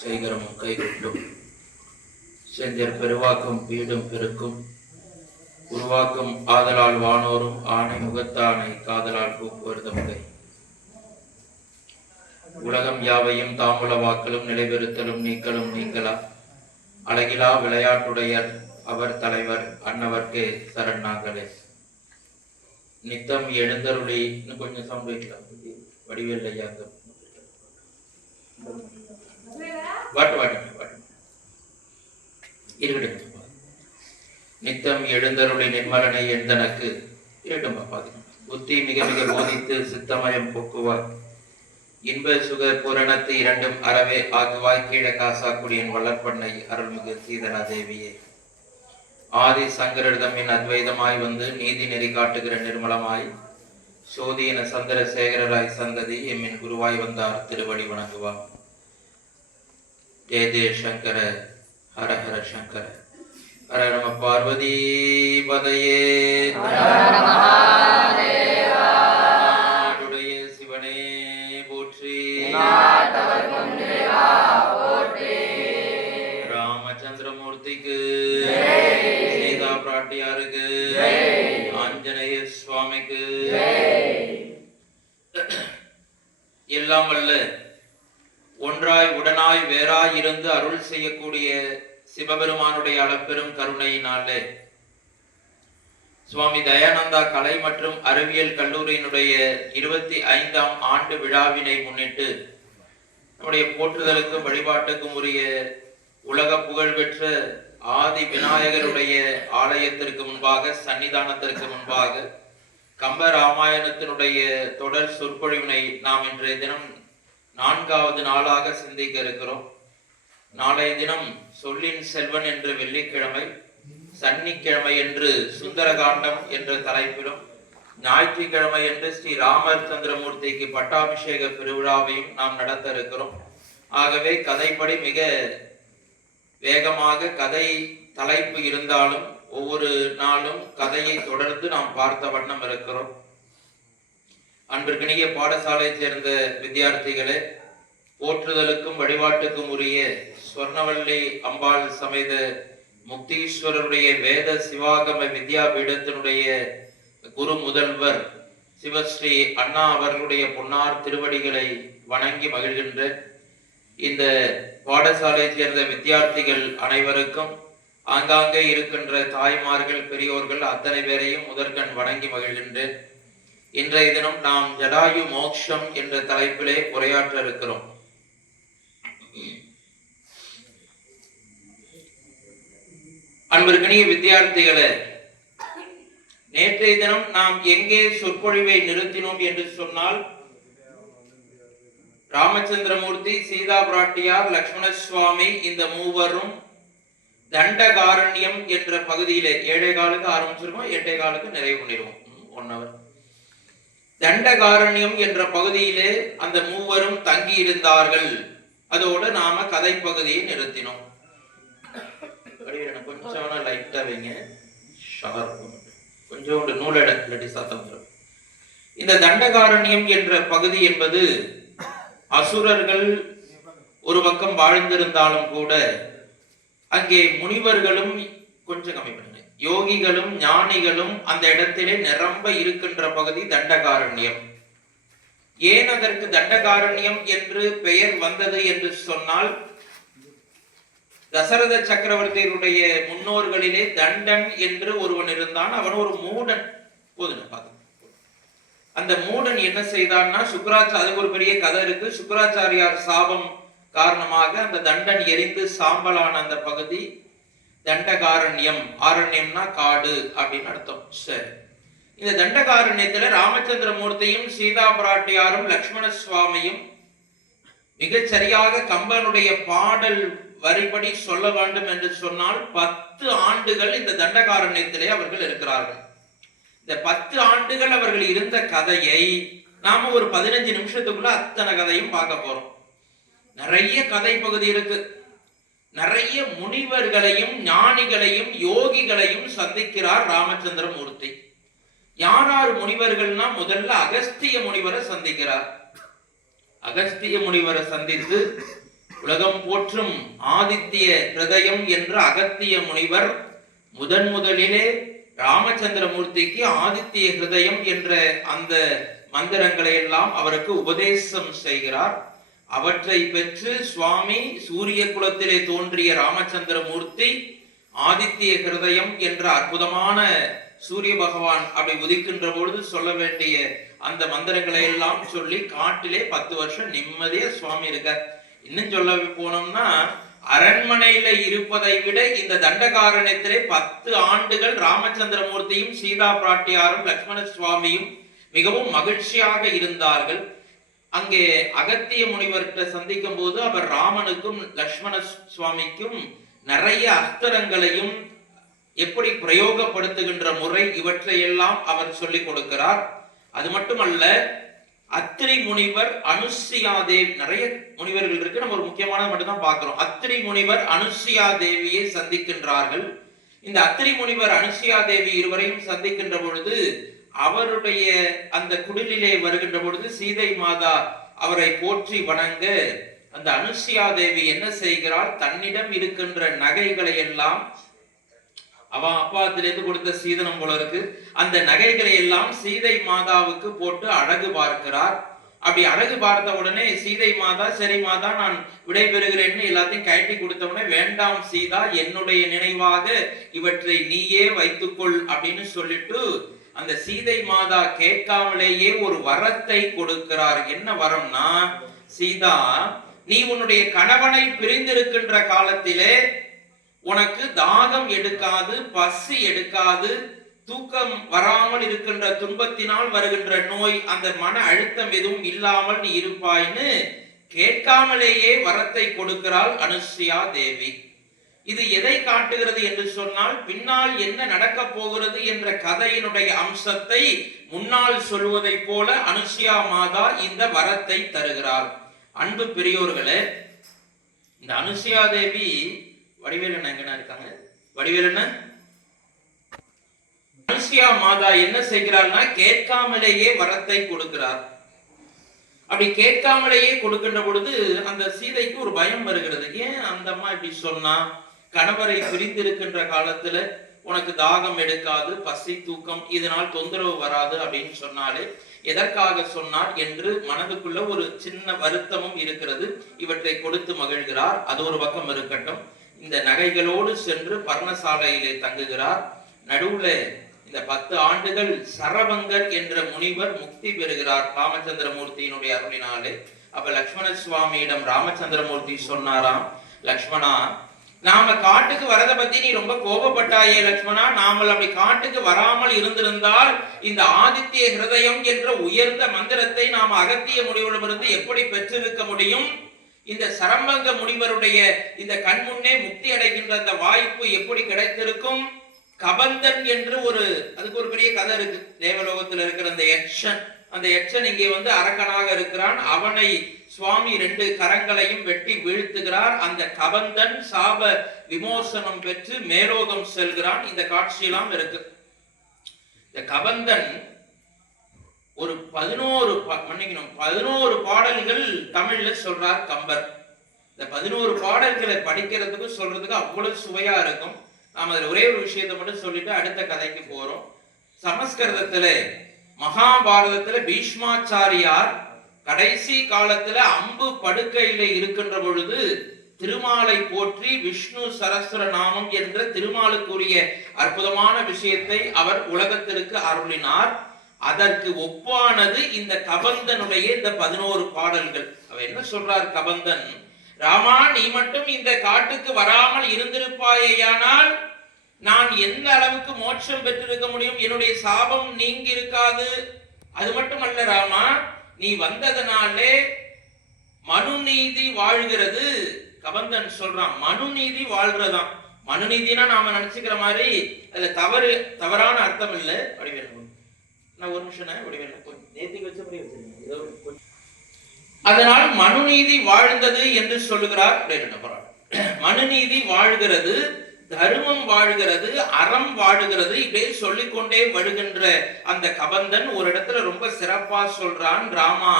சேகரமும் கைகொட்டும் செஞ்சர் பெருவாக்கும் வீடும் பெருக்கும் உருவாக்கும் ஆதலால் வானோரும் ஆணை முகத்தானை காதலால் கூப்புவது முகை உலகம் யாவையும் தாமுல வாக்களும் நிலைபெறுத்தலும் நீக்கலும் நீங்களா அழகிலா விளையாட்டுடையர் அவர் தலைவர் அன்னவர்க்கே சரணாங்களே நித்தம் எழுந்தருளி இன்னும் கொஞ்சம் சம்பளிக்கலாம் வடிவேலையாங்க நித்தம் எழுந்தருளி நிர்மலனை எந்தனக்கு புத்தி மிக மிக போதித்து சித்தமயம் போக்குவார் இன்ப சுக புரணத்து இரண்டும் அறவே ஆகுவாய் கீழ காசாக்குடியின் வளர்ப்பண்ணை அருள்மிகு சீதனா தேவியே ஆதி சங்கரிடம் என் அத்வைதமாய் வந்து நீதி நெறி காட்டுகிற நிர்மலமாய் சோதியின சந்திர சேகரராய் சந்ததி எம்மின் குருவாய் வந்தார் திருவடி வணங்குவார். ஜெய ஜெய சங்கர ஹர ஹர சங்கர ஹர நம பார்வதி பதையே நாடுடைய சிவனே போற்றி ராமச்சந்திரமூர்த்திக்கு சீதா பிராட்டியாருக்கு ஆஞ்சநேய சுவாமிக்கு எல்லாம் வல்ல ஒன்றாய் உடனாய் வேறாய் இருந்து அருள் செய்யக்கூடிய சிவபெருமானுடைய அளப்பெரும் கருணையினாலே சுவாமி தயானந்தா கலை மற்றும் அறிவியல் கல்லூரியினுடைய 25ஆம் ஆண்டு விழாவினை முன்னிட்டு நம்முடைய போற்றுதலுக்கும் வழிபாட்டுக்கும் உரிய உலக புகழ்பெற்ற ஆதி விநாயகருடைய ஆலயத்திற்கு முன்பாக சன்னிதானத்திற்கு முன்பாக கம்ப ராமாயணத்தினுடைய தொடர் சொற்பொழிவினை நாம் இன்றைய தினம் 4வது நாளாக சிந்திக்க இருக்கிறோம். நாளைய தினம் சொல்லின் செல்வன் என்று வெள்ளிக்கிழமை, சன்னிக்கிழமை என்று சுந்தரகாண்டம் என்ற தலைப்பிலும், ஞாயிற்றுக்கிழமை என்று ஸ்ரீ ராமர் சந்திரமூர்த்திக்கு பட்டாபிஷேக பெருவிழாவையும் நாம் நடத்த இருக்கிறோம். ஆகவே கதைப்படி மிக வேகமாக கதை தலைப்பு இருந்தாலும் ஒவ்வொரு நாளும் கதையை தொடர்ந்து நாம் பார்த்த வண்ணம் இருக்கிறோம். அன்பிற்கினிய பாடசாலை சேர்ந்த வித்தியார்த்திகளே, போற்றுதலுக்கும் வழிபாட்டுக்கும் உரிய ஸ்வர்ணவல்லி அம்பாள் சமேத முக்தீஸ்வரருடைய வேத சிவாகம வித்யா பீடத்தினுடைய குரு முதல்வர் சிவஸ்ரீ அண்ணா அவர்களுடைய பொன்னார் திருவடிகளை வணங்கி மகிழ்கின்ற இந்த பாடசாலை சேர்ந்த வித்தியார்த்திகள் அனைவருக்கும் ஆங்காங்கே இருக்கின்ற தாய்மார்கள் பெரியோர்கள் அத்தனை பேரையும் முதற்கண் வணங்கி மகிழ்கின்றேன். இன்றைய தினம் நாம் ஜடாயு மோக்ஷம் என்ற தலைப்பிலே உரையாற்ற இருக்கிறோம். அன்பிற்கினிய வித்தியார்த்திகளே, நேற்றைய தினம் நாம் எங்கே சொற்பொழிவை நிறுத்தினோம் என்று சொன்னால், ராமச்சந்திரமூர்த்தி, சீதா பிராட்டியார், லக்ஷ்மண சுவாமி இந்த மூவரும் தண்டகாரண்யம் என்ற பகுதியிலே 7:15 ஆரம்பிச்சிருக்கோம், 8:15 நிறைவு பண்ணிடுவோம். 1 hour. தண்டகாரண்யம் என்ற பகுதியிலே அந்த மூவரும் தங்கி இருந்தார்கள். அதோடு நாம கதை பகுதியை நிறுத்தினோம். கொஞ்சம் லைட்டா வைங்க, கொஞ்சோண்டு நூலட இல்லாட்டி சத்தம் வரும். இந்த தண்டகாரண்யம் என்ற பகுதி என்பது அசுரர்கள் ஒரு பக்கம் வாழ்ந்திருந்தாலும் கூட அங்கே முனிவர்களும் கொஞ்சம் கம்மி பண்ணுங்க, யோகிகளும் ஞானிகளும் அந்த இடத்திலே நிரம்ப இருக்கின்ற பகுதி தண்டகாரண்யம். ஏன் அதற்கு தண்டகாரண்யம் என்று பெயர் வந்தது என்று சொன்னால், தசரத சக்கரவர்த்தியுடைய முன்னோர்களிலே தண்டன் என்று ஒருவன் இருந்தான். அவன் ஒரு மூடன். அந்த மூடன் என்ன செய்தான்னா, அதுக்கு ஒரு பெரிய கதை இருக்கு. சுக்கராச்சாரியார் சாபம் காரணமாக அந்த தண்டன் எரிந்து சாம்பலான அந்த பகுதி தண்டகாரண்யம். ஆரண்யம்னா காடு அப்படின்னு அர்த்தம். சரி, இந்த தண்டகாரண்யத்துல ராமச்சந்திரமூர்த்தியும் சீதா பிராட்டியாரும் லக்ஷ்மண சுவாமியும் மிகச் சரியாக கம்பனுடைய பாடல் வரிபடி சொல்ல வேண்டும் என்று சொன்னால் 10 ஆண்டுகள் இந்த தண்டகாரண்யத்திலே அவர்கள் இருக்கிறார்கள். இந்த 10 ஆண்டுகள் அவர்கள் இருந்த கதையை நாம ஒரு 15 நிமிஷத்துக்குள்ள அத்தனை கதையும் பார்க்க போறோம். நிறைய கதை பகுதி இருக்கு. நிறைய முனிவர்களையும் ஞானிகளையும் யோகிகளையும் சந்திக்கிறார் ராமச்சந்திரமூர்த்தி. யார் முனிவர்கள்னா, முதல்ல அகஸ்திய முனிவரை சந்திக்கிறார். அகஸ்திய முனிவரை சந்தித்து உலகம் போற்றும் ஆதித்ய ஹிருதயம் என்ற அகத்திய முனிவர் முதலிலே ராமச்சந்திரமூர்த்திக்கு ஆதித்ய ஹிருதயம் என்ற அந்த மந்திரங்களை எல்லாம் அவருக்கு உபதேசம் செய்கிறார். அவற்றை பெற்று சுவாமி சூரிய குலத்திலே தோன்றிய ராமச்சந்திரமூர்த்தி ஆதித்ய ஹிருதயம் என்ற அற்புதமான சூரிய பகவான் அப்படி உதிக்கின்ற பொழுது சொல்ல வேண்டிய அந்த மந்திரங்களை எல்லாம் சொல்லி காட்டிலே 10 வருஷம் நிம்மதியா சுவாமி இருக்க. இன்னும் சொல்ல போனோம்னா அரண்மனையில இருப்பதை விட இந்த தண்டகாரண்யத்திலே 10 ஆண்டுகள் ராமச்சந்திரமூர்த்தியும் சீதா பிராட்டியாரும் லட்சுமண சுவாமியும் மிகவும் மகிழ்ச்சியாக இருந்தார்கள். அங்கே அகத்திய முனிவர்கிட்ட சந்திக்கும் போது அவர் ராமனுக்கும் லட்சுமண சுவாமிக்கும் நிறைய அஸ்திரங்களையும் எப்படி பிரயோகப்படுத்துகின்ற முறை இவற்றையெல்லாம் அவர் சொல்லிக் கொடுக்கிறார். அது மட்டுமல்ல, அத்திரி முனிவர் அனுசுயா தேவி, நிறைய முனிவர்கள் இருக்கு, நம்ம ஒரு முக்கியமானது மட்டும்தான் பார்க்கிறோம். அத்திரி முனிவர் அனுசுயா தேவியை சந்திக்கின்றார்கள். இந்த அத்திரி முனிவர் அனுசுயா தேவி இருவரையும் சந்திக்கின்ற பொழுது அவருடைய அந்த குடிலிலே வருகின்ற பொழுது சீதை மாதா அவரை போற்றி வணங்க அந்த அனுசுயா தேவி என்ன செய்கிறாள், தன்னிடம் இருக்கின்ற நகைகளை எல்லாம், அவன் அப்பாத்திலிருந்து கொடுத்த சீதனம் போல இருக்கு, அந்த நகைகளை எல்லாம் சீதை மாதாவுக்கு போட்டு அழகு பார்க்கிறார். அப்படி அழகு பார்த்த உடனே சீதை மாதா, சரி மாதா நான் விடைபெறுகிறேன்னு எல்லாத்தையும் கட்டி கொடுத்த உடனே, வேண்டாம் சீதா, என்னுடைய நினைவாக இவற்றை நீயே வைத்துக்கொள் அப்படின்னு சொல்லிட்டு அந்த சீதை மாதா கேட்காமலேயே ஒரு வரத்தை கொடுக்கிறார். என்ன வரம்னா, சீதா நீ உன்னுடைய கணவனை பிரிந்திருக்கின்ற காலத்திலே உனக்கு தாகம் எடுக்காது, பசி எடுக்காது, தூக்கம் வராமல் இருக்கின்ற துன்பத்தினால் வருகின்ற நோய், அந்த மன அழுத்தம் எதுவும் இல்லாமல் நீ இருப்பாய்ன்னு கேட்காமலேயே வரத்தை கொடுக்கிறாள் அனுசுயா தேவி. இது எதை காட்டுகிறது என்று சொன்னால், பின்னால் என்ன நடக்க போகிறது என்ற கதையினுடைய அம்சத்தை முன்னால் சொல்வதை போல அனுசுயா மாதா இந்த வரத்தை தருகிறார். அன்பு பெரியோர்களே, இந்த அனுசுயா தேவி, வடிவேலன் எங்கன்னா இருக்காங்க, வடிவேலன், அனுசுயா மாதா என்ன செய்கிறார்னா கேட்காமலேயே வரத்தை கொடுக்கிறார். அப்படி கேட்காமலேயே கொடுக்கின்ற பொழுது அந்த சீதைக்கு ஒரு பயம் வருகிறது. ஏன் அந்த அம்மா இப்படி சொன்னா, கணவரை பிரிந்திருக்கின்ற காலத்துல உனக்கு தாகம் எடுக்காது, பசி தூக்கம் இதனால் தொந்தரவு வராது அப்படின்னு சொன்னாலே எதற்காக சொன்னார் என்று மனதுக்குள்ள ஒரு சின்ன வருத்தமும் இருக்கிறது. இவற்றை கொடுத்து மகிழ்கிறார். அது ஒரு பக்கம் இருக்கட்டும். இந்த நகைகளோடு சென்று பர்ணசாலையிலே தங்குகிறார். நடுவுல இந்த 10 ஆண்டுகள் சரபங்கர் என்ற முனிவர் முக்தி பெறுகிறார் ராமச்சந்திரமூர்த்தியினுடைய அருளினாலே. அப்ப லட்சுமண சுவாமியிடம் ராமச்சந்திரமூர்த்தி சொன்னாராம், லக்ஷ்மணா, நாம காட்டுக்கு வரத பத்தி நீ ரொம்ப கோபப்பட்டாயே லட்சுமணா, நாமல் அப்படி காட்டுக்கு வராமல் இருந்திருந்தால் இந்த ஆதித்ய ஹிருதயம் என்ற உயர்ந்த மந்திரத்தை நாம் அகத்திய முனிவரிடமிருந்து எப்படி பெற்றிருக்க முடியும்? இந்த சரபங்க முனிவருடைய இந்த கண்முன்னே முக்தி அடைகின்ற அந்த வாய்ப்பு எப்படி கிடைத்திருக்கும்? கபந்தன் என்று அதுக்கு ஒரு பெரிய கதை இருக்கு. தேவலோகத்தில் இருக்கிற அந்த யக்ஷன், அந்த யக்ஷன் இங்கே அரக்கனாக இருக்கிறான். அவனை சுவாமி 2 கரங்களையும் வெட்டி வீழ்த்துகிறார். அந்த கபந்தன் சாப விமோசனம் பெற்று மேலோகம் செல்கிறான். இந்த காட்சியெல்லாம் இருக்கு. இந்த கபந்தன் ஒரு 11 பாடல்கள் தமிழ்ல சொல்றார் கம்பர். இந்த 11 பாடல்களை படிக்கிறதுக்கு சொல்றதுக்கு அவ்வளவு சுவையா இருக்கும். நாம அதுல ஒரே ஒரு விஷயத்தை மட்டும் சொல்லிட்டு அடுத்த கதைக்கு போறோம். சமஸ்கிருதத்துல மகாபாரதத்துல பீஷ்மாச்சாரியார் கடைசி காலத்துல அம்பு படுக்கையில இருக்கின்ற பொழுது திருமாலை போற்றி விஷ்ணு சரஸ்வர நாமம் என்ற திருமாலுக்குரிய அற்புதமான விஷயத்தை அவர் உலகத்திற்கு அருளினார். அதற்கு ஒப்பானது இந்த கபந்தனுடைய இந்த 11 பாடல்கள். அவர் என்ன சொல்றார் கபந்தன், ராமா, நீ மட்டும் இந்த காட்டுக்கு வராமல் இருந்திருப்பாயானால் நான் எந்த அளவுக்கு மோட்சம் பெற்றிருக்க முடியும்? என்னுடைய சாபம் நீங்கி இருக்காது. அது மட்டுமல்ல ராமா, நீ வந்ததனாலே மனுநீதி வாழ்கிறது. கபந்தன் சொல்றான், மனுநீதி வாழ்றதான். மனுநீதினா நாம நினைச்சுக்கிற மாதிரி அதுல தவறான அர்த்தம் இல்ல. வடிவேல், நான் ஒரு நிமிஷம் நேத்திக்கு வச்ச மாதிரி வச்சிருக்கேன். அதனால் மனுநீதி வாழ்ந்தது என்று சொல்லுகிறார். மனுநீதி வாழ்கிறது. தர்மம் வாழ்கிறது, அறம் வாழுகிறது. இப்படியே சொல்லிக்கொண்டே வருகின்ற அந்த கபந்தன் ஒரு இடத்துல ரொம்ப சிறப்பா சொல்றான், ராமா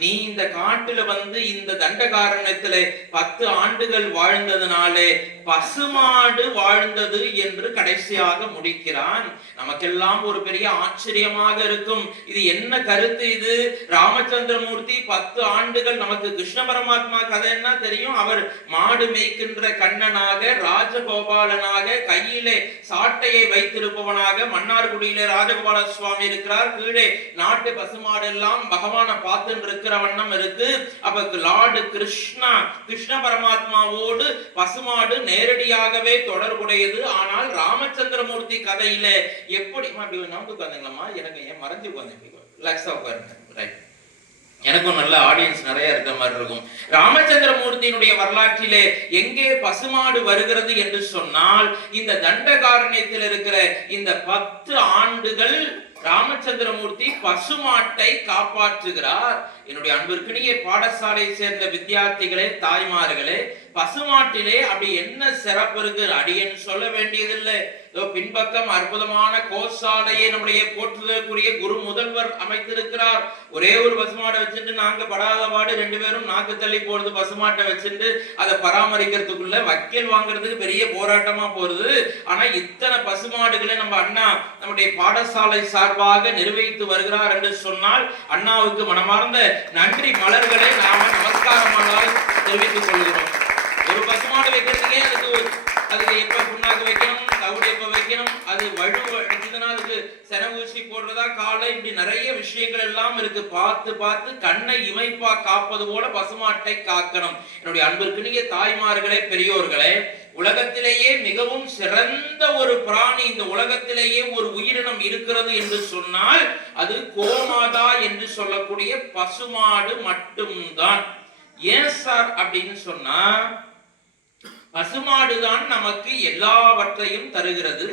நீ இந்த காட்டுல இந்த தண்டகாரண்யத்திலே 10 ஆண்டுகள் வாழ்ந்ததுனாலே பசுமாடு வாழ்ந்தது என்று கடைசியாக முடிக்கிறான். நமக்கெல்லாம் ஒரு பெரிய ஆச்சரியமாக இருக்கும், இது என்ன கருத்து? இது ராமச்சந்திரமூர்த்தி 10 ஆண்டுகள், நமக்கு கிருஷ்ண பரமாத்மா கதை என்ன தெரியும்? அவர் மாடு மேய்க்கின்ற கண்ணனாக, ராஜகோபாலனாக, கையிலே சாட்டையை வைத்திருப்பவனாக, மன்னார்குடியிலே ராஜகோபால சுவாமி இருக்கிறார், கீழே நாட்டு பசுமாடு எல்லாம் பகவான பார்த்து இருக்கிற வண்ணம் இருக்கு. அப்ப லார்டு கிருஷ்ண பரமாத்மாவோடு பசுமாடு நேரடியாகவே தொடர்புடையது. ஆனால் ராமச்சந்திரமூர்த்தி கதையில எப்படி உட்காந்துங்களா? எனக்கு ஏன் மறைஞ்சு உட்காந்து எனக்கும் நல்ல ஆடியன்ஸ் நிறைய இருக்கிற மாதிரி இருக்கும். ராமச்சந்திரமூர்த்தியினுடைய வரலாற்றிலே எங்கே பசுமாடு வருகிறது என்று சொன்னால், இந்த தண்டகாரண்யத்தில் இருக்கிற இந்த 10 ஆண்டுகள் ராமச்சந்திரமூர்த்தி பசுமாட்டை காப்பாற்றுகிறார். என்னுடைய அன்பிற்கினிய பாடசாலை சேர்ந்த வித்தியார்த்திகளே, தாய்மார்களே, பசுமாட்டிலே அப்படி என்ன சிறப்பு இருக்கு? அடியன் சொல்ல வேண்டியதில்லை. பின்பக்கம் அற்புதமான கோசாலையை நம்முடைய போற்றுதற்குரிய குரு முதல்வர் அமைத்திருக்கிறார். ஒரே ஒரு பசுமாட்டை வச்சுட்டு நாங்க படாத பாடு 2 பேரும் நாக்கு தள்ளி போறது. பசுமாட்டை வச்சுட்டு அதை பராமரிக்கிறதுக்குள்ள வக்கீல் வாங்குறதுக்கு பெரிய போராட்டமா போறது. ஆனா இத்தனை பசுமாடுகளை நம்ம அண்ணா நம்முடைய பாடசாலை சார்பாக நிர்வகித்து வருகிறார் என்று சொன்னால், அண்ணாவுக்கு மனமார்ந்த நன்றி மலர்களை நாம நமஸ்காரமாக தெரிவித்துக் கொள்கிறோம். ஒரு பசுமாடு வைக்கிறதுக்கே அதுக்கு எப்ப புண்ணாக்கு வைக்கணும், தவிடு எப்ப வைக்கணும், அது வலு அடிச்சதுன்னா அதுக்கு செனவூசி போடுறதா, காலை, இப்படி நிறைய விஷயங்கள் எல்லாம் இருக்கு. பார்த்து பார்த்து கண்ணை இமைப்பா காப்பது போல பசுமாட்டை காக்கணும். என்னுடைய அன்பிற்கினிய தாய்மார்களே, பெரியோர்களே, உலகத்திலேயே மிகவும் சிறந்த ஒரு பிராணி, இந்த உலகத்திலேயே ஒரு உயிரினம் இருக்கிறது என்று சொன்னால் அது கோமாதா என்று சொல்லக்கூடிய பசுமாடு மட்டும்தான். ஏன் சார் அப்படின்னு சொன்னா, பசுமாடுதான் நமக்கு எல்லாவற்றையும் தருகிறது.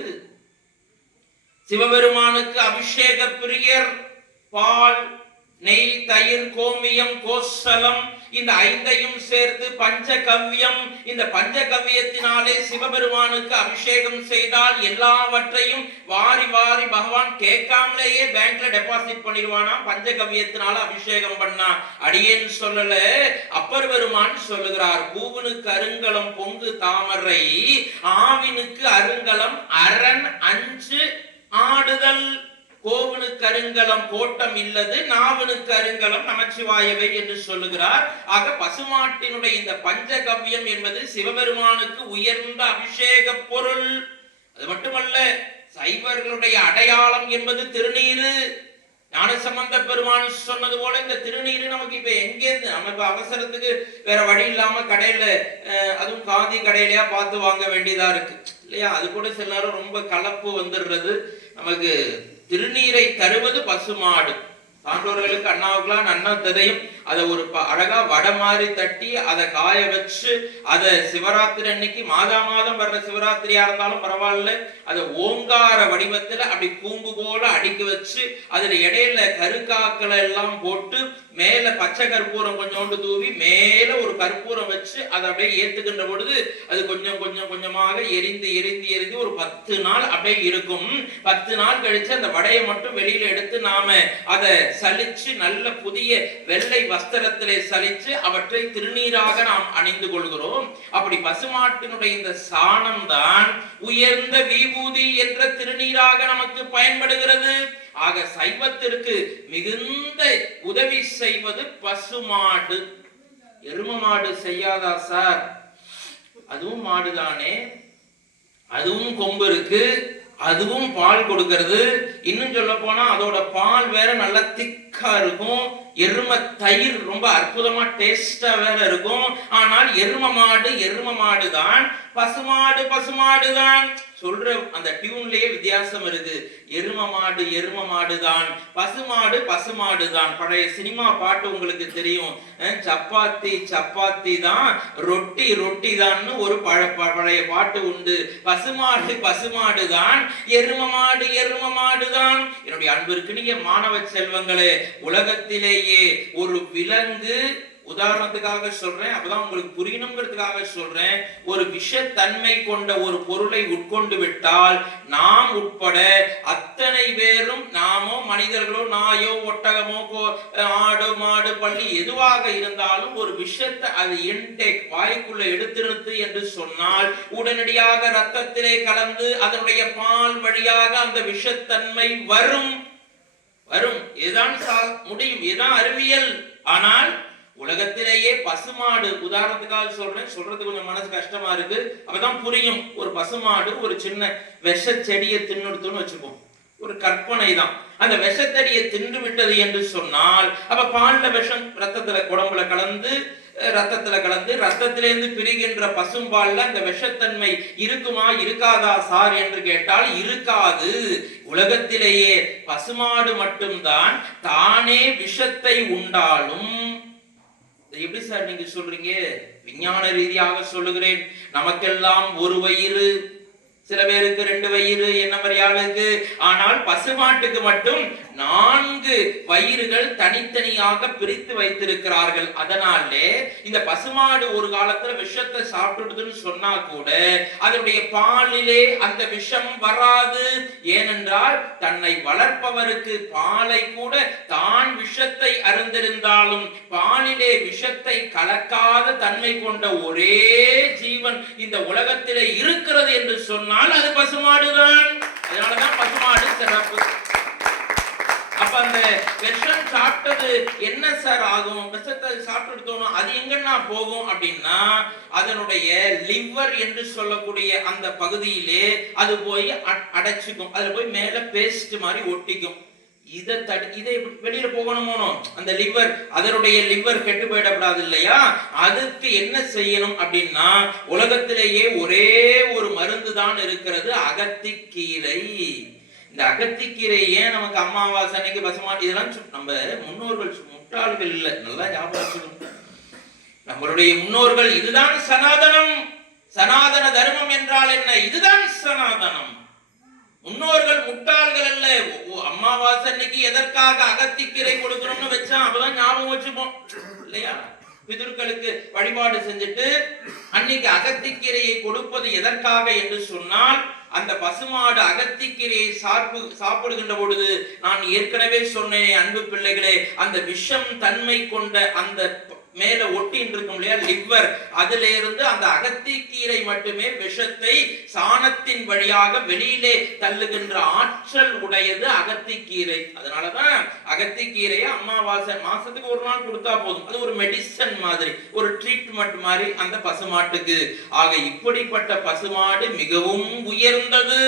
சிவபெருமானுக்கு அபிஷேக பிரியர், பால், நெய், தயிர், கோமியம், கோசலம், இந்த 5ஐயும் சேர்த்து பஞ்சகவ்யம், இந்த பஞ்சகவ்யத்தினாலே சிவபெருமானுக்கு அபிஷேகம் செய்தால் எல்லாவற்றையும் வாரி வாரி பகவான் கேட்காமலேயே பேங்க்ல டெபாசிட் பண்ணிடுவானா. பஞ்சகவ்யத்தினால அபிஷேகம் பண்ணா. அடியேன்னு சொல்லல, அப்பர் பெருமான் சொல்லுகிறார், பூவனுக்கு அருங்கலம் பொங்கு தாமரை, ஆவினுக்கு அருங்கலம் அரண் அஞ்சு ஆடுதல், கோவனுக்கு அருங்கலம் கோட்டம் இல்லது, நாவனுக்கு அருங்கலம் நமச்சிவாயவை என்று சொல்லுகிறார். ஆக பசுமாட்டினுடைய இந்த பஞ்சகவ்யம் என்பது சிவபெருமானுக்கு உயர்ந்த அபிஷேக பொருள். அது மட்டுமல்ல, சைவர்களுடைய அடையாளம் என்பது திருநீரு. ஞானசம்பந்த பெருமான் சொன்னது போல இந்த திருநீரு நமக்கு இப்ப எங்கேருந்து, நம்ம இப்ப அவசரத்துக்கு வேற வழி இல்லாம கடையில, அதுவும் காதி கடையிலயா பார்த்து வாங்க வேண்டியதா இருக்கு இல்லையா? அது கூட சில நேரம் ரொம்ப கலப்பு வந்துடுறது. நமக்கு திருநீரை தருவது பசுமாடு. சான்றோர்களுக்கு அண்ணாவுக்குலாம் நன்னா தெரியும். அதை ஒரு அழகா வடை மாதிரி தட்டி அதை காய வச்சு, அதை சிவராத்திரி அன்னைக்கு மாதம் வர்ற சிவராத்திரியா இருந்தாலும் பரவாயில்ல, அதை ஓங்கார வடிவத்துல அப்படி கூம்பு போல அடுக்கி வச்சு, அதுல இடையில கருக்காக்களை எல்லாம் போட்டு, மேல பச்சை கற்பூரம் கொஞ்சோண்டு தூவி, மேல ஒரு கற்பூரம் வச்சு அதை அப்படியே ஏத்துக்கின்ற பொழுது அது கொஞ்சம் கொஞ்சம் கொஞ்சமாக எரிந்து எரிந்து எரிந்து ஒரு 10 நாள் அப்படியே இருக்கும். 10 நாள் கழிச்சு அந்த வடையை மட்டும் வெளியில எடுத்து நாம அதை சலிச்சு நல்ல புதிய வெள்ளை வஸ்திரத்திலே சலிச்சு அவற்றை திருநீராக நாம் அணிந்து கொள்கிறோம். அப்படி பசுமாட்டினுடைய இந்த சாணம் தான் உயர்ந்த விபூதி என்ற திருநீராக நமக்கு பயன்படுகிறது. ஆக சைவத்திற்கு மிகுந்த உதவி செய்வது பசுமாடு. எரும மாடு செய்யாதா சார்? அதுவும் மாடுதானே, அதுவும் கொம்பு இருக்கு, அதுவும் பால் கொடுக்கிறது. இன்னும் சொல்ல போனா அதோட பால் வேற நல்ல திக்கா இருக்கும். எரும தயிர் ரொம்ப அற்புதமா டேஸ்டா வேற இருக்கும். ஆனால் எரும மாடு தான், பசுமாடு தான் சொல்ற அந்த டியூன்லயே வித்தியாசம் இருக்கு. எரும மாடு தான், பசுமாடு தான். பழைய சினிமா பாட்டு உங்களுக்கு தெரியும், சப்பாத்தி தான், ரொட்டி தான் ஒரு பழைய பாட்டு உண்டு. பசுமாடு தான், எரும மாடு தான். என்னுடைய அன்பிற்கு நீங்க மாணவ செல்வங்களே, உலகத்திலேயே ஒரு விலங்கு உதாரணத்துக்காக சொல்றேன், அப்பதான் உங்களுக்கு புரியணுங்கிறதுக்காக சொல்றேன். ஒரு விஷத்தன்மை கொண்ட ஒரு பொருளை உட்கொண்டு விட்டால் நாம் உட்பட அத்தனை பேரும், நாமோ மனிதர்களோ நாயோ ஒட்டகமோ ஆடு மாடு பள்ளி எதுவாக இருந்தாலும் ஒரு விஷத்தை அது இன்டேக் வாய்க்குள்ள எடுத்திருத்து என்று சொன்னால் உடனடியாக ரத்தத்திலே கலந்து அதனுடைய பால் வழியாக அந்த விஷத்தன்மை வரும். இதுதான் முடியும், இதுதான் அறிவியல். ஆனால் உலகத்திலேயே பசுமாடு, உதாரணத்துக்காக சொல்றது கொஞ்சம் மனசு கஷ்டமா இருக்கு, அப்பதான் புரியும். ஒரு பசுமாடு ஒரு சின்ன விஷ செடியை தின்னுடுத்துன்னு வச்சுப்போம், ஒரு கற்பனை தான். அந்த விஷத்தடியை தின்று விட்டது என்று சொன்னால் அப்ப பால்ல விஷம் ரத்தத்துல உடம்புல கலந்து ரத்தத்திலிருந்து பிரிகின்ற பசும்பால்ல அந்த விஷத்தன்மை இருக்குமா இருக்காதா சார் என்று கேட்டால் இருக்காது. உலகத்திலேயே பசுமாடு மட்டும்தான் தானே விஷத்தை உண்டாலும். எப்படி சார் நீங்க சொல்றீங்க? விஞ்ஞான ரீதியாக சொல்லுகிறேன். நமக்கெல்லாம் ஒரு வயிறு, சில பேருக்கு 2 வயிறு, என்ன மாதிரி ஆளுக்கு. ஆனால் பசுமாட்டுக்கு மட்டும் 4 வயிறுகள் தனித்தனியாக பிரித்து வைத்திருக்கிறார்கள். அதனாலே இந்த பசுமாடு ஒரு காலத்துல விஷத்தை சாப்பிட்டுடுதுன்னு சொன்னா கூட அதனுடைய பாலிலே அந்த விஷம் வராது. ஏனென்றால் தன்னை வளர்ப்பவருக்கு பாலை கூட தான் விஷத்தை அருந்திருந்தாலும் பாலிலே விஷத்தை கலக்காத தன்மை கொண்ட ஒரே ஜீவன் இந்த உலகத்திலே இருக்கிறது என்று சொன்னால் அது பசுமாடுதான். அதனாலதான் பசுமாடு சிறப்பு. அப்ப அந்த விஷம் சாப்பிட்டது என்ன சார் ஆகும்? விஷத்தை சாப்பிட்டு அது எங்கன்னா போகும் அப்படின்னா அதனுடைய லிவர் என்று சொல்லக்கூடிய அந்த பகுதியிலே அது போய் அடைச்சுக்கும். அதுல போய் மேல பேஸ்ட் மாதிரி ஒட்டிக்கும். இதை வெளியில போகணுமோ அந்த லிவர், அதனுடைய லிவர் கெட்டு போயிடக்கூடாது இல்லையா? அதுக்கு என்ன செய்யணும் அப்படின்னா உலகத்திலேயே ஒரே ஒரு மருந்து தான் இருக்கிறது, அகத்திக்கீரை. இந்த அகத்திக்கீரை ஏன் நமக்கு அமாவாசை அன்னைக்கு பசுமாடு இதெல்லாம் நம்ம முன்னோர்கள் முட்டாள்கள் இல்லை, நல்லா ஞாபகம் வச்சுக்கணும். நம்மளுடைய முன்னோர்கள் இதுதான் சனாதனம். சனாதன தர்மம் என்றால் என்ன? இதுதான் சனாதனம். முன்னோர்கள் முட்டாள்கள் அல்ல. அமாவாசை அன்னைக்கு எதற்காக அகத்திக்கீரை கொடுக்கணும்னு வச்சா அப்பதான் ஞாபகம் வச்சுப்போம் இல்லையா? பிதர்களுக்கு வழிபாடு செஞ்சுட்டு அன்னைக்கு அகத்திக்கீரையை கொடுப்பது எதற்காக என்று சொன்னால் அந்த பசுமாடு அகத்திக்கீரையை சாப்பிடுகின்ற பொழுது நான் ஏற்கனவே சொன்னேன் அன்பு பிள்ளைகளே, அந்த விஷம் தன்மை கொண்ட அந்த மேல ஒட்டின் இருக்கும் இல்லையா லிவர், அதுல இருந்து அந்த அகத்திக்கீரை மட்டுமே விஷத்தை சாணத்தின் வழியாக வெளியிலே தள்ளுகின்ற ஆற்றல் உடையது அகத்திக்கீரை. அதனாலதான் அகத்திக்கீரையை அமாவாசை மாசத்துக்கு ஒரு நாள் கொடுத்தா போதும். அது ஒரு மெடிசன் மாதிரி, ஒரு ட்ரீட்மெண்ட் மாதிரி அந்த பசுமாட்டுக்கு. ஆக இப்படிப்பட்ட பசுமாடு மிகவும் உயர்ந்தது.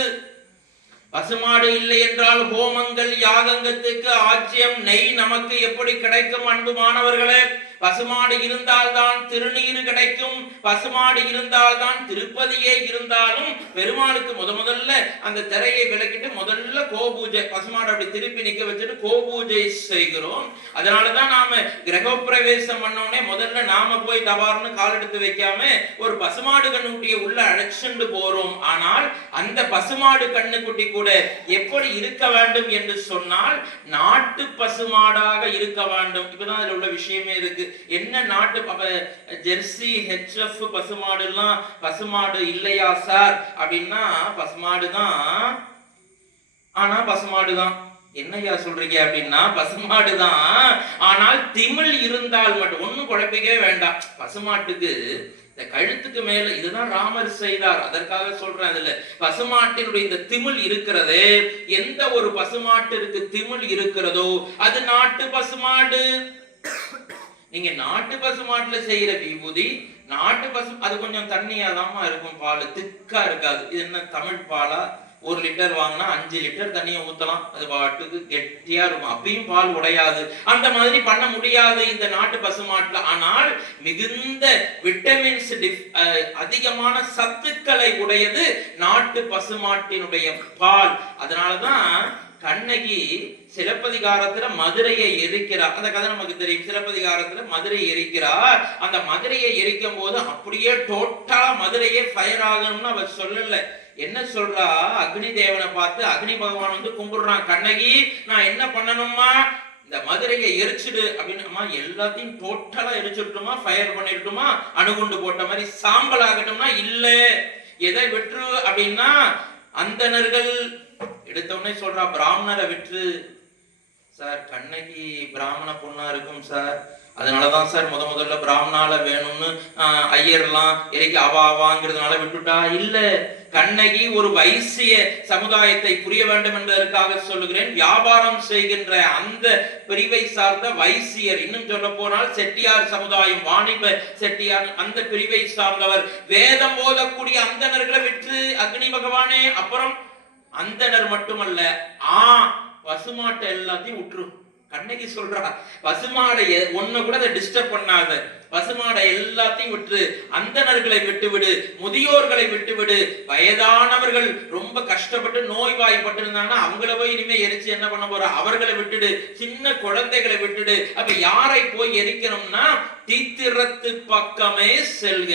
பசுமாடு இல்லை என்றால் ஹோமங்கள் யாகங்கத்துக்கு ஆஜ்யம் நெய் நமக்கு எப்படி கிடைக்கும்? அன்பு மாணவர்களே, பசுமாடு இருந்தால்தான் திருநீரு கிடைக்கும். பசுமாடு இருந்தால்தான் திருப்பதியே இருந்தாலும் பெருமாளுக்கு முதல்ல அந்த திரையை விலக்கிட்டு முதல்ல கோபூஜை, பசுமாடு அப்படி திருப்பி நிக்க வச்சுட்டு கோபூஜை செய்கிறோம். அதனாலதான் நாம கிரகப்பிரவேசம் பண்ணோடனே முதல்ல நாம போய் தவார்னு கால் எடுத்து வைக்காம ஒரு பசுமாடு கண்ணுக்குட்டியை உள்ள அழைச்சுண்டு போறோம். ஆனால் அந்த பசுமாடு கண்ணுக்குட்டி கூட எப்படி இருக்க வேண்டும் என்று சொன்னால் நாட்டு பசுமாடாக இருக்க வேண்டும். இப்பதான் அதுல உள்ள விஷயமே இருக்கு. என்ன நாட்டு ஜெர்சி ஹெச்எஃப் பசுமாடு எல்லாம் பசுமாடு இல்லையா சார் அப்படின்னா பசுமாடுதான். ஆனா பசுமாடுதான். என்னையா சொல்றீங்க அப்படின்னா பசுமாடுதான். ஆனால் திமிழ் இருந்தால் மட்டும் ஒண்ணும் குழப்பிக்கவே வேண்டாம். பசுமாட்டுக்கு இந்த கழுத்துக்கு மேல இதுதான் ராமர் செய்தார், அதற்காக சொல்றேன். அதுல பசுமாட்டினுடைய இந்த திமிழ் இருக்கிறது. எந்த ஒரு பசுமாட்டிற்கு திமிழ் இருக்கிறதோ அது நாட்டு பசுமாடு. நீங்க நாட்டு பசுமாட்டுல செய்யற விபூதி நாட்டு பசு அது கொஞ்சம் தண்ணியாதாமா இருக்கும், பால் திக்கா இருக்காது. இது என்ன தமிழ் பாலா? 1 லிட்டர் வாங்கினா 5 லிட்டர் தண்ணியை ஊத்தலாம், அது பாட்டுக்கு கெட்டியா இருக்கும், அப்பயும் பால் உடையாது. அந்த மாதிரி பண்ண முடியாது இந்த நாட்டு பசுமாட்டுல. ஆனால் மிகுந்த விட்டமின்ஸ் அதிகமான சத்துக்களை உடையது நாட்டு பசுமாட்டினுடைய பால். அதனாலதான் கண்ணகி சிலப்பதிகாரத்துல மதுரையை எரிக்கிறார். அந்த கதை நமக்கு தெரியும். சிலப்பதிகாரத்துல மதுரை எரிக்கிறார். அந்த மதுரையை எரிக்கும் போது அப்படியே டோட்டலா மதுரையே ஃபயர் ஆகணும்னு அவர் சொல்லல. என்ன சொல்றா? அக்னி தேவனை பார்த்து அக்னி பகவான் வந்து கும்பிடுறான். கண்ணகி நான் என்ன பண்ணணுமா? இந்த மதுரையை எரிச்சிடு அப்படின்னு, எல்லாத்தையும் டோட்டலா எரிச்சுட்டுமா, ஃபயர் பண்ணிட்டுமா, அணுகுண்டு போட்ட மாதிரி சாம்பல் ஆகட்டும்னா இல்ல. எதை விட்டுரு அப்படின்னா, அந்தணர்கள் எடுத்த உடனே சொல்றா பிராமணரை விட்டுரு. சார் கண்ணகி பிராமண பொண்ணா இருக்கும் சார், அதனாலதான் சார் முதல்ல பிராமணால வேணும்னு ஐயர்லாம் இறைக்கு அவாங்கிறதுனால விட்டுட்டா இல்ல. கண்ணகி ஒரு வைசிய சமுதாயத்தை புரிய வேண்டும் என்பதற்காக சொல்லுகிறேன். வியாபாரம் செய்கின்ற அந்த பிரிவை சார்ந்த வைசியர், இன்னும் சொல்ல போனால் செட்டியார் சமுதாயம், வாணிப செட்டியார், அந்த பிரிவை சார்ந்தவர். வேதம் போதக்கூடிய அந்தணர்களை விற்று அக்னி பகவானே. அப்புறம் அந்தணர் மட்டுமல்ல, பசுமாட்டை எல்லாத்தையும் விட்டுரும். கண்ணகி சொல்றா பசுமாடை ஒண்ணு கூட அதை டிஸ்டர்ப் பண்ணாத, பசுமாடை எல்லாத்தையும் விட்டு, அந்தணர்களை விட்டுவிடு, முதியோர்களை விட்டுவிடு, வயதானவர்கள் ரொம்ப கஷ்டப்பட்டு நோய்வாய்ப்பட்டு இருந்தாங்கன்னா அவங்கள போய் இனிமே எரிச்சு என்ன பண்ண போற, அவர்களை விட்டுடு, சின்ன குழந்தைகளை விட்டுடு. அப்ப யாரை போய் எரிக்கணும்னா தீத்திரத்து பக்கமே செல்க.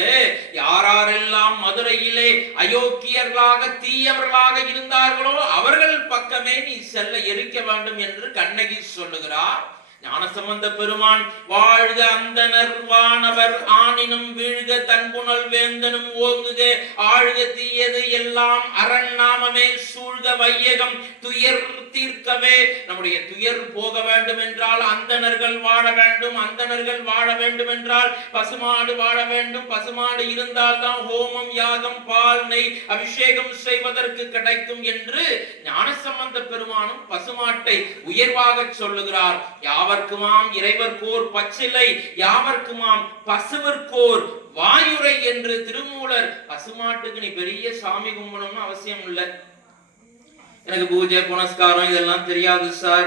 யாரெல்லாம் மதுரையிலே அயோக்கியர்களாக தீயவர்களாக இருந்தார்களோ அவர்கள் பக்கமே நீ செல்ல எரிக்க வேண்டும் என்று கண்ணகி சொல்லுகிறார். ஞானசம்பந்த பெருமான் வாழ்க அந்தனர் வானவர் ஆனினும் வீழ்க தன்புணல் வேந்தனும் ஓங்குக ஆழ்க தீயது எல்லாம் அரண் நாமமே சூழ்க வையகம் துயர் தீர்க்கவே. நம்முடைய துயர் போக வேண்டும் என்றால் அந்தணர்கள் வாழ வேண்டும், அந்தணர்கள் வாழ வேண்டும் என்றால் பசுமாடு வாழ வேண்டும், பசுமாடு இருந்தால் தான் ஹோமம் யாகம் பால் நெய் அபிஷேகம் செய்வதற்கு கிடைக்கும் என்று ஞானசம்பந்த பெருமானும் பசுமாட்டை உயர்வாக சொல்லுகிறார். யாவர்க்குமாம் இறைவர்கோர் பச்சிலை, யாவர்க்குமாம் பசுவிற்கோர் வாயுரை என்று திருமூலர். பசுமாட்டுக்கு நீ பெரிய சாமி கும்பிடணும்னு அவசியம் இல்லை. எனக்கு பூஜை புனஸ்காரம் இதெல்லாம் தெரியாது சார்,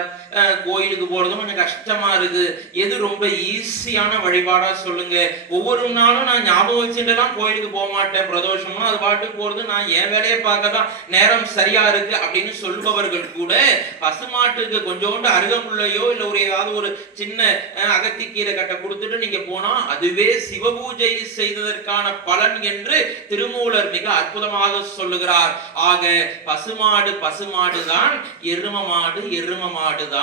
கோயிலுக்கு போறதும் எனக்கு கஷ்டமா இருக்கு, எது ரொம்ப ஈஸியான வழிபாடா சொல்லுங்க. ஒவ்வொரு நாளும் நான் ஞாபகம் வச்சுட்டுலாம் கோயிலுக்கு போக மாட்டேன், பிரதோஷமா அது பாட்டுக்கு போறது, நான் என் வேலையை பார்க்க தான் நேரம் சரியா இருக்கு அப்படின்னு சொல்பவர்கள் கூட பசுமாட்டுக்கு கொஞ்சோண்டு அருகம்புள்ளையோ இல்ல ஒரு ஏதாவது ஒரு சின்ன அகத்திக்கீரை கட்டை கொடுத்துட்டு நீங்க போனா அதுவே சிவபூஜை செய்ததற்கான பலன் என்று திருமூலர் மிக அற்புதமாக சொல்லுகிறார். ஆக பசுமாடு பசுமாடுதான், எரும மாடு எரும மாடுதான்.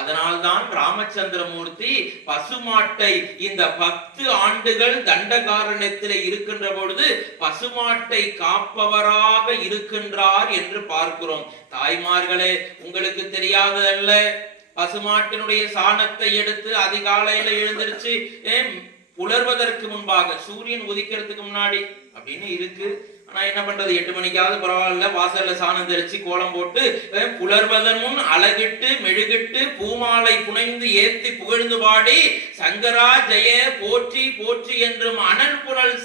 அதனால்தான் ராமச்சந்திரமூர்த்தி பசுமாட்டை இந்த 10 ஆண்டுகள் தண்டகாரண்யத்தில் இருக்கின்ற பொழுது பசுமாட்டை காப்பவராக இருக்கின்றார் என்று பார்க்கிறோம். தாய்மார்களே, உங்களுக்கு தெரியாததல்ல, பசுமாட்டினுடைய சாணத்தை எடுத்து அதிகாலையில எழுந்திருச்சு புலர்வதற்கு முன்பாக, சூரியன் உதிக்கிறதுக்கு முன்னாடி அப்படின்னு இருக்கு, ஆனா என்ன பண்றது, 8 மணிக்காவது பரவாயில்ல வாசல்ல சாணம் தெளிச்சு கோலம் போட்டு புலர்வதன் முன் அழகிட்டு மெழுகிட்டு பூமாலை புனைந்து ஏத்தி புகழ்ந்து பாடி சங்கரா ஜெய போற்றி போற்றி என்றும் அனல் புனல்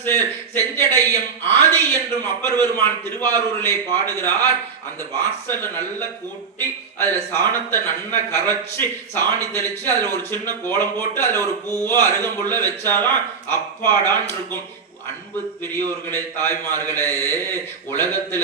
செஞ்சடையும் ஆதி என்றும் அப்பர் பெருமான் திருவாரூரிலே பாடுகிறார். அந்த வாசல்ல நல்லா கூட்டி அதுல சாணத்தை நன்னா கரைச்சு சாணி தெளிச்சு அதுல ஒரு சின்ன கோலம் போட்டு அதுல ஒரு பூவோ அருகம்புல்ல வச்சாதான் அப்பாடான் இருக்கும். அன்பு பெரியோர்களே, தாய்மார்களே, உலகத்துல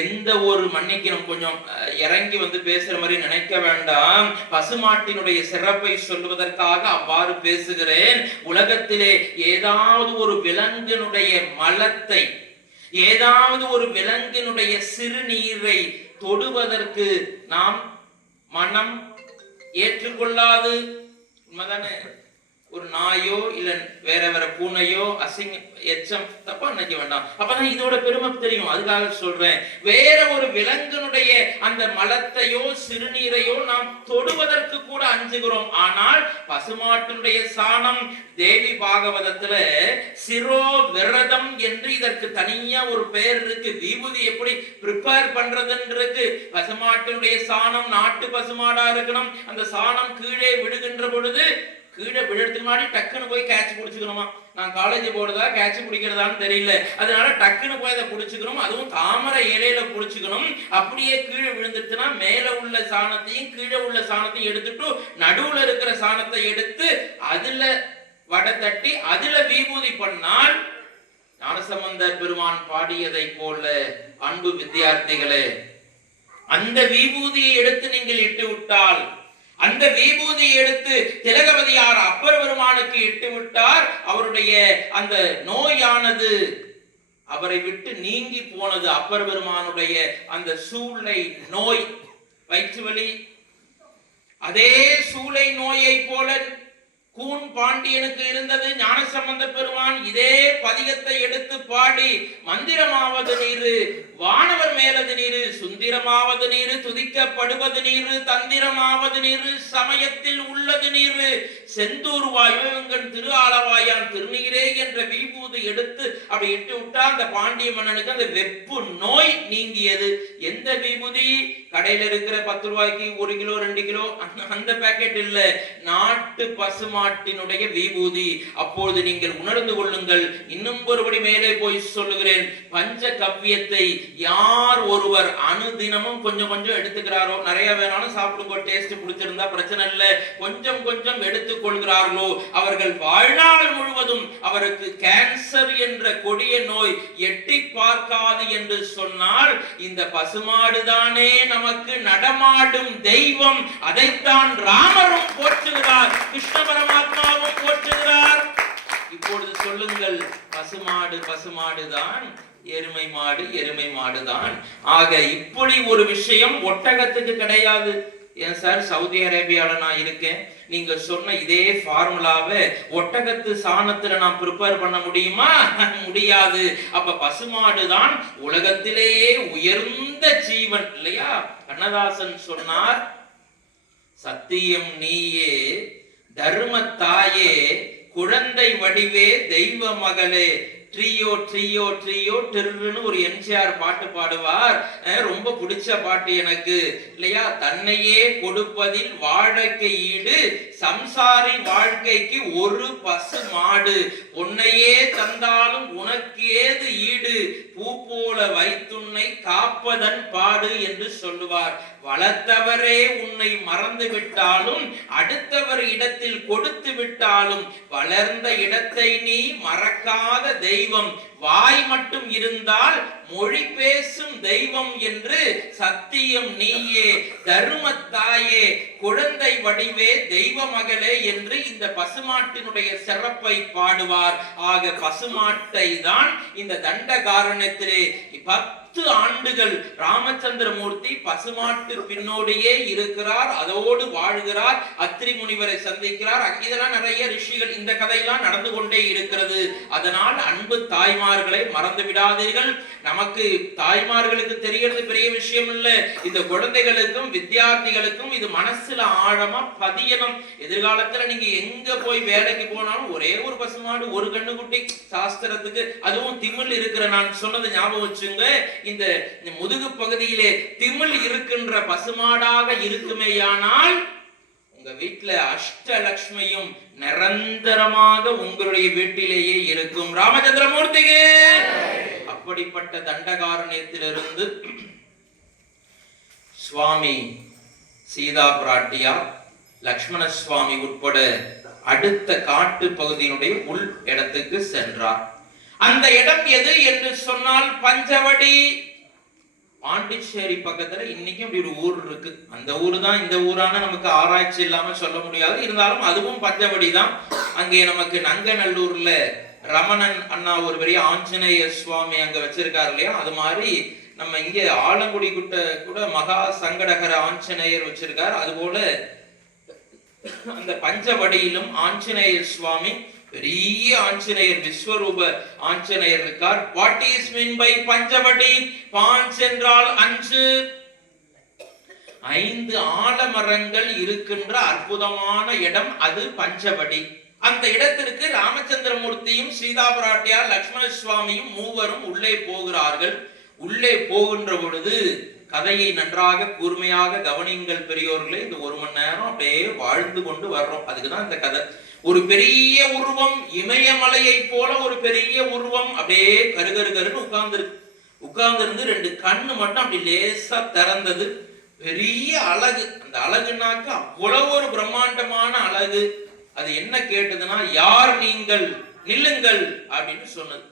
எந்த ஒரு மன்னிக்கணும், கொஞ்சம் இறங்கி வந்து பேசுற மாதிரி நினைக்க வேண்டாம். பசுமாட்டினுடைய சிறப்பை சொல்வதற்காக அவ்வாறு பேசுகிறேன். உலகத்திலே ஏதாவது ஒரு விலங்கினுடைய மலத்தை, ஏதாவது ஒரு விலங்கினுடைய சிறுநீரை தொடுவதற்கு நாம் மனம் ஏற்றுக்கொள்ளாது. உண்மைதானே? ஒரு நாயோ இல்ல வேற வேற பூனையோ அசிங்க எச்சம் தப்பா நினைக்க வேண்டாம், அப்பதான் இதோட பெருமை தெரியும். அதுக்காக சொல்றேன், வேற ஒரு விலங்கினுடைய அந்த மலத்தையோ சிறுநீரையோ நாம் தொடுவதற்கு கூட அஞ்சுகிறோம். ஆனால் பசுமாட்டினுடைய சாணம், தேவி பாகவதத்துல சிரோ விரதம் என்று இதற்கு தனியா ஒரு பெயர் இருக்கு. விபூதி எப்படி ப்ரிப்பேர் பண்றதுன்னு இருக்கு. பசுமாட்டினுடைய சாணம் நாட்டு பசுமாடா இருக்கணும். அந்த சாணம் கீழே விடுகின்ற பொழுது கீழே விழுறதுக்கு முன்னாடி டக்குன்னு போய் கேட்ச் பிடிச்சுக்கணுமா. நான் காலேஜ் போறதா கேட்ச் பிடிக்கிறதான்னு தெரியல, அதனால டக்குன்னு போய் அதை பிடிச்சுக்கணும். அதுவும் தாமரை இலையில பிடிச்சுக்கணும். அப்படியே கீழே விழுந்துட்டுனா மேல உள்ள சாணத்தையும் கீழே உள்ள சாணத்தையும் எடுத்துட்டு நடுவுல இருக்கிற சாணத்தை எடுத்து அதுல வடை தட்டி அதுல விபூதி பண்ணால் ஞானசம்பந்தர் பெருமான் பாடியதை போல அன்பு வித்தியார்த்திகளே, அந்த விபூதியை எடுத்து நீங்கள் இட்டு விட்டால், அந்த விபூதியை எடுத்து திலகவதியார் அப்பர் பெருமானுக்கு இட்டு விட்டார், அவருடைய அந்த நோயானது அவரை விட்டு நீங்கி போனது. அப்பர் பெருமானுடைய அந்த சூளை நோய், வயிற்று வலி, அதே சூளை நோயை போல கூன் பாண்டியனுக்கு இருந்தது. ஞானசம்பந்த பெருமான் இதே பதிகத்தை எடுத்து பாடி மந்திரமாவது நீரு, வானவர் மேலது நீரு, சுந்திரமாவது நீரு, துதிக்கப்படுவது நீரு, தந்திரமாவது நீரு, சமயத்தில் உள்ளது நீரு, செந்தூர் வாயுங்கன் திரு ஆலவாயான் திருநீரே என்ற விபூதி எடுத்து அப்படி இட்டு விட்டா அந்த பாண்டிய மன்னனுக்கு அந்த வெப்பு நோய் நீங்கியது. எந்த விபூதி? கடையில இருக்கிற 10 ரூபாய்க்கு 1 கிலோ 2 கிலோ அந்த பேக்கெட் இல்ல, நாட்டு பசுமாட்டினுடைய விபூதி. அப்பொழுது நீங்கள் உணர்ந்து கொள்ளுங்கள். இன்னும் ஒருபடி மேலே போய் சொல்லுகிறேன். பஞ்ச கவ்யத்தை யார் ஒருவர் அனுதினமும் கொஞ்சம் கொஞ்சம் எடுத்துக்கிறாரோ, நிறைய வேணாலும் சாப்பிடுங்க, டேஸ்ட் பிடிச்சிருந்தா பிரச்சனை இல்லை, கொஞ்சம் கொஞ்சம் எடுத்துக் கொள்கிறார்களோ அவர்கள் வாழ்நாள் முழுவதும் அவருக்கு கேன்சர் என்ற கொடிய நோய் எட்டி பார்க்காது என்று சொன்னால் இந்த பசுமாடுதானே நமக்கு நடமாடும் தெய்வம். அதைத்தான் ராமரும் போற்றுகிறார், கிருஷ்ண பரமாத்மாவும் போற்றுகிறார். இப்பொழுது சொல்லுங்கள், பசுமாடு பசுமாடுதான், எருமை மாடு எருமை மாடுதான். ஆக இப்படி ஒரு விஷயம் ஒட்டகத்துக்கு கிடையாது. ஏன் சார், சவுதி அரேபியால நான் இருக்கேன், நீங்க சொன்ன இதே ஃபார்முலாவை ஒட்டகத்து சாணத்துல நான் ப்ரிப்பேர் பண்ண முடியுமா? முடியாது. அப்ப பசுமாடுதான் உலகத்திலேயே உயர்ந்த ஜீவன் இல்லையா? கண்ணதாசன் சொன்னார், சத்தியம் நீயே, தர்மத்தாயே, குழந்தை வடிவே, தெய்வ மகளே, ட்ரியோ ட்ரியோ ட்ரியோ டிருன்னு ஒரு எம்ஜிஆர் பாட்டு பாடுவார். ரொம்ப பிடிச்ச பாட்டு எனக்கு இல்லையா? தன்னையே கொடுப்பதில் வாழ்க்கை ஈடு, சம்சாரி வாழ்க்கைக்கு ஒரு பசு மாடு, உன்னையே தந்தாலும் உனக்கு ஏது ஈடு, பூ போல வைத்துன்னை காப்பதன் பாடு என்று சொல்லுவார். வளர்த்தவரே உன்னை மறந்து விட்டாலும், அடுத்தவர் இடத்தில் கொடுத்து விட்டாலும், வளர்ந்த இடத்தை நீ மறக்காத தெய்வம், வாய் மட்டும் இருந்தால் மொழி பேசும் தெய்வம் என்று சத்தியம் நீயே, தர்மத்தாயே, குழந்தை வடிவே, தெய்வ மகளே என்று இந்த பசுமாட்டினுடைய சிறப்பை பாடுவார். ஆக பசுமாட்டை தான் இந்த தண்டகாரண்யத்திலே 10 ஆண்டுகள் ராமச்சந்திரமூர்த்தி பசுமாட்டு பின்னோடியே இருக்கிறார், அதோடு வாழ்கிறார், அத்திரி முனிவரை சந்திக்கிறார். இதெல்லாம் நிறைய ரிஷிகள், இந்த கதையெல்லாம் நடந்து கொண்டே இருக்கிறது. அதனால் அன்பு தாய்மார்களை மறந்து விடாதீர்கள். நமக்கு தாய்மார்களுக்கு தெரியறது பெரிய விஷயம் இல்லை, இந்த குழந்தைகளுக்கும் வித்தியார்த்திகளுக்கும் இது மனசுல ஆழமா பதியணும். எதிர்காலத்துல நீங்க எங்க போய் வேலைக்கு போனாலும் ஒரே ஒரு பசுமாடு, ஒரு கண்ணுக்குட்டி, சாஸ்திரத்துக்கு அதுவும் திமிழ் இருக்கிற, நான் சொன்னது ஞாபகம் வச்சுங்க, இந்த முதுகு பகுதியிலே திமிழ் இருக்கின்ற பசுமாடாக இருக்குமேயானால் உங்க வீட்டுல அஷ்டலட்சுமியும் நிரந்தரமாக உங்களுடைய வீட்டிலேயே இருக்கும். ராமச்சந்திரமூர்த்திக்கு அப்படிப்பட்ட தண்டகாரண்யத்திலிருந்து சுவாமி சீதா பிராட்டியார், லக்ஷ்மண சுவாமி உட்பட அடுத்த காட்டு பகுதியினுடைய உள் இடத்துக்கு சென்றார். அந்த இடம் எது என்று சொன்னால் பஞ்சவடி. பாண்டிச்சேரி பக்கத்துல இன்னைக்கும் அப்படி ஒரு ஊர் இருக்கு. அந்த ஊர் தான் இந்த ஊரான நமக்கு ஆராய்ச்சி இல்லாம சொல்ல முடியாது. இருந்தாலும் அதுவும் பஞ்சவடி தான். அங்கே நமக்கு நங்கநல்லூர்ல ரமணன் அண்ணா ஒரு பெரிய ஆஞ்சநேயர் சுவாமி அங்க வச்சிருக்காரு இல்லையா? அது மாதிரி நம்ம இங்க ஆலங்குடி கூட மகா சங்கடகர ஆஞ்சநேயர் வச்சிருக்கார். அதுபோல அந்த பஞ்சவடியிலும் ஆஞ்சநேயர் சுவாமி பெரிய ஆஞ்சநேயர், விஸ்வரூப ஆஞ்சநேயர் இருக்கார். What is mean by Panchavati? பாஞ்ச் என்றால் 5. 5 ஆலமரங்கள் இருக்கின்ற அற்புதமான இடம் அது பஞ்சவடி. அந்த இடத்திற்கு ராமச்சந்திரமூர்த்தியும் சீதா பிராட்டியார் லக்ஷ்மண சுவாமியும் மூவரும் உள்ளே போகிறார்கள். உள்ளே போகின்ற பொழுது கதையை நன்றாக கூர்மையாக கவனியுங்கள் பெரியோர்களே. இந்த 1 மணி நேரம் அப்படியே வாழ்ந்து கொண்டு வர்றோம். அதுக்குதான் இந்த கதை. ஒரு பெரிய உருவம், இமயமலையை போல ஒரு பெரிய உருவம் அப்படியே கருகருன்னு உட்கார்ந்து 2 கண்ணு மட்டும் அப்படி லேசா திறந்தது. பெரிய அழகு. அந்த அழகுனாக்க அவ்வளவு ஒரு பிரம்மாண்டமான அழகு. அது என்ன கேட்டதுன்னா, யார் நீங்கள், நில்லுங்கள் அப்படின்னு சொன்னது.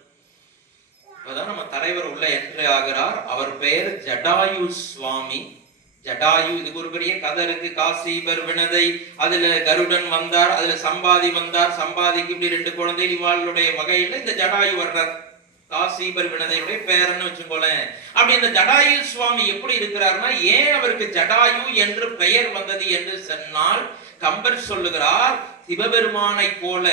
அப்பதான் நம்ம தலைவர் உள்ள என்ட்ரி ஆகிறார். அவர் பெயர் ஜடாயு சுவாமி. ஜடாயு, இதுக்கு ஒரு பெரிய கதை இருக்கு. காசி வினதை, அதுல கருடன் வந்தார், அதுல சம்பாதி வந்தார். சம்பாதிக்கு இப்படி 2 குழந்தை, இவாளுடைய வகையில இந்த ஜடாயு வர்றார். காசிபர் வினதையுடைய பேரன்னு வச்சுக்கோளேன். அப்படி இந்த ஜடாயு சுவாமி எப்படி இருக்கிறார்னா, ஏன் அவருக்கு ஜடாயு என்று பெயர் வந்தது என்று சொன்னால், கம்பர் சொல்லுகிறார், சிவபெருமானை போல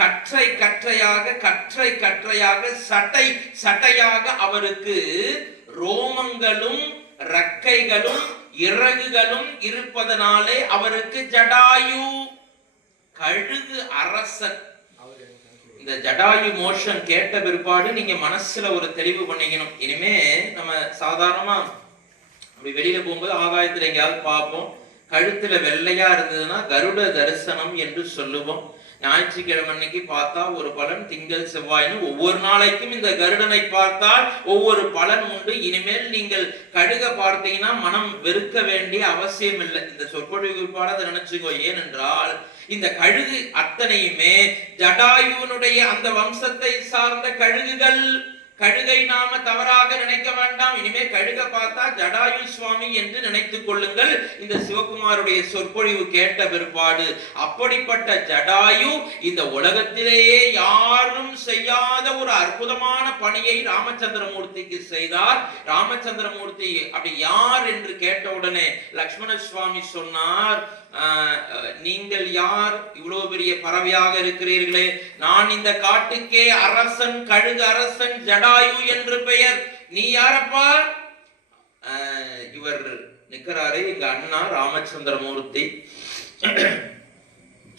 கற்றை கற்றையாக கற்றை கற்றையாக சட்டை சட்டையாக அவருக்கு ரோமங்களும் ரக்கைகளும் இறகுகளும் இருப்பதனாலே அவருக்கு ஜடாயு, கழுகு அரசன். இந்த ஜடாயு மோஷன் கேட்ட பிற்பாடு நீங்க மனசுல ஒரு தெளிவு பண்ணிக்கணும். இனிமே நம்ம சாதாரணமா அப்படி வெளியில போகும்போது ஆகாயத்துல எங்கேயாவது பார்ப்போம், கழுத்துல வெள்ளையா இருந்ததுன்னா கருட தரிசனம் என்று சொல்லுவோம். ஞாயிற்றுக்கிழமை அன்னைக்கு பார்த்தா ஒரு பலன், திங்கள் செவ்வாய்னு ஒவ்வொரு நாளைக்கும் இந்த கருடனை பார்த்தால் ஒவ்வொரு பலன் உண்டு. இனிமேல் நீங்கள் கழுக பார்த்தீங்கன்னா மனம் வெறுக்க வேண்டிய அவசியம் இல்லை. இந்த சொற்பொழிவு அதை நினைச்சுக்கோ. ஏனென்றால் இந்த கழுகு அத்தனையுமே ஜடாயுனுடைய அந்த வம்சத்தை சார்ந்த கழுகுகள். கழுகை நாம தவறாக நினைக்க வேண்டாம். இனிமே கழுக பார்த்தா ஜடாயு சுவாமி என்று நினைத்துக் கொள்ளுங்கள். இந்த சிவகுமாருடைய சொற்பொழிவு கேட்ட பிற்பாடு அப்படிப்பட்ட ஜடாயு இந்த உலகத்திலேயே யாரும் செய்யாத ஒரு அற்புதமான பணியை ராமச்சந்திரமூர்த்திக்கு செய்தார். ராமச்சந்திரமூர்த்தி அப்படி யார் என்று கேட்டவுடனே லக்ஷ்மண சுவாமி சொன்னார், நீங்கள் யார்? இவ்வளவு பெரிய பறவையாக இருக்கிறீர்களே, நான் இந்த காட்டுக்கே அரசன், கழுகு அரசன் ஜடாயு என்று பெயர். நீ யாரப்பா? இவர் நிற்கிறாரே எங்க அண்ணா ராமச்சந்திரமூர்த்தி.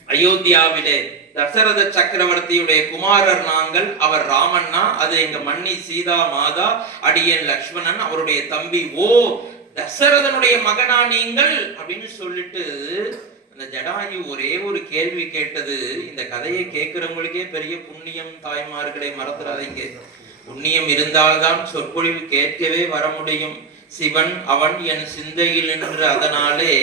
அயோத்தியாவிலே தசரத சக்கரவர்த்தியுடைய குமாரர் நாங்கள். அவர் ராமண்ணா, அது எங்க மன்னி சீதா மாதா, அடியன் லக்ஷ்மணன் அவருடைய தம்பி. ஓ, தசரதனுடைய மகனா நீங்கள் அப்படின்னு சொல்லிட்டு அந்த ஜடாயு ஒரே ஒரு கேள்வி கேட்டது. இந்த கதையை கேட்கிறவங்களுக்கே பெரிய புண்ணியம். தாய்மார்களே, மறந்துடாதீங்க. புண்ணியம் இருந்தால்தான் சொற்பொழிவு கேட்கவே வர முடியும். சிவன் அவன் என் சிந்தையில் என்று, அதனாலே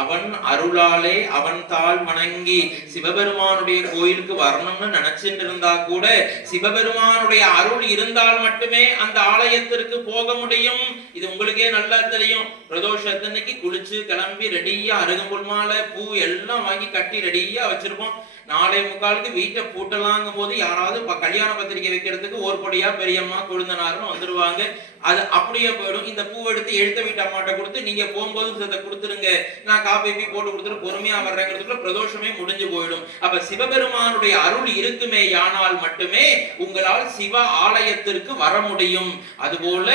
அவன் அருளாலே அவன் தாள் வணங்கி சிவபெருமானுடைய கோயிலுக்கு வரணும்னு நினைச்சிட்டு இருந்தா கூட சிவபெருமானுடைய அருள் இருந்தால் மட்டுமே அந்த ஆலயத்திற்கு போக முடியும். இது உங்களுக்கே நல்லா தெரியும். பிரதோஷத்தன்னைக்கு குளிச்சு கிளம்பி ரெடியா அருகம்புல் மாலை பூ எல்லாம் வாங்கி கட்டி ரெடியா வச்சிருப்போம். 4:45 வீட்டை பூட்டலாங்கும் போது யாராவது கல்யாண பத்திரிகை வைக்கிறதுக்கு ஓர்படியா பெரியம்மா கொழுந்தனாருன்னு வந்துருவாங்க. அது அப்படியே போயிடும். இந்த பூவை எடுத்து எழுத்த வீட்டு அம்மாட்ட கொடுத்து நீங்க போகும்போது இதை கொடுத்துருங்க, நான் காப்பி போட்டு கொடுத்துட்டு பொறுமையா வர்றேங்கிறதுக்குள்ள பிரதோஷமே முடிஞ்சு போயிடும். அப்ப சிவபெருமானுடைய அருள் இருக்குமே யானால் மட்டுமே உங்களால் சிவ ஆலயத்திற்கு வர முடியும். அதுபோல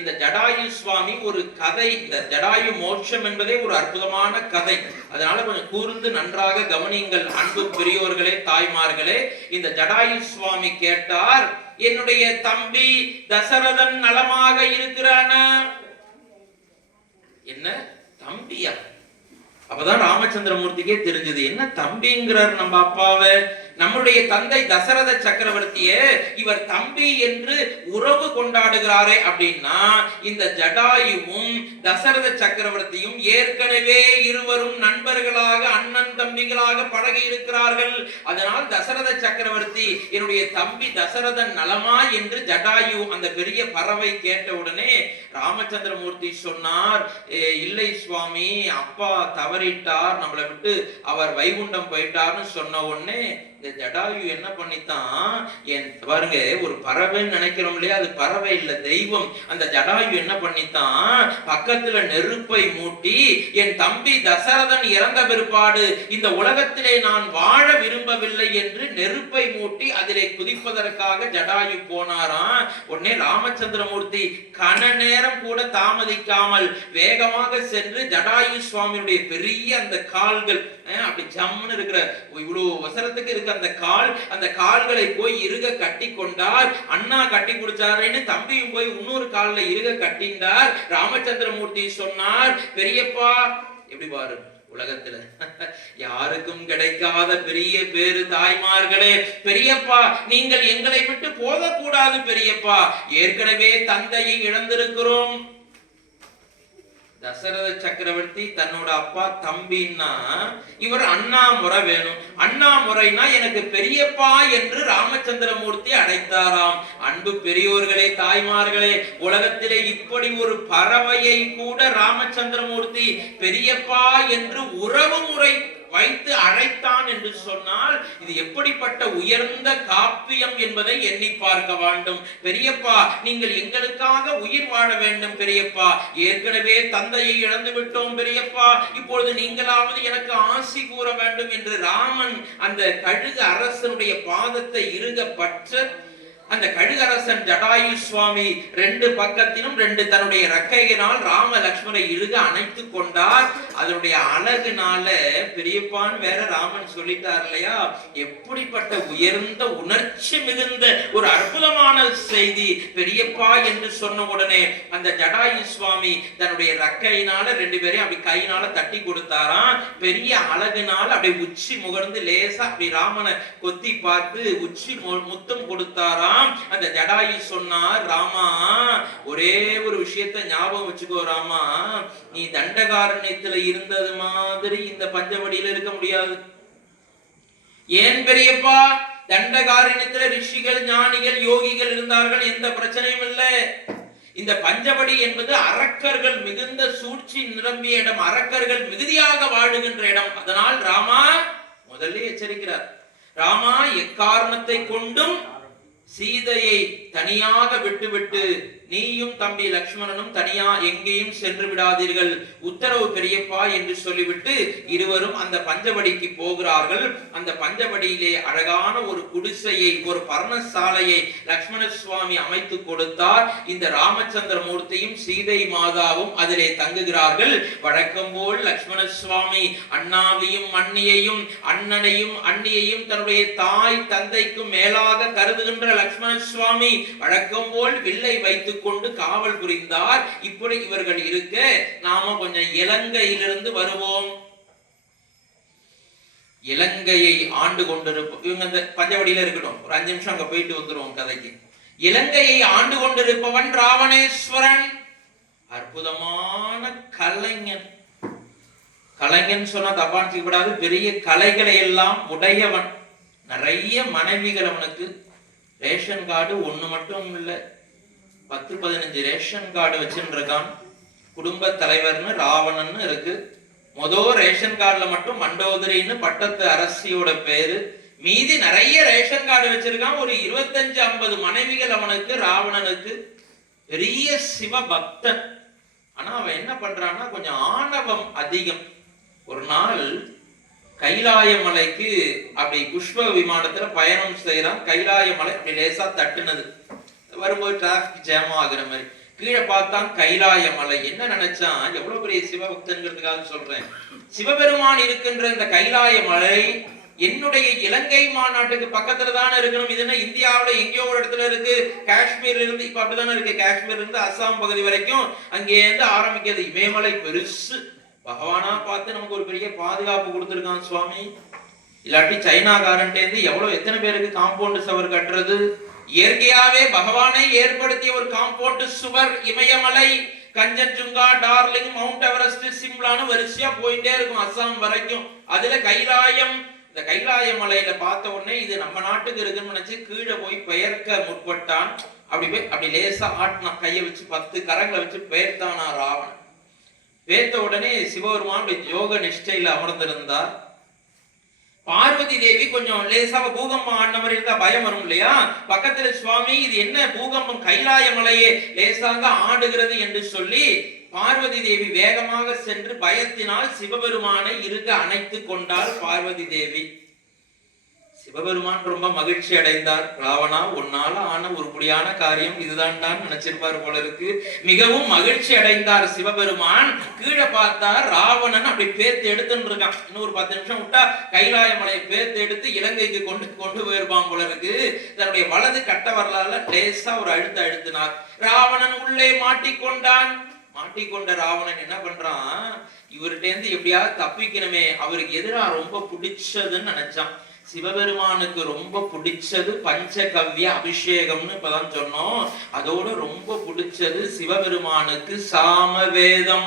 இந்த ஜடாயு சுவாமி ஒரு கதை. இந்த ஜடாயு மோட்சம் என்பதே ஒரு அற்புதமான கதை. அதனால கொஞ்சம் கூர்ந்து நன்றாக கவனிங்கள் அன்பு பெரியோர்களே, தாய்மார்களே. இந்த ஜடாயு சுவாமி கேட்டார், என்னுடைய தம்பி தசரதன் நலமாக இருக்கிறானா? என்ன தம்பியா? அப்பதான் ராமச்சந்திரமூர்த்திக்கே தெரிஞ்சது, என்ன தம்பிங்கிறார் நம்ம அப்பாவை. நம்முடைய தந்தை தசரத சக்கரவர்த்திய இவர் தம்பி என்று உறவு கொண்டாடுகிறாரே அப்படின்னா, இந்த ஜடாயுவும் தசரத சக்கரவர்த்தியும் ஏற்கனவே இருவரும் நண்பர்களாக அண்ணன் தம்பிகளாக பழகி இருக்கிறார்கள். அதனால் தசரத சக்கரவர்த்தி என்னுடைய தம்பி தசரதன் நலமா என்று ஜடாயு அந்த பெரிய பறவை கேட்டவுடனே ராமச்சந்திரமூர்த்தி சொன்னார், இல்லை சுவாமி, அப்பா தவறிட்டார், நம்மளை விட்டு அவர் வைகுண்டம் போயிட்டார்னு சொன்ன உடனே இந்த ஜடாயு என்ன பண்ணித்தான், பாருங்க, ஒரு பறவைன்னு நினைக்கிறோம் இல்லையா, அது பறவை இல்ல, தெய்வம். அந்த ஜடாயு என்ன பண்ணித்தான், பக்கத்துல நெருப்பை மூட்டி, என் தம்பி தசரதன் இறந்த பிற்பாடு இந்த உலகத்திலே நான் வாழ விரும்பவில்லை என்று நெருப்பை மூட்டி அதிலே குதிப்பதற்காக ஜடாயு போனாராம். உடனே ராமச்சந்திரமூர்த்தி கன நேரம் கூட தாமதிக்காமல் வேகமாக சென்று ஜடாயு சுவாமியுடைய பெரிய அந்த கால்கள் அப்படி ஜம்முன்னு இருக்கிற இவ்வளவு வசரத்துக்கு இருக்க அந்த கால்களை போய் இருக கட்டி கொண்டார். அண்ணா கட்டி குடிச்சாருன்னு தம்பியும் போய் இன்னொரு கால்ல இருக கட்டிண்டார். ராமச்சந்திரமூர்த்தி சொன்னார், பெரியப்பா, எப்படி பாரு, உலகத்துல யாருக்கும் கிடைக்காத பெரிய பேரு தாய்மார்களே, பெரியப்பா நீங்கள் எங்களை விட்டு போகக்கூடாது பெரியப்பா, ஏற்கனவே தந்தையை இழந்திருக்கிறோம். தசரத சக்கரவர்த்தி தன்னோட அப்பா தம்பின்னா இவர் அண்ணா முறை வேணும். அண்ணா முறைனா எனக்கு பெரியப்பா என்று ராமச்சந்திரமூர்த்தி அழைத்தாராம். அன்பு பெரியோர்களே, தாய்மார்களே, உலகத்திலே இப்படி ஒரு பறவையை கூட ராமச்சந்திரமூர்த்தி பெரியப்பா என்று உறவு முறை வைத்து அழைத்தான் என்று சொன்னால் இது எப்படிப்பட்ட உயர்ந்த காப்பியம் என்பதை எண்ணி பார்க்க வேண்டும். பெரியப்பா, நீங்கள் எங்களுக்காக உயிர் வாழ வேண்டும் பெரியப்பா. ஏற்கனவே தந்தையை இழந்து விட்டோம் பெரியப்பா, இப்பொழுது நீங்களாவது எனக்கு ஆசி கூற வேண்டும் என்று ராமன் அந்த கழுகு அரசனுடைய பாதத்தை இறுக பற்ற அந்த கழுகரசன் ஜடாயு சுவாமி ரெண்டு பக்கத்திலும் ரெண்டு தன்னுடைய ரக்கையினால் ராம லக்ஷ்மணரை இறுக அணைத்து கொண்டார். அதனுடைய அழகுனால பெரியப்பான் வேற ராமன் சொல்லிட்டார் இல்லையா. எப்படிப்பட்ட உயர்ந்த உணர்ச்சி மிகுந்த ஒரு அற்புதமான செய்தி பெரியப்பா என்று சொன்ன உடனே அந்த ஜடாயு சுவாமி தன்னுடைய ரக்கையினால ரெண்டு பேரையும் அப்படி கையினால தட்டி கொடுத்தாராம். பெரிய அழகுனால அப்படி உச்சி முகர்ந்து லேசா அப்படி ராமனை கொத்தி பார்த்து உச்சி முத்தம் கொடுத்தாராம். அந்த ஜடாயு சொன்னார், ராமா ஒரே ஒரு விஷயத்தை ஞாபகம் வச்சுக்கோ ராமா, நீ தண்டகாரண்யத்துல இருந்தது மாதிரி இந்த பஞ்சவடியில இருக்க முடியாது. ஏன் பெரியப்பா? தண்டகாரண்யத்துல ரிஷிகள் ஞானிகள் யோகிகள் இருந்தார்கள், எந்த பிரச்சனையும் இல்லை. இந்த பஞ்சவடி என்பது அரக்கர்கள் மிகுந்த சூழ்ச்சி நிரம்பிய இடம், அரக்கர்கள் மிகுதியாக வாழுகின்ற இடம். அதனால் ராமா முதல்ல எச்சரிக்கிறார், ராமா எக்காரணத்தை கொண்டும் சீதையை தனியாக விட்டுவிட்டு நீயும் தம்பி லக்ஷ்மணனும் தனியா எங்கேயும் சென்று விடாதீர்கள், உத்தரவு பெரியப்பா என்று சொல்லிவிட்டு இருவரும் அந்த பஞ்சவடிக்கு போகிறார்கள். அந்த பஞ்சவடியிலே அழகான ஒரு குடிசையை, ஒரு பர்ணசாலையை லக்ஷ்மண சுவாமி அமைத்து கொடுத்தார். இந்த ராமச்சந்திர மூர்த்தியும் சீதை மாதாவும் அதிலே தங்குகிறார்கள். வழக்கம் போல் லக்ஷ்மண சுவாமி அண்ணாவையும் அண்ணியையும் அண்ணனையும் அண்ணியையும் தன்னுடைய தாய் தந்தைக்கும் மேலாக கருதுகின்ற லக்ஷ்மண சுவாமி வழக்கம் போல் வில்லை வைத்து கொண்டு காவல் புரிந்தார். இப்படி இவர்கள் இருக்க நாம கொஞ்சம் இலங்கையிலிருந்து வருவோம். இலங்கையை ஆண்டு கொண்டிருப்போம். இவங்க அந்த பஞ்சவடியில இருக்கட்டும், ஒரு 5 நிமிஷம் அங்க போயிட்டு வந்துருவோம் கதைக்கு. இலங்கையை ஆண்டு கொண்டிருப்பவன் ராவணேஸ்வரன். அற்புதமான கலைஞன். கலைஞன் சொன்னா தப்பான்னு கூடாது, பெரிய கலைகளை எல்லாம் உடையவன். நிறைய மனைவிகள் அவனுக்கு. ரேஷன் கார்டு ஒண்ணு மட்டும் இல்லை, 10-15 ரேஷன் கார்டு வச்சுருக்கான். குடும்ப தலைவர்னு ராவணன் இருக்கு. மொதல் ரேஷன் கார்டுல மட்டும் மண்டோதரின்னு பட்டத்து அரசியோட பேரு. மீதி நிறைய ரேஷன் கார்டு வச்சிருக்கான். ஒரு 25-50 மனைவிகள் அவனுக்கு, ராவணனுக்கு. பெரிய சிவபக்தன். ஆனா அவன் என்ன பண்றான்னா கொஞ்சம் ஆணவம் அதிகம். ஒரு நாள் கைலாய மலைக்கு அப்படி புஷ்ப விமானத்துல பயணம் செய்யறான். கைலாய மலை அப்படி லேசா தட்டுனது. வரும்போது டிராபிக் ஜாம் ஆகுற மாதிரி கீழே பார்த்தான் கைலாய மலை. என்ன நினைச்சான், எவ்வளவு பெரிய சிவபக்தன்கிறதுக்காக சொல்றேன், சிவபெருமான் இருக்கின்ற இந்த கைலாய மலை என்னுடைய இலங்கை மாநாட்டுக்கு பக்கத்துல தானே இருக்கணும். இதுன்னா இந்தியாவில எங்கேயோ ஒரு இடத்துல இருக்கு. காஷ்மீர்ல இருந்து இப்ப அப்படித்தானே இருக்கு, காஷ்மீர்ல இருந்து அஸ்ஸாம் பகுதி வரைக்கும் அங்கே இருந்து ஆரம்பிக்கிறது. இமயமலை பெருசு. பகவானா பார்த்து நமக்கு ஒரு பெரிய பாதுகாப்பு கொடுத்திருக்கான் சுவாமி. இல்லாட்டி சைனாக்காரன்ட்டு இருந்து எவ்வளவு எத்தனை பேருக்கு காம்பவுண்ட் சுவர் கட்டுறது. இயற்கையாவே பகவானை ஏற்படுத்திய ஒரு காம்பவுண்ட் சுவர் இமயமலை. கஞ்சன்ஜுங்கா, டார்லிங், மவுண்ட் எவரெஸ்ட், சிம்லான்னு வரிசையா போயிட்டே இருக்கும் அஸ்ஸாம் வரைக்கும். அதுல கைலாயம், இந்த கைலாய மலையில பார்த்த உடனே இது நம்ம நாட்டுக்கு இருக்குன்னு நினைச்சு கீழே போய் பெயர்க்க முற்பட்டான். அப்படி போய் அப்படி லேசா ஆட்டினான், கையை வச்சு 10 கரங்களை வச்சு பெயர்த்தானா ராவணன். பேத்த உடனே சிவபெருமான் யோக நிஷ்டையில அமர்ந்திருந்தார். பார்வதி தேவி கொஞ்சம் லேசாக பூகம்பம் ஆடின மாதிரி இருந்தா பயம் வரும் இல்லையா. பக்கத்துல சுவாமி இது என்ன பூகம்பம், கைலாய மலையே லேசாக ஆடுகிறது என்று சொல்லி பார்வதி தேவி வேகமாக சென்று பயத்தினால் சிவபெருமானை இறுக அணைத்து கொண்டாள் பார்வதி தேவி. சிவபெருமான் ரொம்ப மகிழ்ச்சி அடைந்தார். ராவணா, உன்னால ஆன உருப்படியான காரியம் இதுதான் தான் நினைச்சிருப்பாரு போல இருக்கு. மிகவும் மகிழ்ச்சி அடைந்தார் சிவபெருமான். கீழே பார்த்தார் ராவணன் அப்படி பேத்து எடுத்துன்னு இருக்கான். இன்னும் ஒரு 10 நிமிஷம் விட்டா கைலாய மலையை பேத்து எடுத்து இலங்கைக்கு கொண்டு போயிருப்பான் போல இருக்கு. தன்னுடைய வலது கட்ட வரலால லேசா ஒரு அழுத்தினார். ராவணன் உள்ளே மாட்டிக்கொண்டான். மாட்டிக்கொண்ட ராவணன் என்ன பண்றான், இவர்கிட்ட இருந்து எப்படியாவது தப்பிக்கணுமே. அவருக்கு எதிராக ரொம்ப பிடிச்சதுன்னு நினைச்சான். சிவபெருமானுக்கு ரொம்ப பிடிச்சது பஞ்சகவ்ய அபிஷேகம்னு இப்பதான் சொன்னோம். அதோட ரொம்ப பிடிச்சது சிவபெருமானுக்கு சாமவேதம்.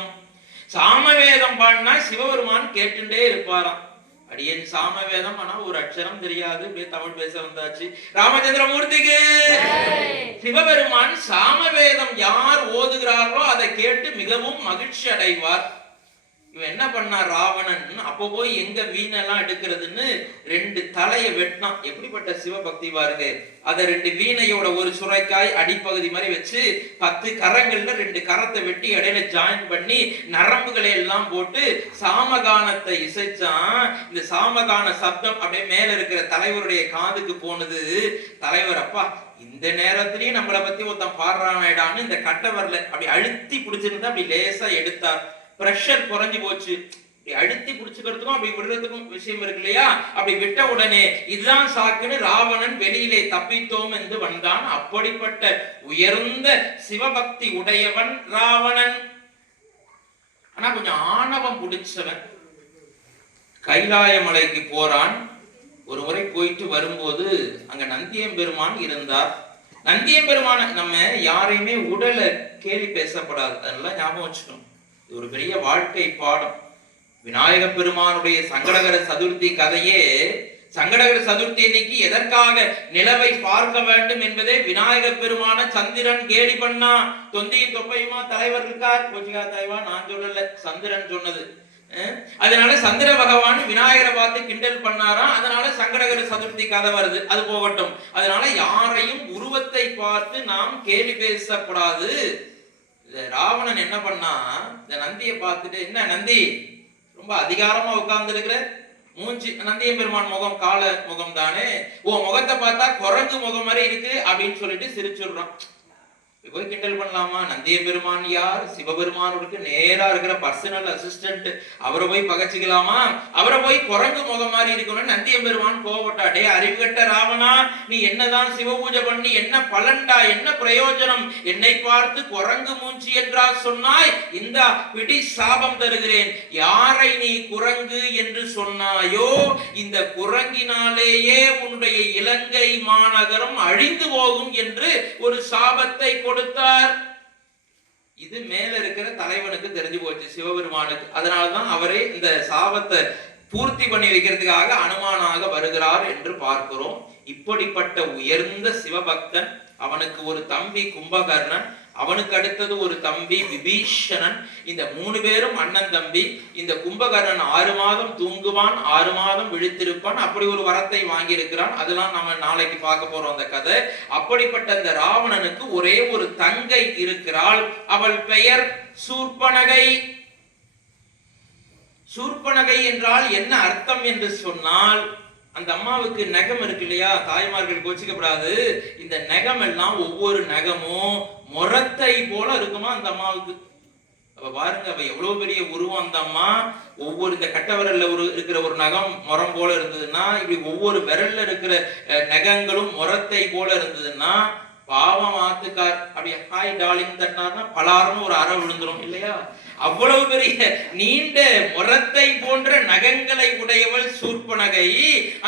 சாமவேதம் பாடினா சிவபெருமான் கேட்டுட்டே இருப்பாராம். அடியேன் சாமவேதம் ஆனா ஒரு அக்ஷரம் தெரியாது, தமிழ் பேச வந்தாச்சு. ராமச்சந்திரமூர்த்திக்கு சிவபெருமான் சாமவேதம் யார் ஓதுகிறார்களோ அதை கேட்டு மிகவும் மகிழ்ச்சி அடைவார். இவன் என்ன பண்ணா ராவணன், அப்போ போய் எங்க வீணெல்லாம் எடுக்கிறதுன்னு 2 தலையை வெட்டினான். எப்படிப்பட்ட சிவபக்தி பாருங்க. அத 2 வீணையோட ஒரு சுரைக்காய் அடிப்பகுதி மாதிரி வச்சு 10 கரங்கள்ல 2 கரத்தை வெட்டி இடையில ஜாயின் பண்ணி நரம்புகளை எல்லாம் போட்டு சாமகானத்தை இசைச்சான். இந்த சாமகான சப்தம் அப்படியே மேல இருக்கிற தலைவருடைய காதுக்கு போனது. தலைவர் அப்பா இந்த நேரத்திலயும் நம்மளை பத்தி ஒருத்தன் பாடுறானேடான்னு இந்த கட்டவரில் அப்படி அழுத்தி பிடிச்சிருந்தா அப்படி லேசா எடுத்தார். பிரஷர் குறைஞ்சு போச்சு. அழுத்தி பிடிச்சுக்கிறதுக்கும் அப்படி விடுறதுக்கும் விஷயம் இருக்கு இல்லையா? அப்படி விட்ட உடனே இதுதான் சாக்குன்னு ராவணன் வெளியிலே தப்பித்தோம் என்று வந்தான். அப்படிப்பட்ட உயர்ந்த சிவபக்தி உடையவன் ராவணன். ஆனா கொஞ்சம் ஆணவம் பிடிச்சவன். கைலாய மலைக்கு போறான். ஒரு முறை போயிட்டு வரும்போது அங்க நந்தியம்பெருமான் இருந்தார். நந்தியம்பெருமான நம்ம யாரையுமே உடலை கேலி பேசப்படாது, அதெல்லாம் ஞாபகம் வச்சுக்கணும். இது ஒரு பெரிய வாழ்க்கை பாடம். விநாயக பெருமானுடைய சங்கடகர சதுர்த்தி கதையே, சங்கடகர சதுர்த்தி அன்னைக்கு எதற்காக நிலவை பார்க்க வேண்டும் என்பதே விநாயக பெருமான சந்திரன் கேலி பண்ணா. தொந்தியும் தொப்பையுமா தலைவர் இருக்கார், கோச்சிகா தலைவா நான் சொல்லல, சந்திரன் சொன்னது. அதனால சந்திர பகவான் விநாயகரை பார்த்து கிண்டல் பண்ணாராம். அதனால சங்கடகர சதுர்த்தி கதை வருது. அது போகட்டும். அதனால யாரையும் உருவத்தை பார்த்து நாம் கேலி பேசக்கூடாது. ராவணன் என்ன பண்ணா, இந்த நந்தியை பார்த்துட்டு, என்ன நந்தி ரொம்ப அதிகாரமா உட்கார்ந்து இருக்கிற, மூஞ்சி நந்திய பெருமான் முகம் கால முகம் தானே, ஓ முகத்தை பார்த்தா குரங்கு முகம் மாதிரி இருக்கு அப்படின்னு சொல்லிட்டு சிரிச்சுடுறான். போய் கிண்டல் பண்ணலாமா? நந்திய பெருமான் யார்? சிவபெருமானுக்கு நேரா இருக்கிற பர்சனல் அசிஸ்டன்ட். அவரை போய் பகச்சிக்கலாமா? அவரை போய் குரங்கு முகம் மாதிரி இருக்கணும். நந்திய பெருமான் கோவப்பட்டாடே, அறிவுகட்ட ராவணா, நீ என்னதான் சிவ பூஜை பண்ணி என்ன பலன்டா, என்ன பிரயோஜனம்? என்னை பார்த்து குரங்கு மூஞ்சி என்றா சொன்னாய், இந்த பிடி சாபம் தருகிறேன். யாரை நீ குரங்கு என்று சொன்னாயோ இந்த குரங்கினாலேயே உன்னுடைய இலங்கை மாநகரம் அழிந்து போகும் என்று ஒரு சாபத்தை கொடுத்தார். இது மேல இருக்கிற தலைவனுக்கு தெரிஞ்சு போச்சு, சிவபெருமானுக்கு. அதனால்தான் அவரே இந்த சாபத்தை பூர்த்தி பண்ணி வைக்கிறதுக்காக அனுமானாக வருகிறார் என்று பார்க்கிறோம். இப்படிப்பட்ட உயர்ந்த சிவபக்தன். அவனுக்கு ஒரு தம்பி கும்பகர்ணன், அவனுக்கு அடுத்தது ஒரு தம்பி விபீஷணன். இந்த 3 பேரும் அண்ணன் தம்பி. இந்த கும்பகர்ணன் 6 மாதம் தூங்குவான், 6 மாதம் விழித்திருப்பான். அப்படி ஒரு வரத்தை வாங்கி இருக்கிறான். அதெல்லாம் நம்ம நாளைக்கு பார்க்க போறோம் அந்த கதை. அப்படிப்பட்ட அந்த ராவணனுக்கு ஒரே ஒரு தங்கை இருக்கிறாள். அவள் பெயர் சூர்பனகை. சூர்பனகை என்றால் என்ன அர்த்தம் என்று சொன்னால், அந்த அம்மாவுக்கு நகம் இருக்கு இல்லையா, தாய்மார்கள் கோச்சிக்கப்படாது. இந்த நகம் எல்லாம் ஒவ்வொரு நகமும் முரத்தை போல இருக்குமா அந்த அம்மாவுக்கு. அப்ப பாருங்க, அவ எவ்வளவு பெரிய உருவம் அந்த அம்மா. ஒவ்வொரு இந்த கட்ட விரல்ல இருக்கிற ஒரு நகம் முரம் போல இருந்ததுன்னா, இப்படி ஒவ்வொரு விரல்ல இருக்கிற நகங்களும் முரத்தை போல இருந்ததுன்னா, பாவம் ஆத்துக்கார் அப்படி ஹாய் டார்லிங் தட்டினார்னா பலாருன்னு ஒரு அறை விழுந்துரும் இல்லையா? அவ்வளவு பெரிய நீண்ட முரத்தை போன்ற நகங்களை உடையவள் சூர்பனகை.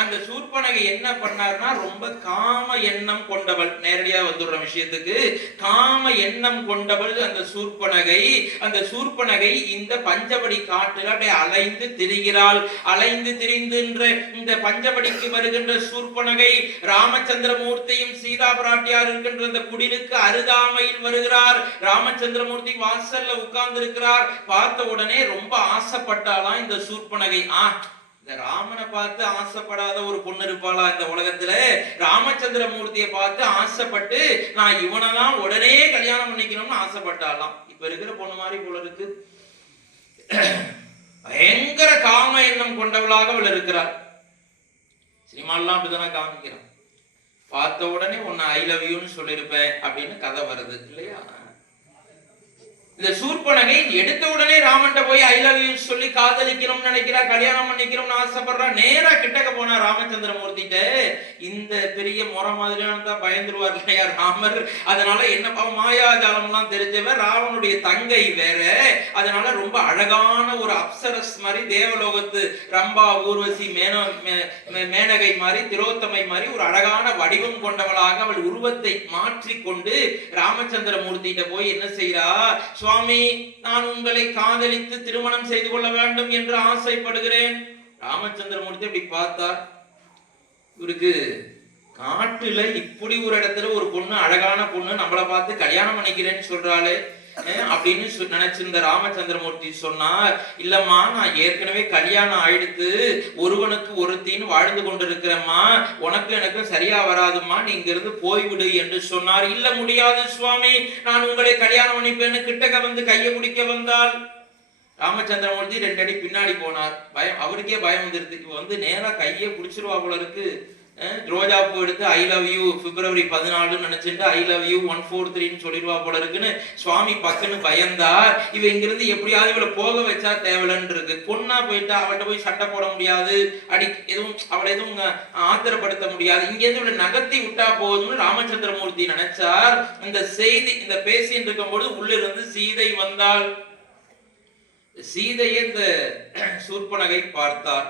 அந்த சூர்பனகை என்ன பண்ணார்னா, ரொம்ப காம எண்ணம் கொண்டவள். நேரடியா வந்துடுற விஷயத்துக்கு, காம எண்ணம் கொண்டவள் அந்த சூர்பனகை. அந்த சூர்பனகை இந்த பஞ்சவடி காட்டில் அப்படியே அலைந்து திரிகிறாள். அலைந்து திரிந்துன்ற இந்த பஞ்சவடிக்கு வருகின்ற சூர்பனகை ராமச்சந்திரமூர்த்தியும் சீதா பிராட்டியார் இருக்கின்ற இந்த குடிலுக்கு அருகாமையில் வருகிறார். ராமச்சந்திரமூர்த்தி வாசல்ல உட்கார்ந்து இருக்கிறார். பார்த்த உடனே ரொம்ப ஆசைப்பட்டாலாம் இந்த சூர்பனகை. இந்த ராமனை பார்த்து ஆசைப்படாத ஒரு பொண்ணு இருப்பாளா இந்த உலகத்துல? ராமச்சந்திரமூர்த்தியை பார்த்து ஆசைப்பட்டு நான் இவனைதான் உடனே கல்யாணம் பண்ணிக்கணும்னு ஆசைப்பட்டாலாம். இப்ப இருக்கிற பொண்ணு மாதிரி போல இருக்கு. பயங்கர காம எண்ணம் கொண்டவளாக அவள் இருக்கிறார். சினிமாலாம் அப்படிதானே காமிக்கிறான். பார்த்த உடனே உன்னை ஐ லவ் யூன்னு சொல்லியிருப்பேன் அப்படின்னு கதை வருது இல்லையா? இந்த சூர்பனகை எடுத்த உடனே ராமன்ட்ட போய் ஐ லவ் யூ சொல்லி காதலிக்கணும்னு நினைக்கிறா, கல்யாணம் பண்ணிக்கணும்னு ஆசைப்படுறா. நேரா கிட்டக்க போனா ராமச்சந்திரமூர்த்திட்ட. இந்த பெரிய முறை மாதிரியான தான் பயந்துருவார் இல்லையா ராமர். அதனால என்ன மாயாஜாலம் எல்லாம் தெரிஞ்சவர், ராவனுடைய தங்கை வேற. அதனால ரொம்ப அழகான ஒரு அப்சரஸ் மாதிரி, தேவலோகத்து ரம்பா ஊர்வசி மேனகை மாதிரி, திரோத்தமை மாதிரி ஒரு அழகான வடிவம் கொண்டவளாக அவள் உருவத்தை மாற்றிக்கொண்டு ராமச்சந்திரமூர்த்திட்ட போய் என்ன செய்யறா, சுவாமி நான் உங்களை காதலித்து திருமணம் செய்து கொள்ள வேண்டும் என்று ஆசைப்படுகிறேன். ராமச்சந்திரமூர்த்தி அப்படி பார்த்தார். இவருக்கு காட்டுல இப்படி ஒரு இடத்துல ஒரு பொண்ணு, அழகான பொண்ணு நம்மளை பார்த்து கல்யாணம் பண்ணிக்கிறேன்னு சொல்றாளே, அப்படின்னு நினைச்சிருந்த ராமச்சந்திரமூர்த்தி சொன்னார், இல்லம்மா நான் ஏற்கனவே கல்யாணம் ஆயிடுத்து, ஒருவனுக்கு ஒருத்தின்னு வாழ்ந்து கொண்டிருக்கிறம்மா, உனக்கு எனக்கு சரியா வராதுமா, நீ இங்க இருந்து போய்விடு என்று சொன்னார். இல்ல முடியாது சுவாமி, நான் உங்களை கல்யாணம் பண்ணிப்பேன்னு கிட்டக்க வந்து கையை பிடிக்க வந்தால் ராமச்சந்திரமூர்த்தி 2 அடி பின்னாடி போனார். பயம், அவருக்கே பயம் வந்துருது. இப்ப வந்து நேரா கையை பிடிச்சிருவா போல இருக்கு. ரோஜா பூ எடுத்து ஐ லவ் யூ பிப்ரவரி 14 நினைச்சிட்டு ஐ லவ் யூ 143 சொல்லிடுவா போல இருக்குன்னு சுவாமி பக்குன்னு பயந்தார். இவ இங்கிருந்து எப்படியாவது இவளை போக வச்சா தேவலன்னு இருக்கு. பொண்ணா போயிட்டா அவள்கிட்ட போய் சண்டை போட முடியாது, எதுவும் அவளை எதுவும் ஆத்திரப்படுத்த முடியாது, இங்க இருந்து இவளை நகர்த்தி விட்டா போதும்னு ராமச்சந்திரமூர்த்தி நினைச்சார். இந்த செய்தி இந்த பேசிட்டு இருக்கும் பொழுது உள்ள இருந்து சீதை வந்தாள். சீதையை இந்த சூர்பனகை பார்த்தார்.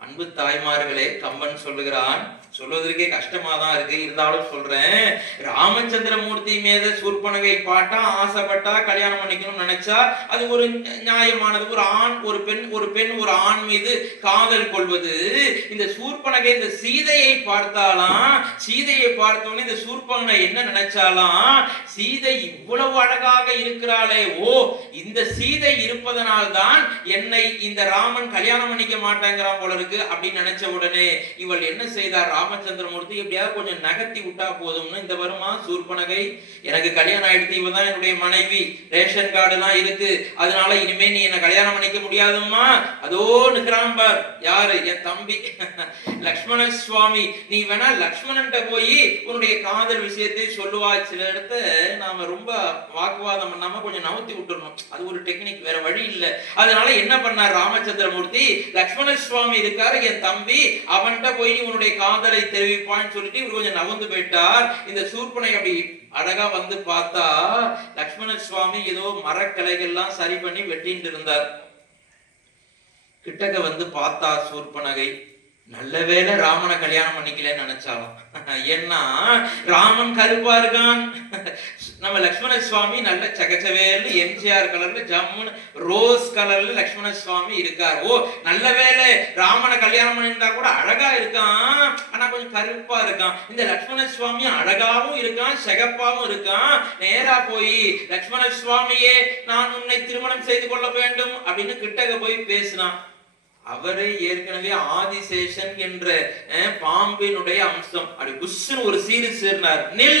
அன்பு தாய்மார்களே, கம்பன் சொல்லுகிறான், சொல்வதற்கே கஷ்டமா தான் இருக்கு, இருந்தாலும் சொல்றேன். ராமச்சந்திரமூர்த்தி மீது சூர்பனகை பாட்டா ஆசைப்பட்டா கல்யாணம் பண்ணிக்கணும்னு நினைச்சா அது ஒரு நியாயமானது. ஒரு ஆண் ஒரு பெண் ஒரு ஆண் மீது காதல் கொள்வது. இந்த சூர்பனகை இந்த சீதையை பார்த்தாலாம், சீதையை பார்த்தோன்னே இந்த சூர்பனகை என்ன நினைச்சாலாம், சீதை இவ்வளவு அழகாக இருக்கிறாளே, ஓ இந்த சீதை இருப்பதனால்தான் என்னை இந்த ராமன் கல்யாணம் பண்ணிக்க மாட்டேங்கிறான் போல இருக்கு அப்படின்னு நினைச்ச உடனே இவள் என்ன செய்தார், ராமச்சந்திரமூர்த்தி எப்படியாவது கொஞ்சம் நகர்த்தி விட்டா போதும்னு இந்த வருமா சூர்பனகை, எனக்கு கல்யாணம் ஆயிடுத்து, இவ தான் என்னுடைய மனைவி, ரேஷன் கார்டு எல்லாம் இருக்கு, அதனால இனிமே நீ என்ன கல்யாணம் பண்ணிக்க முடியாதும்மா. அதோ நிக்கிறான் பார், யாரு, என் தம்பி லக்ஷ்மண சுவாமி, நீ வேணா லக்ஷ்மணன் போய் உன்னுடைய காதல் விஷயத்தை சொல்லுவா. சில இடத்த நாம ரொம்ப வாக்குவாதம் பண்ணாம கொஞ்சம் நவுத்தி விட்டுறணும், அது ஒரு டெக்னிக், வேற வழி இல்லை. அதனால என்ன பண்ணார் ராமச்சந்திரமூர்த்தி, லக்ஷ்மண சுவாமி இருக்காரு என் தம்பி, அவன்கிட்ட போய் நீ உன்னுடைய காதலை தெரிவிப்பான்னு சொல்லிட்டு இவர் கொஞ்சம் நவந்து போயிட்டார். இந்த சூர்பனை அப்படி அழகா வந்து பார்த்தா லக்ஷ்மண சுவாமி ஏதோ மரக்கலைகள்லாம் சரி பண்ணி வெட்டிட்டு இருந்தார். கிட்டக்க வந்து பார்த்தா சூர்பனகை, நல்ல வேளை ராமனை கல்யாணம் பண்ணிக்கலன்னு நினைச்சாலும். ஏன்னா ராமன் கருப்பா இருக்கான், நம்ம லக்ஷ்மண சுவாமி நல்ல சகச்சவேல்னு எம்ஜிஆர் கலர்ல ஜம்முன்னு ரோஸ் கலர்ல லக்ஷ்மண சுவாமி இருக்கார். ஓ நல்ல வேளை ராமனை கல்யாணம் பண்ணியிருந்தா கூட அழகா இருக்கான், ஆனா கொஞ்சம் கருப்பா இருக்கான். இந்த லக்ஷ்மண சுவாமி அழகாவும் இருக்கான், சிகப்பாவும் இருக்கான். நேரா போய் லக்ஷ்மண சுவாமியே நான் உன்னை திருமணம் செய்து கொள்ள வேண்டும் அப்படின்னு கிட்டக்க போய் பேசினான். அவரை ஏற்கனவே ஆதிசேஷன் என்ற பாம்பினுடைய அம்சம் அப்படி புஷ்னு ஒரு சீரு சேர்னார். நில்,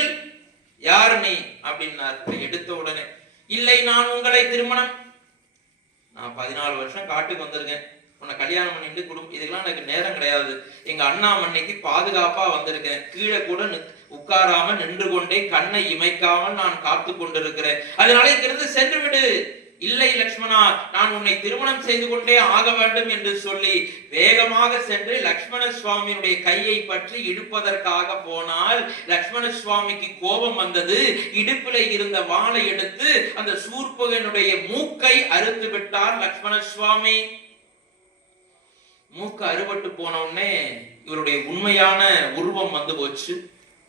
யார் நீ அப்படின்னார். எடுத்த உடனே, இல்லை நான் உங்களை திருமணம், நான் 14 வருஷம் காட்டுக்கு வந்திருக்கேன், உன்னை கல்யாணம் பண்ணிட்டு குடும்பம், இதுக்கெல்லாம் எனக்கு நேரம் கிடையாது, எங்க அண்ணா மண்ணைக்கு பாதுகாப்பா வந்திருக்கேன், கீழே கூட உட்காராம நின்று கொண்டே கண்ணை இமைக்காமல் நான் காத்து கொண்டிருக்கிறேன், அதனால இங்கிருந்து சென்று விடு. இல்லை லக்ஷ்மணா, நான் உன்னை திருமணம் செய்து கொண்டே ஆக வேண்டும் என்று சொல்லி வேகமாக சென்று லக்ஷ்மண சுவாமியுடைய கையை பற்றி இழுப்பதற்காக போனால் லக்ஷ்மண சுவாமிக்கு கோபம் வந்தது. இடுப்பில இருந்த வாளை எடுத்து அந்த சூர்பகனுடைய மூக்கை அறுத்து விட்டார் லக்ஷ்மண சுவாமி. மூக்கு அறுபட்டு போன உடனே இவருடைய உண்மையான உருவம் வந்து போச்சு.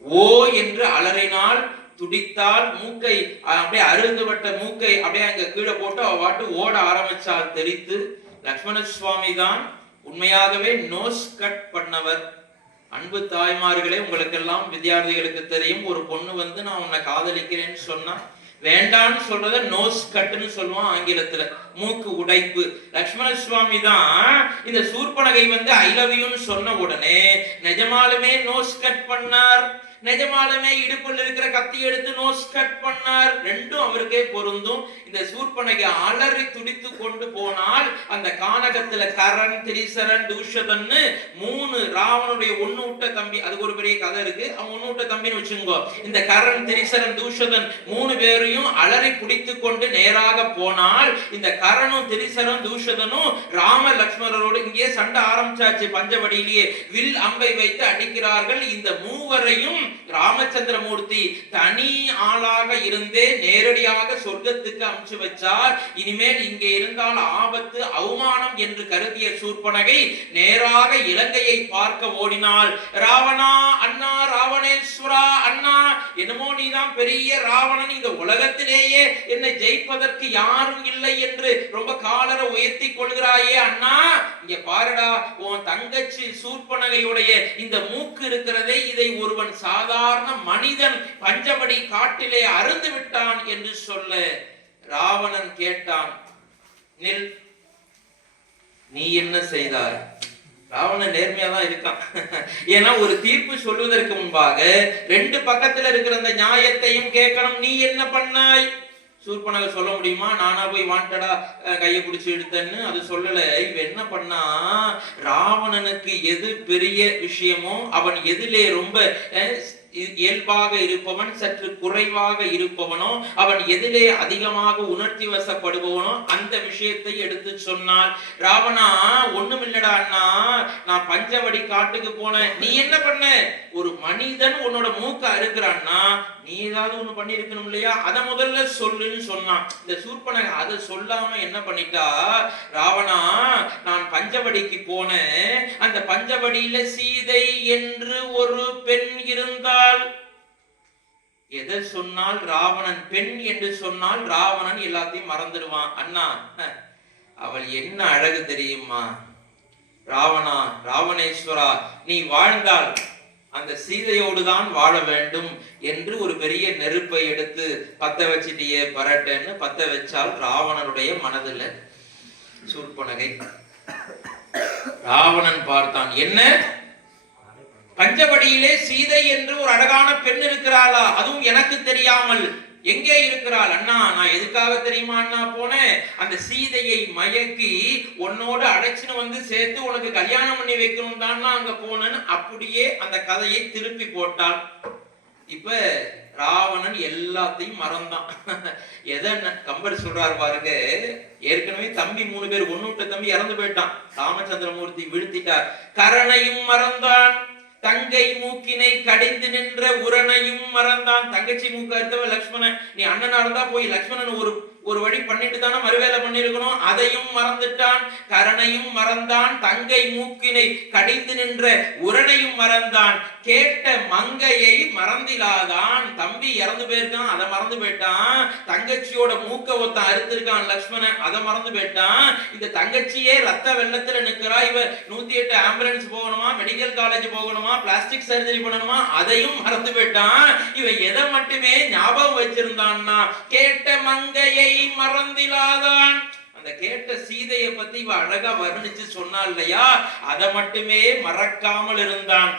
ஓ என்று அலறினால், துடித்தால், மூக்கை அப்படியே அருந்துபட்ட மூக்கை அப்படியே அங்க கீழே போட்டு அவ பாட்டு ஓட ஆரம்பிச்சால் தெரித்து. லக்ஷ்மண சுவாமி தான் உண்மையாகவே நோஸ் கட் பண்ணவர். அன்பு தாய்மார்களே, உங்களுக்கெல்லாம் வித்தியார்த்திகளுக்கு தெரியும், ஒரு பொண்ணு வந்து நான் உன்னை காதலிக்கிறேன்னு சொன்னா வேண்டான்னு சொல்றத நோஸ் கட்டுன்னு சொல்லுவான் ஆங்கிலத்துல, மூக்கு உடைப்பு. லக்ஷ்மண சுவாமி தான் இந்த சூர்பனகை வந்து ஐ லவ் யூன்னு சொன்ன உடனே நிஜமாலுமே நோஸ் கட் பண்ணார், நிஜமாலுமே இடுப்புல இருக்கிற கத்தி எடுத்து நோஸ் கட் பண்ணார். ரெண்டும் அவருக்கே பொருந்தும். இந்த சூர்பனகை அலறி துடித்து கொண்டு போனால் அந்த கானகத்துல கரண், திரிசரன், தூஷதன்னு 3 ராவனுடைய ஒண்ணு விட்ட தம்பி, அதுக்கு ஒரு பெரிய கதை இருக்கு, அவன் ஒண்ணு விட்ட தம்பின்னு வச்சுங்கோ. இந்த கரண், திரிசரன், தூஷதன் 3 பேரையும் அலறி பிடித்து கொண்டு நேராக போனால் இந்த கரணும் திரிசரன் தூஷதனும் ராம லக்ஷ்மணரோடு இங்கே சண்டை ஆரம்பிச்சாச்சு. பஞ்சவடியிலேயே வில் அம்பை வைத்து அடிக்கிறார்கள். இந்த மூவரையும் ராமச்சந்திரமூர்த்தி தனி ஆளாக இருந்தே நேரடியாக சொர்க்கத்துக்கு அனுப்பிச்சு வச்சார். இனிமேல் இங்கே இருந்தால் ஆபத்து, அவமானம் என்று கருதிய சூர்பனகை நேராக இலங்கையை பார்க்க ஓடினாள். ராவணா, அண்ணா, ராவணேஸ்வரா, அண்ணா, என்னமோ நீதான் பெரிய ராவணன், இந்த உலகத்திலேயே என்னை ஜெயிப்பதற்கு யாரும் இல்லை என்று ரொம்ப காலர உயர்த்தி கொள்கிறாயே அண்ணா, இங்க பாருடா, உன் தங்கச்சி சூர்பனகையுடைய இந்த மூக்கு இருக்கிறதே, இதை ஒருவன் சாதாரண மனிதன் பஞ்சவடி காட்டிலே அருந்து விட்டான் என்று சொல்ல ராவணன் கேட்டான், நில், நீ என்ன செய்தாய்? ராவணன் நேர்மையா தான் இருக்கான். ஏன்னா ஒரு தீர்ப்பு சொல்வதற்கு முன்பாக ரெண்டு பக்கத்துல இருக்கிற அந்த நியாயத்தையும் கேட்கணும். நீ என்ன பண்ணாய்? சூர்பனக சொல்ல முடியுமா நானா போய் வாண்டடா கையை பிடிச்சி எடுத்தேன்னு? அது சொல்லல. இவ என்ன பண்ணா, ராவணனுக்கு எது பெரிய விஷயமோ, அவன் எதிலே ரொம்ப இயல்பாக இருப்பவன், சற்று குறைவாக இருப்பவனோ, அவன் எதிலே அதிகமாக உணர்ச்சி வசப்படுபவனோ அந்த விஷயத்தை எடுத்து சொன்னார். ராவணா, ஒண்ணுமில்லடா அண்ணா, நான் பஞ்சவடி காட்டுக்கு போனேன். நீ என்ன பண்ண? ஒரு மனிதன் உன்னோட மூக்க அறுக்கிறான்னா நீ ஏதாவது ஒண்ணு பண்ணிருக்கணும் இல்லையா? அத முதல்ல சொல்லுன்னு சொன்னான். இந்த சூர்பனக அதை சொல்லாம என்ன பண்ணிட்டா, ராவணா, நான் பஞ்சவடிக்கு போனேன், அந்த பஞ்சவடியில சீதை என்று ஒரு பெண் இருந்தால். எதை சொன்னால் ராவணன் பெண் என்று சொன்னால் ராவணன் எல்லாத்தையும் மறந்துடுவான். அண்ணா, அவள் என்ன அழகு தெரியுமா? ராவணா, ராவணேஸ்வரா, நீ வாழ்ந்தால் அந்த சீதையோடு தான் வாழ வேண்டும் என்று ஒரு பெரிய நெருப்பை எடுத்து பத்த வச்சிட்டியே பரட்டன்னு பத்த வச்சால் ராவணனுடைய மனதில் சூர்பனகை. ராவணன் பார்த்தான், என்ன பஞ்சவடியிலே சீதை என்று ஒரு அழகான பெண் இருக்கிறாளா? அதுவும் எனக்கு தெரியாமல். எங்கே இருக்கிறாள்? அண்ணா, நான் எதுக்காக தெரியுமா அண்ணா போனேன்? அந்த சீதையை மயக்கி உன்னோடு அழைச்சின்னு வந்து சேர்த்து உனக்கு கல்யாணம் பண்ணி வைக்கணும் தான் அங்க போனேன்னு அப்படியே அந்த கதையை திருப்பி போட்டாள். இப்ப ராவணன் எல்லாத்தையும் மறந்தான். எதை கம்பர் சொல்றாரு பாருங்க, ஏற்கனவே தம்பி 3 பேர், ஒண்ணு விட்ட தம்பி இறந்து போயிட்டான், ராமச்சந்திரமூர்த்தி வீழ்த்திட்டார். கரணையும் மறந்தான், தங்கை மூக்கினை கடிந்து நின்ற உரணையும் மறந்தான். தங்கச்சி மூக்கு அறுத்தவன் லக்ஷ்மணன். நீ அண்ணனா இருந்தா போய் லக்ஷ்மணன் ஒரு வழி பண்ணிட்டு தானே மறுவேலை பண்ணிருக்கணும், அதையும் மறந்துட்டான். கரணையும் மறந்தான், தங்கை மூக்கினை கடிந்து நின்ற உரணையும் மறந்தான். கேட்ட மங்கையை மறந்திலாதான். தம்பி இறந்து போயிருக்கான், அதை மறந்து போயிட்டான். தங்கச்சியோட மூக்க ஒருத்தன் அறுத்திருக்கான் லக்ஷ்மணன், அதை மறந்து போயிட்டான். இந்த தங்கச்சியே ரத்த வெள்ளத்துல நிக்கிறா. இவ 108 ஆம்புலன்ஸ் போகணுமா, மெடிக்கல் காலேஜ் போகணுமா, பிளாஸ்டிக் சர்ஜரி பண்ணணுமா, அதையும் மறந்து போயிட்டான். இவன் எதை மட்டுமே ஞாபகம் வச்சிருந்தான்னா, கேட்ட மங்கையை மறந்திலாதான். அந்த கேட்ட சீதையை பத்தி இவ அழகா வர்ணிச்சு சொன்னா இல்லையா, அதை மட்டுமே மறக்காமல் இருந்தான்.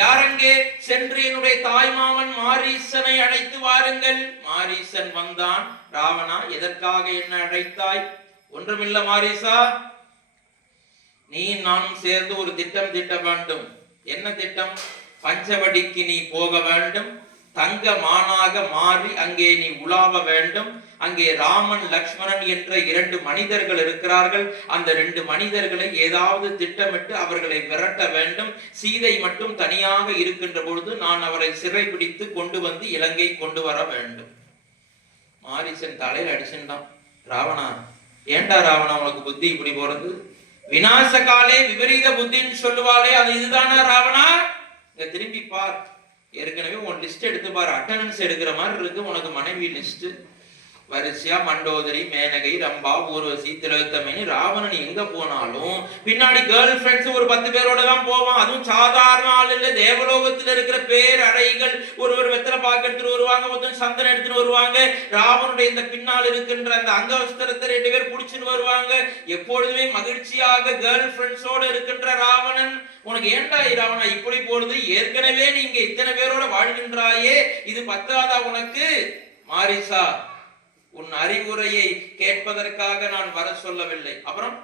யாரங்கே? சென்று என்னுடைய தாய்மாமன் மாரீசனை அழைத்து வாருங்கள். மாரீசன் வந்தான். ராவணா, எதற்காக என்ன அழைத்தாய்? ஒன்றுமில்ல மாரீசா, நீ நானும் சேர்ந்து ஒரு திட்டம் திட்ட வேண்டும். என்ன திட்டம்? பஞ்சவடிக்கு நீ போக வேண்டும், தங்க மானாக மாறி அங்கே நீ உலாவ வேண்டும். அங்கே ராமன் லக்ஷ்மணன் என்ற 2 மனிதர்கள் இருக்கிறார்கள். அந்த 2 மனிதர்களை ஏதாவது திட்டமிட்டு அவர்களை விரட்ட வேண்டும். சீதை மட்டும் தனியாக இருக்கின்ற பொழுது நான் அவரை சிறைபிடித்து கொண்டு வந்து இலங்கை கொண்டு வர வேண்டும். மாரீசன் தலையில் அடிச்சுட்டான். ராவணா, ஏண்டா ராவணா உனக்கு புத்தி இப்படி போறது? விநாசகாலே விபரீத புத்தின்னு சொல்லுவாளே, அது இதுதானா ராவணா? இங்க திரும்பி பார். ஏற்கனவே உன் லிஸ்ட் எடுத்து பாரு, அட்டெண்டன்ஸ் எடுக்கிற மாதிரி இருக்கு உனக்கு மனைவி லிஸ்ட். வரிசையா மண்டோதரி, மேனகை, ரம்பா, ஊர்வசி, திலோத்தமணி. ராவணன் எங்க போனாலும் பின்னாடி கேர்ள் ஃபிரெண்ட்ஸ் ஒரு 10 பேரோட தான் போவான். அதுவும் சாதாரண ஆள் இல்ல, தேவலோகத்தில் இருக்கிற பேர் அடைகள். ஒருவர் வெத்தலை பாக்கு எடுத்துட்டு வருவாங்க, மொத்தம் சந்தனம் எடுத்துட்டு வருவாங்க. ராவனுடைய இந்த பின்னால் இருக்கின்ற அந்த அங்கவஸ்திரத்தை 2 பேர் புடிச்சுன்னு வருவாங்க. எப்பொழுதுமே மகிழ்ச்சியாக கேர்ள் ஃபிரெண்ட்ஸோட இருக்கின்ற ராவணன், உனக்கு ஏண்டா ராவணா இப்படி போடுது? ஏற்கனவே நீங்க இத்தனை பேரோட வாழ்கின்றாயே, இது பத்தாதா உனக்கு? மாரிசா, உன் அறிவுரையை கேட்பதற்காக நான் வர சொல்லவில்லை. அப்புறம்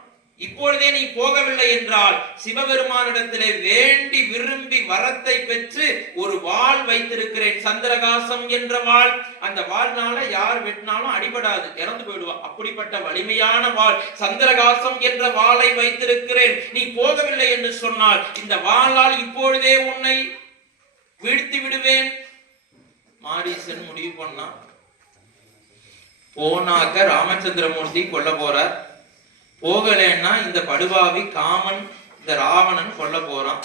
இப்பொழுதே நீ போகவில்லை என்றால் சிவபெருமானிடத்திலே வேண்டி விரும்பி வரத்தை பெற்று ஒரு வாள் வைத்திருக்கிறேன், சந்திரகாசம் என்ற வாள். அந்த வாள்னால யார் வெட்டினாலும் அடிபடாது, இறந்து போயிடுவா. அப்படிப்பட்ட வலிமையான வாள், சந்திரகாசம் என்ற வாளை வைத்திருக்கிறேன். நீ போகவில்லை என்று சொன்னால் இந்த வாளால் இப்பொழுதே உன்னை வீழ்த்தி விடுவேன். மாரீசன் முடிவு பண்ணான். போனாக்க ராமச்சந்திரமூர்த்தி கொல்ல போறார், போகலன்னா இந்த படுபாவி காமன் இந்த ராவணன் கொல்ல போறான்.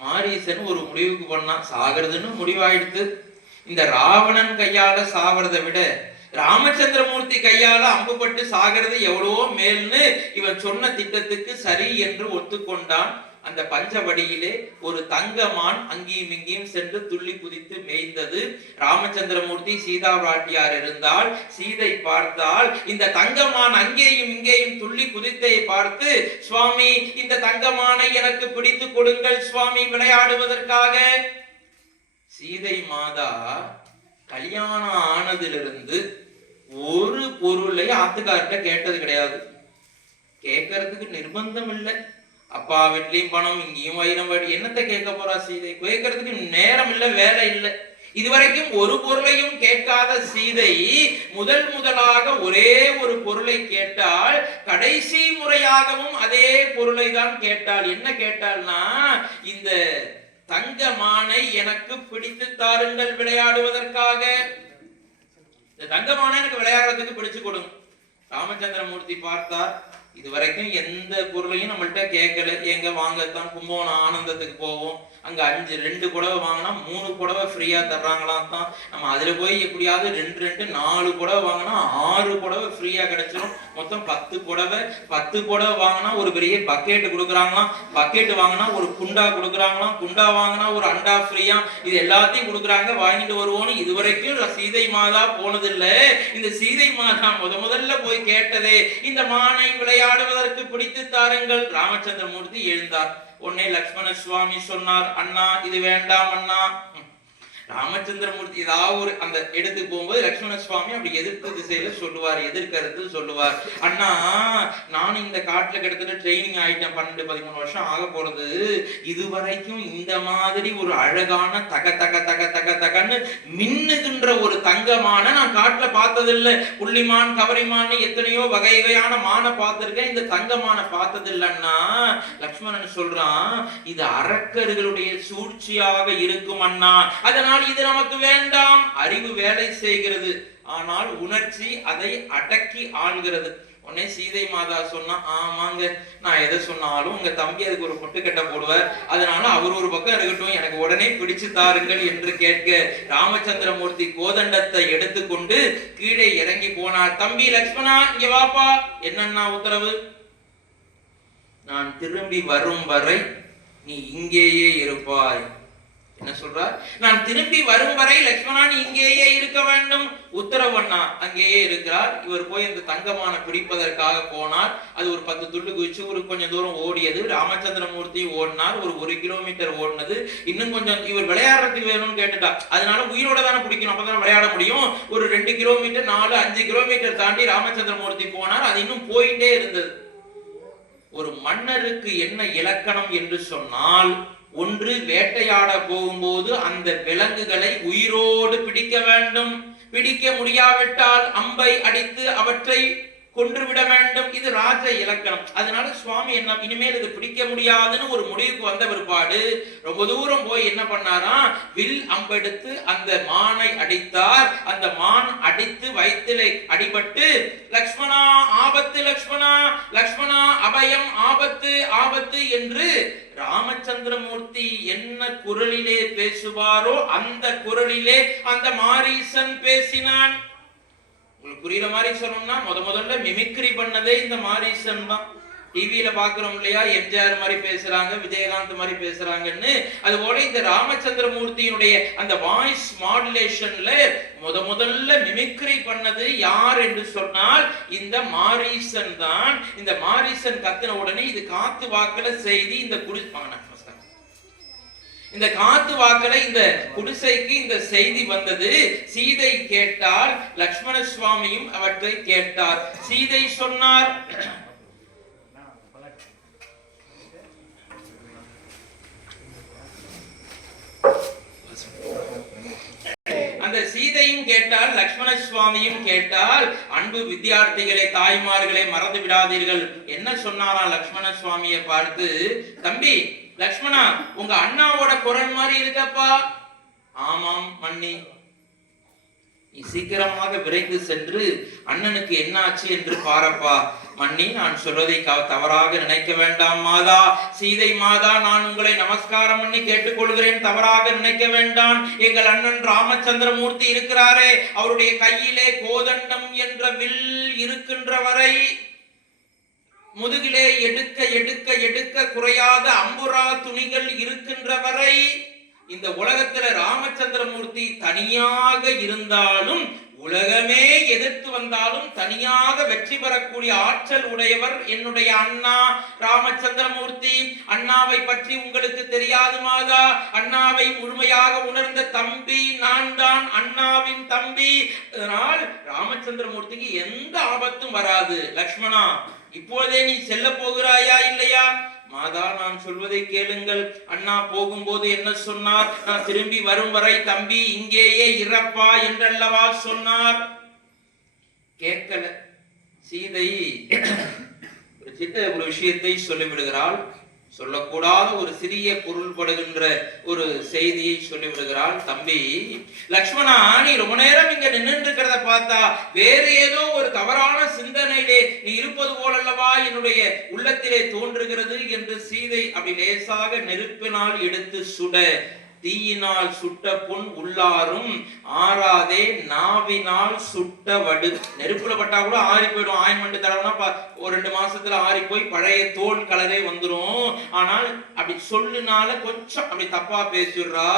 மாரீசன் ஒரு முடிவுக்கு பண்ணான். சாகிறதுன்னு முடிவாயிடுத்து. இந்த ராவணன் கையால சாகிறதை விட ராமச்சந்திரமூர்த்தி கையால அம்புப்பட்டு சாகிறது எவ்வளவோ மேல்னு இவன் சொன்ன திட்டத்துக்கு சரி என்று ஒத்துக்கொண்டான். அந்த பஞ்சவடியிலே ஒரு தங்கமான் அங்கேயும் இங்கேயும் சென்று துள்ளி குதித்து மேய்ந்தது. ராமச்சந்திரமூர்த்தி சீதா பிராட்டியார் இருந்தால், சீதை பார்த்தால் இந்த தங்கமான் அங்கேயும் இங்கேயும் துள்ளி குதித்தை பார்த்து, சுவாமி இந்த தங்கமானை எனக்கு பிடித்து கொடுங்கள் சுவாமி விளையாடுவதற்காக. சீதை மாதா கல்யாணம் ஆனதிலிருந்து ஒரு பொருளை ஆத்துக்கார்ட்ட கேட்டது கிடையாது. கேட்கறதுக்கு நிர்பந்தம் இல்லை. அப்பா வீட்லயும் பணம், இங்கேயும் வைரம், என்னத்தை கேட்க போறா சீதை? கேட்கறதுக்கு நேரம் இல்லை, வேலை இல்லை. இதுவரைக்கும் ஒரு பொருளையும் கேட்காத சீதை முதலாக ஒரே ஒரு பொருளை கேட்டால், கடைசி முறையாகவும் அதே பொருளை தான் கேட்டாள். என்ன கேட்டாள்னா, இந்த தங்கமானை எனக்கு பிடித்து தாருங்கள் விளையாடுவதற்காக. இந்த தங்கமானை எனக்கு விளையாடுறதுக்கு பிடிச்சு கொடுங்க. ராமச்சந்திரமூர்த்தி பார்த்தார், இதுவரைக்கும் எந்த பொருளையும் நம்மள்கிட்ட கேட்கல. எங்க வாங்கத்தான் கும்பகோணம் ஆனந்தத்துக்கு போவோம், அங்க 2 புடவை வாங்கினா 3 புடவை ஃப்ரீயா தர்றாங்களாம் தான். நம்ம அதுல போய் எப்படியாவது 4 புடவை வாங்கினா 6 புடவை ஃப்ரீயா கிடைச்சிடும். மொத்தம் 10 புடவை. 10 புடவை வாங்கினா ஒரு பெரிய பக்கெட் கொடுக்குறாங்களாம். பக்கெட் வாங்கினா ஒரு குண்டா கொடுக்குறாங்களாம். குண்டா வாங்கினா ஒரு அண்டா ஃப்ரீயா. இது எல்லாத்தையும் கொடுக்குறாங்க, வாங்கிட்டு வருவோன்னு இதுவரைக்கும் சீதை மாதா போனதில்லை. இந்த சீதை மாதா முதல்ல போய் கேட்டதே, இந்த மானை விளையாடுவதற்கு பிடித்து தாருங்கள். ராமச்சந்திரமூர்த்தி எழுந்தார். உடனே லக்ஷ்மண சுவாமி சொன்னார், அண்ணா இது வேண்டாம் அண்ணா. ராமச்சந்திரமூர்த்தி ஏதாவது ஒரு அந்த எடுத்துக்கு போகும்போது லட்சுமண சுவாமி அப்படி எதிர்த்து திசையில சொல்லுவார், எதிர்கருத்து சொல்லுவார். அண்ணா நான் இந்த காட்டுல கிட்டத்தட்ட ட்ரைனிங் ஆயிட்டேன், 12-13 வருஷம் ஆக போறது. இதுவரைக்கும் இந்த மாதிரி ஒரு அழகான தக தக தக தக தகன்னு மின்னுகின்ற ஒரு தங்கமான நான் காட்டுல பார்த்ததில்லை. புள்ளிமான், கவரிமான் எத்தனையோ வகை வகையான மானை பார்த்திருக்கேன், இந்த தங்கமான பார்த்ததில்லைன்னா. லக்ஷ்மணன் சொல்றான், இது அரக்கர்களுடைய சூழ்ச்சியாக இருக்கும் அண்ணா, அதனால் இது நமக்கு வேண்டாம். அறிவு வேலை செய்கிறது, ஆனால் உணர்ச்சி அதை அடக்கி ஆள்கிறது. உடனே சீதை மாதா சொன்னா, ஆமாங்க, நான் எதை சொன்னாலும் உங்க தம்பி அதுக்கு ஒரு முட்டுக்கட்டை போடுவார், அதனால அவர் ஒரு பக்கம் இருக்கட்டும், எனக்கு உடனே பிடிச்சு தாருங்கள் என்று கேட்க, ராமச்சந்திரமூர்த்தி கோதண்டத்தை எடுத்துக்கொண்டு கீழே இறங்கி போனார். தம்பி லக்ஷ்மணா இங்க வாப்பா. என்னன்னா உத்தரவு? நான் திரும்பி வரும் வரை நீ இங்கேயே இருப்பாய். என்ன சொல்றார்? நான் திரும்பி வரும் வரை லக்ஷ்மணா நீ இங்கேயே இருக்க வேண்டும். உத்தரவண்ணா அங்கேயே இருக்கிறார். இவர் போய் அந்த தங்கமான பிடிப்பதற்காக போனார். அது ஒரு 10 துள்ளு குதிச்சு ஒரு கொஞ்சம் தூரம் ஓடியது. ராமச்சந்திரமூர்த்தி ஓடினார். ஒரு 1 கிலோமீட்டர் ஓடினது. இன்னும் கொஞ்சம் இவர் விளையாடுறதுக்கு வேணும்னு கேட்டுட்டா. அதனால உயிரோட தானே பிடிக்கணும், அப்பதான் விளையாட முடியும். ஒரு 2 கிலோமீட்டர் 4-5 கிலோமீட்டர் தாண்டி ராமச்சந்திரமூர்த்தி போனார். அது இன்னும் போயிட்டே இருந்தது. ஒரு மன்னருக்கு என்ன இலக்கணம் என்று சொன்னால், ஒன்று வேட்டையாட போகும்போது அந்த விலங்குகளை உயிரோடு பிடிக்க வேண்டும். பிடிக்க முடியாவிட்டால் அம்பை அடித்து அவற்றை கொன்றுவிட வேண்டும். இது ராஜ இலக்கணம். அதனால சுவாமி என்ன, இனிமேல் இது பிடிக்க முடியாதுன்னு ஒரு முடிவுக்கு வந்த பிற்பாடு ரொம்ப தூரம் போய் என்ன பண்ணாரா, வில் அம்பெடுத்து அந்த மானை அடித்தார். அந்த மான் அடித்து வயிற்றிலே அடிபட்டு, லக்ஷ்மணா ஆபத்து, லக்ஷ்மணா லக்ஷ்மணா அபயம், ஆபத்து ஆபத்து என்று ராமச்சந்திரமூர்த்தி என்ன குரலிலே பேசுவாரோ அந்த குரலிலே அந்த மாரீசன் பேசினான். உங்களுக்கு புரியுற மாதிரி சொல்லணும்னா, முதல்ல மிமிக்ரி பண்ணதே இந்த மாரீசன் தான். டிவியில பாக்குறோம் இல்லையா, எம்ஜிஆர் மாதிரி பேசுறாங்க, விஜயகாந்த் மாதிரி பேசுறாங்கன்னு. அது போல இந்த ராமச்சந்திரமூர்த்தியினுடைய அந்த வாய்ஸ் மாடுலேஷன்ல முதல்ல மிமிக்ரி பண்ணது யார் என்று சொன்னால் இந்த மாரீசன் தான். இந்த மாரீசன் கத்தின உடனே இது காத்து வாக்குல செய்தி இந்த இந்த காத்து வாக்கல இந்த குடிசைக்கு இந்த செய்தி வந்தது. சீதை கேட்டால், லக்ஷ்மண சுவாமியும் அவற்றை கேட்டார். சீதை சொன்னார், அந்த சீதையும் கேட்டால், லக்ஷ்மண சுவாமியும் கேட்டால். அன்பு வித்தியார்த்திகளை, தாய்மார்களை மறந்து விடாதீர்கள். என்ன சொன்னாரா லக்ஷ்மண சுவாமியை பார்த்து, தம்பி லக்ஷ்மணா உங்க அண்ணாவோட குரல் மாதிரி இருக்கப்பா. ஆமாம் மன்னி, நீ சீக்கிரமாக விரைந்து சென்று அண்ணனுக்கு என்ன ஆச்சு என்று பாரப்பா. மன்னி, நான் சொல்வதை தவறாக நினைக்க வேண்டாம் மாதா, சீதை மாதா, நான் உங்களை நமஸ்காரம் பண்ணி கேட்டுக்கொள்கிறேன், தவறாக நினைக்க வேண்டாம். எங்கள் அண்ணன் ராமச்சந்திரமூர்த்தி இருக்கிறாரே, அவருடைய கையிலே கோதண்டம் என்ற வில் இருக்கின்ற வரை முதுகிலே எடுக்க எடுக்க எடுக்க குறையாத அம்புரா துணிகள் இருக்கின்ற வரை இந்த உலகத்துல ராமச்சந்திரமூர்த்தி தனியாக இருந்தாலும், உலகமே எதிர்த்து வந்தாலும் தனியாக வெற்றி பெறக்கூடிய ஆற்றல் உடையவர் என்னுடைய அண்ணா ராமச்சந்திரமூர்த்தி. அண்ணாவை பற்றி உங்களுக்கு தெரியாது மாதா? அண்ணாவை முழுமையாக உணர்ந்த தம்பி நான் தான், அண்ணாவின் தம்பி. அதனால் ராமச்சந்திரமூர்த்திக்கு எந்த ஆபத்தும் வராது. லக்ஷ்மணா, இப்போதே நீ செல்ல போகிறாயா இல்லையா? மாதா, நான் சொல்வதை கேளுங்கள். அண்ணா போகும்போது என்ன சொன்னார்? நான் திரும்பி வரும் வரை தம்பி இங்கேயே இறப்பா என்றல்லவா சொன்னார். கேட்கல. சீதை ஒரு சின்ன ஒரு விஷயத்தை சொல்லிவிடுகிறாள். சொல்லக்கூடாத ஒரு சிறிய பொருள்படுகின்ற ஒரு செய்தியை சொல்லிவிடுகிறாள். தம்பி லக்ஷ்மணா, நீ ரொம்ப நேரம் இங்க நின்று இருக்கிறத பார்த்தா வேறு ஏதோ ஒரு தவறான சிந்தனையிலே நீ இருப்பது போலல்லவா என்னுடைய உள்ளத்திலே தோன்றுகிறது என்று சீதை அப்படி லேசாக நெருப்பினால் எடுத்து சுட, தீயினால் சுட்ட புண் உள்ளாரும் ஆறாதே நாவினால் சுட்ட வடு. நெருப்புல பட்டா கூட ஆறி போயிடும். ஆயின்மெண்ட் தடவைனா ஒரு 2 மாசத்துல ஆறி போய் பழைய தோல் கலரே வந்துடும். ஆனால் அப்படி சொல்லுனால கொஞ்சம் அப்படி தப்பா பேசிடுறா.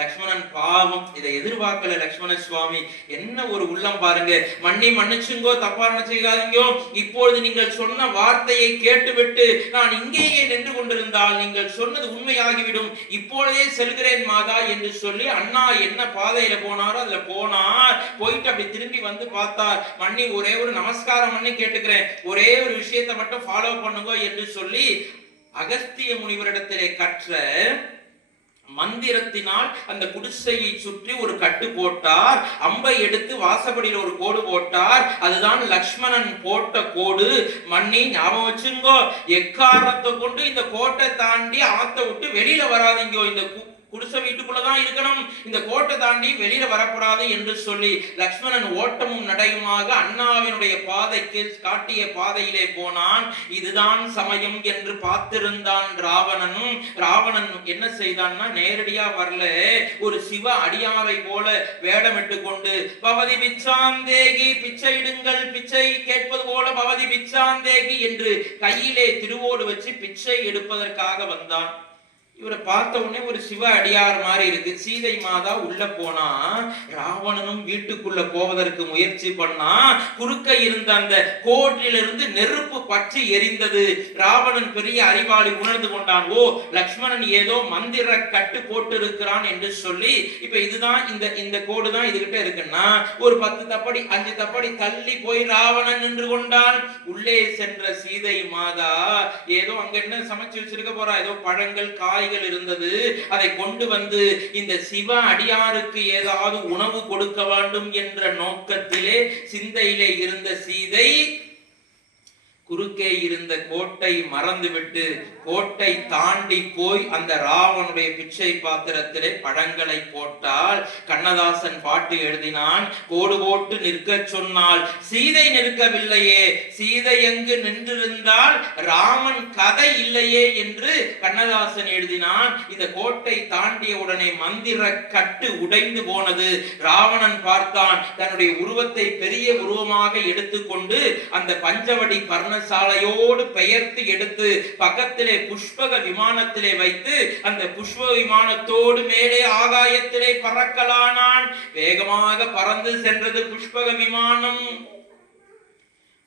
லக்ஷ்மணன் பாவம், இதை எதிர்பார்க்கல லக்ஷ்மண சுவாமி. என்ன ஒரு உள்ளம் பாருங்க. மன்னிச்சுங்கோ, தப்பா நினைச்சுக்காதீங்கோ. இப்பொழுது நீங்கள் சொன்ன வார்த்தையை கேட்டுவிட்டு நான் இங்கேயே நின்று கொண்டிருந்தால் நீங்கள் சொன்னது உண்மையாகிவிடும். இப்பொழுதே செல்கிறேன் மாதா என்று சொல்லி அண்ணா என்ன பாதையில போனாரோ அதுல போனார். போயிட்டு அப்படி திரும்பி வந்து பார்த்தார். மன்னி, ஒரே ஒரு நமஸ்காரம் பண்ணி கேட்டுக்கிறேன், ஒரே ஒரு விஷயத்தை மட்டும் ஃபாலோ பண்ணுங்க என்று சொல்லி அகஸ்திய முனிவரிடத்திலே கற்ற மந்திரத்தினால் அந்த குடிசையை சுற்றி ஒரு கட்டு போட்டார். அம்பை எடுத்து வாசப்படியில் ஒரு கோடு போட்டார். அதுதான் லக்ஷ்மணன் போட்ட கோடு. மன்னி, ஞாபகம் வச்சுங்கோ, எக்காரணத்தை கொண்டு இந்த கோட்டை தாண்டி ஆத்த விட்டு வெளியில வராதீங்கோ. இந்த குடிசை வீட்டுக்குள்ளதான் இருக்கணும், இந்த கோட்டை தாண்டி வெளியில வரக்கூடாது என்று சொல்லி லக்ஷ்மணன் ஓட்டமும் நடையுமாக அண்ணாவினுடைய பாதைக்கு காட்டிய பாதையிலே போனான். இதுதான் சமயம் என்று பார்த்திருந்தான் ராவணனும். ராவணன் என்ன செய்தான்னா, நேரடியா வரல, ஒரு சிவ அடியாரை போல வேடமிட்டு கொண்டு பவதி பிச்சாந்தேகி, பிச்சையிடுங்கள், பிச்சை கேட்பது போல பவதி பிச்சாந்தேகி என்று கையிலே திருவோடு வச்சு பிச்சை எடுப்பதற்காக வந்தான். இவரை பார்த்த உடனே ஒரு சிவ அடியார் மாதிரி இருக்கு. சீதை மாதா உள்ள போனா, ராவணனும் வீட்டுக்குள்ள போவதற்கு முயற்சி பண்ணா. குறுக்க இருந்த அந்த கோட்டிலிருந்து நெருப்பு பற்றி எரிந்தது. ராவணன் பெரிய அறிவாளி உணர்ந்து கொண்டான். ஓ, லக்ஷ்மணன் ஏதோ மந்திர கட்டு போட்டு இருக்கிறான் என்று சொல்லி, இப்ப இதுதான் இந்த கோடு தான் இதுகிட்ட இருக்குன்னா ஒரு 10 தப்படி 5 தப்படி தள்ளி போய் ராவணன் நின்று கொண்டான். உள்ளே சென்ற சீதை மாதா ஏதோ அங்க என்ன சமைச்சு வச்சிருக்க போறா, ஏதோ பழங்கள் காய் இருந்தது. அதை கொண்டு வந்து இந்த சிவ அடியாருக்கு ஏதாவது உணவு கொடுக்க வேண்டும் என்ற நோக்கத்திலே சிந்தையிலே இருந்த சீதை குறுக்கே இருந்த கோட்டை மறந்துவிட்டு கோட்டை தாண்டி போய் அந்த ராவனுடைய பிச்சை பாத்திரத்திலே பழங்களை போட்டால். கண்ணதாசன் பாட்டு எழுதினான், கோடு போட்டு நிற்க சொன்னால் சீதை நிற்கவில்லையே, சீதை எங்கு நின்றிருந்தால் ராமன் கதை இல்லையே என்று கண்ணதாசன் எழுதினான். இந்த கோட்டை தாண்டிய உடனே மந்திர கட்டு உடைந்து போனது. ராவணன் பார்த்தான், தன்னுடைய உருவத்தை பெரிய உருவமாக எடுத்துக்கொண்டு அந்த பஞ்சவடி பர்ணசாலையோடு பெயர்த்து எடுத்து பக்கத்திலே புஷ்பக விமானத்திலே வைத்து அந்த புஷ்ப விமானத்தோடு மேலே ஆகாயத்திலே பறக்கலானான். வேகமாக பறந்து சென்றது புஷ்பக விமானம்.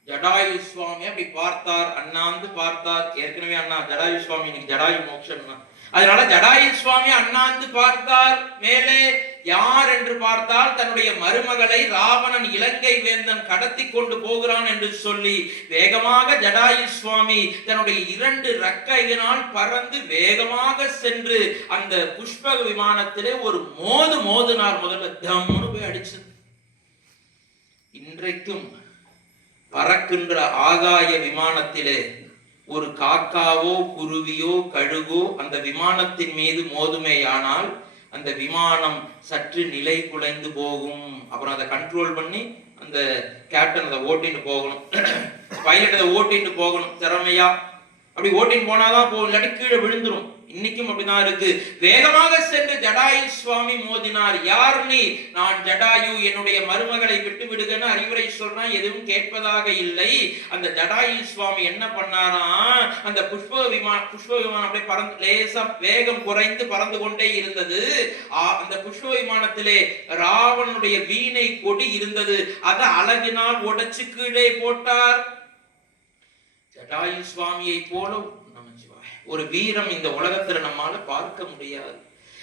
ஜடாயு சுவாமி அப்படி பார்த்தார், அண்ணாந்து பார்த்தார். ஏற்கனவே அண்ணா ஜடாயு சுவாமி, இன்னைக்கு ஜடாயு மோட்சம். அதனால ஜடாயு சுவாமி அண்ணாந்து பார்த்தார். மேலே யார் என்று பார்த்தால் தன்னுடைய மருமகளை ராவணன் இலங்கை வேந்தன் கடத்தி கொண்டு போகிறான் என்று சொல்லி வேகமாக ஜடாயு சுவாமி தன்னுடைய 2 ரெக்கையினால் பறந்து வேகமாக சென்று அந்த புஷ்பக விமானத்திலே ஒரு மோதினார். முதல்ல தம்னு போய் அடிச்சு. இன்றைக்கும் பறக்கின்ற ஆகாய விமானத்திலே ஒரு காக்காவோ குருவியோ கழுகோ அந்த விமானத்தின் மீது மோதுமேயானால் அந்த விமானம் சற்று நிலை குலைந்து போகும். அப்புறம் அதை கண்ட்ரோல் பண்ணி அந்த கேப்டன் அதை ஓட்டிட்டு போகணும், பைலட் அதை ஓட்டிட்டு போகணும் திறமையா. அப்படி ஓட்டின்னு போனாதான் போகும், இல்லாட்டி கீழே விழுந்துரும். இன்னைக்கும் அப்படிதான் இருக்கு. வேகமாக சென்று ஜடாயு சுவாமி மோதினார். யார் நீ? நான் ஜடாயு, என்னுடைய மருமகளை விட்டு விடுகன்னு அறிவுரை சொல்றான். எதுவும் கேட்பதாக இல்லை. அந்த ஜடாயு சுவாமி என்ன பண்ணாராம், அந்த புஷ்ப விமானம் அப்படியே பறந்து, லேசா வேகம் குறைந்து பறந்து கொண்டே இருந்தது. அந்த புஷ்ப விமானத்திலே ராவணனுடைய வீணை கொடி இருந்தது. அதை அழகினால் உடைச்சு கீழே போட்டார். ஜடாயு சுவாமியை போல ஒரு வீரம் இந்த உலகத்துல நம்மால பார்க்க முடியாது.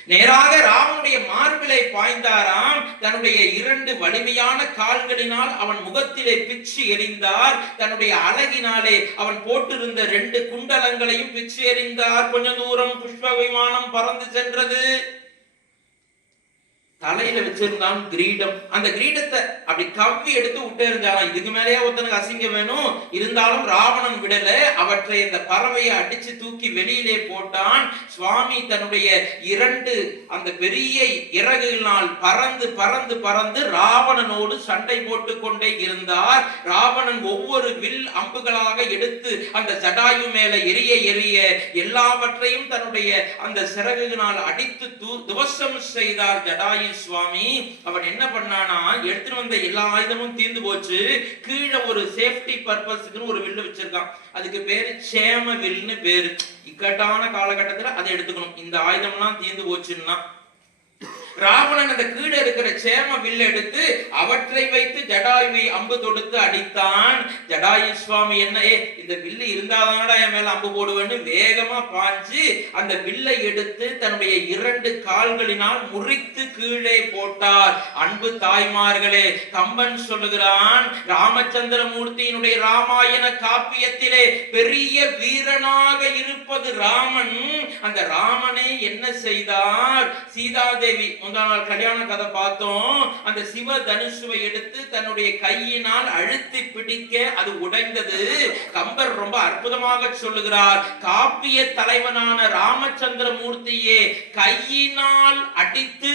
நேராக ராவனுடைய மார்பிலை பாய்ந்தாராம். தன்னுடைய 2 வலிமையான கால்களினால் அவன் முகத்திலே பிச்சு எறிந்தார். தன்னுடைய அழகினாலே அவன் போட்டிருந்த 2 குண்டலங்களையும் பிச்சு எறிந்தார். கொஞ்ச தூரம் புஷ்ப விமானம் பறந்து சென்றது. தலையில வச்சிருந்தான் கிரீடம். அந்த கிரீடத்தை அப்படி கவ்வி எடுத்து விட்டே இருந்தாலும் இதுக்கு மேலேயே ஒருத்தனுக்கு அசிங்கம் வேணும். இருந்தாலும் ராவணன் விடல. அவற்றை இந்த பறவையை அடிச்சு தூக்கி வெளியிலே போட்டான். சுவாமி தன்னுடைய 2 அந்த பெரிய இறகுகளினால் பறந்து பறந்து பறந்து ராவணனோடு சண்டை போட்டு கொண்டே இருந்தார். ராவணன் ஒவ்வொரு வில் அம்புகளாக எடுத்து அந்த ஜடாயு மேல எரிய எரிய எல்லாவற்றையும் தன்னுடைய அந்த சிறகுகளினால் அடித்து துவசம் செய்தார் ஜடாயு சுவாமி. அவன் என்ன பண்ணானா, எடுத்துட்டு வந்த எல்லா ஆயுதமும் தீர்ந்து போச்சு. கீழே ஒரு சேஃப்டி பர்பஸ்க்கு ஒரு வில்லு வச்சிருக்கான். அதுக்கு பேரு சேம வில்லுன்னு பேரு. இக்கட்டான காலகட்டத்துல அதை எடுத்துக்கணும். இந்த ஆயுதம்லாம் தீர்ந்து போச்சுன்னா ராவணன் அந்த கீழே இருக்கிற சேம வில் எடுத்து அவற்றை வைத்து ஜடாயுவை அம்பு தொடுத்து அடித்தான். ஜடாயு சுவாமி என்ன, இந்த வில்லு இருந்தாதானடா என் மேல அம்பு போடுவேன்னு வேகமா பாஞ்சு அந்த வில்லை எடுத்து தன்னுடைய 2 கால்களினால் முறித்து கீழே போட்டார். அன்பு தாய்மார்களே, கம்பன் சொல்லுகிறான், ராமச்சந்திரமூர்த்தியினுடைய ராமாயண காப்பியத்திலே பெரிய வீரனாக இருப்பது ராமன். அந்த ராமனை என்ன செய்தார்? சீதாதேவி முந்தான நாள் கல்யாண கதை பார்த்தோம். அந்த சிவ தனுசுவை எடுத்து தன்னுடைய கையினால் அழுத்தி பிடிக்க அது உடைந்தது. கம்பர் ரொம்ப அற்புதமாக சொல்லுகிறார், காப்பிய தலைவனான ராமச்சந்திரமூர்த்தியே கையினால் அடித்து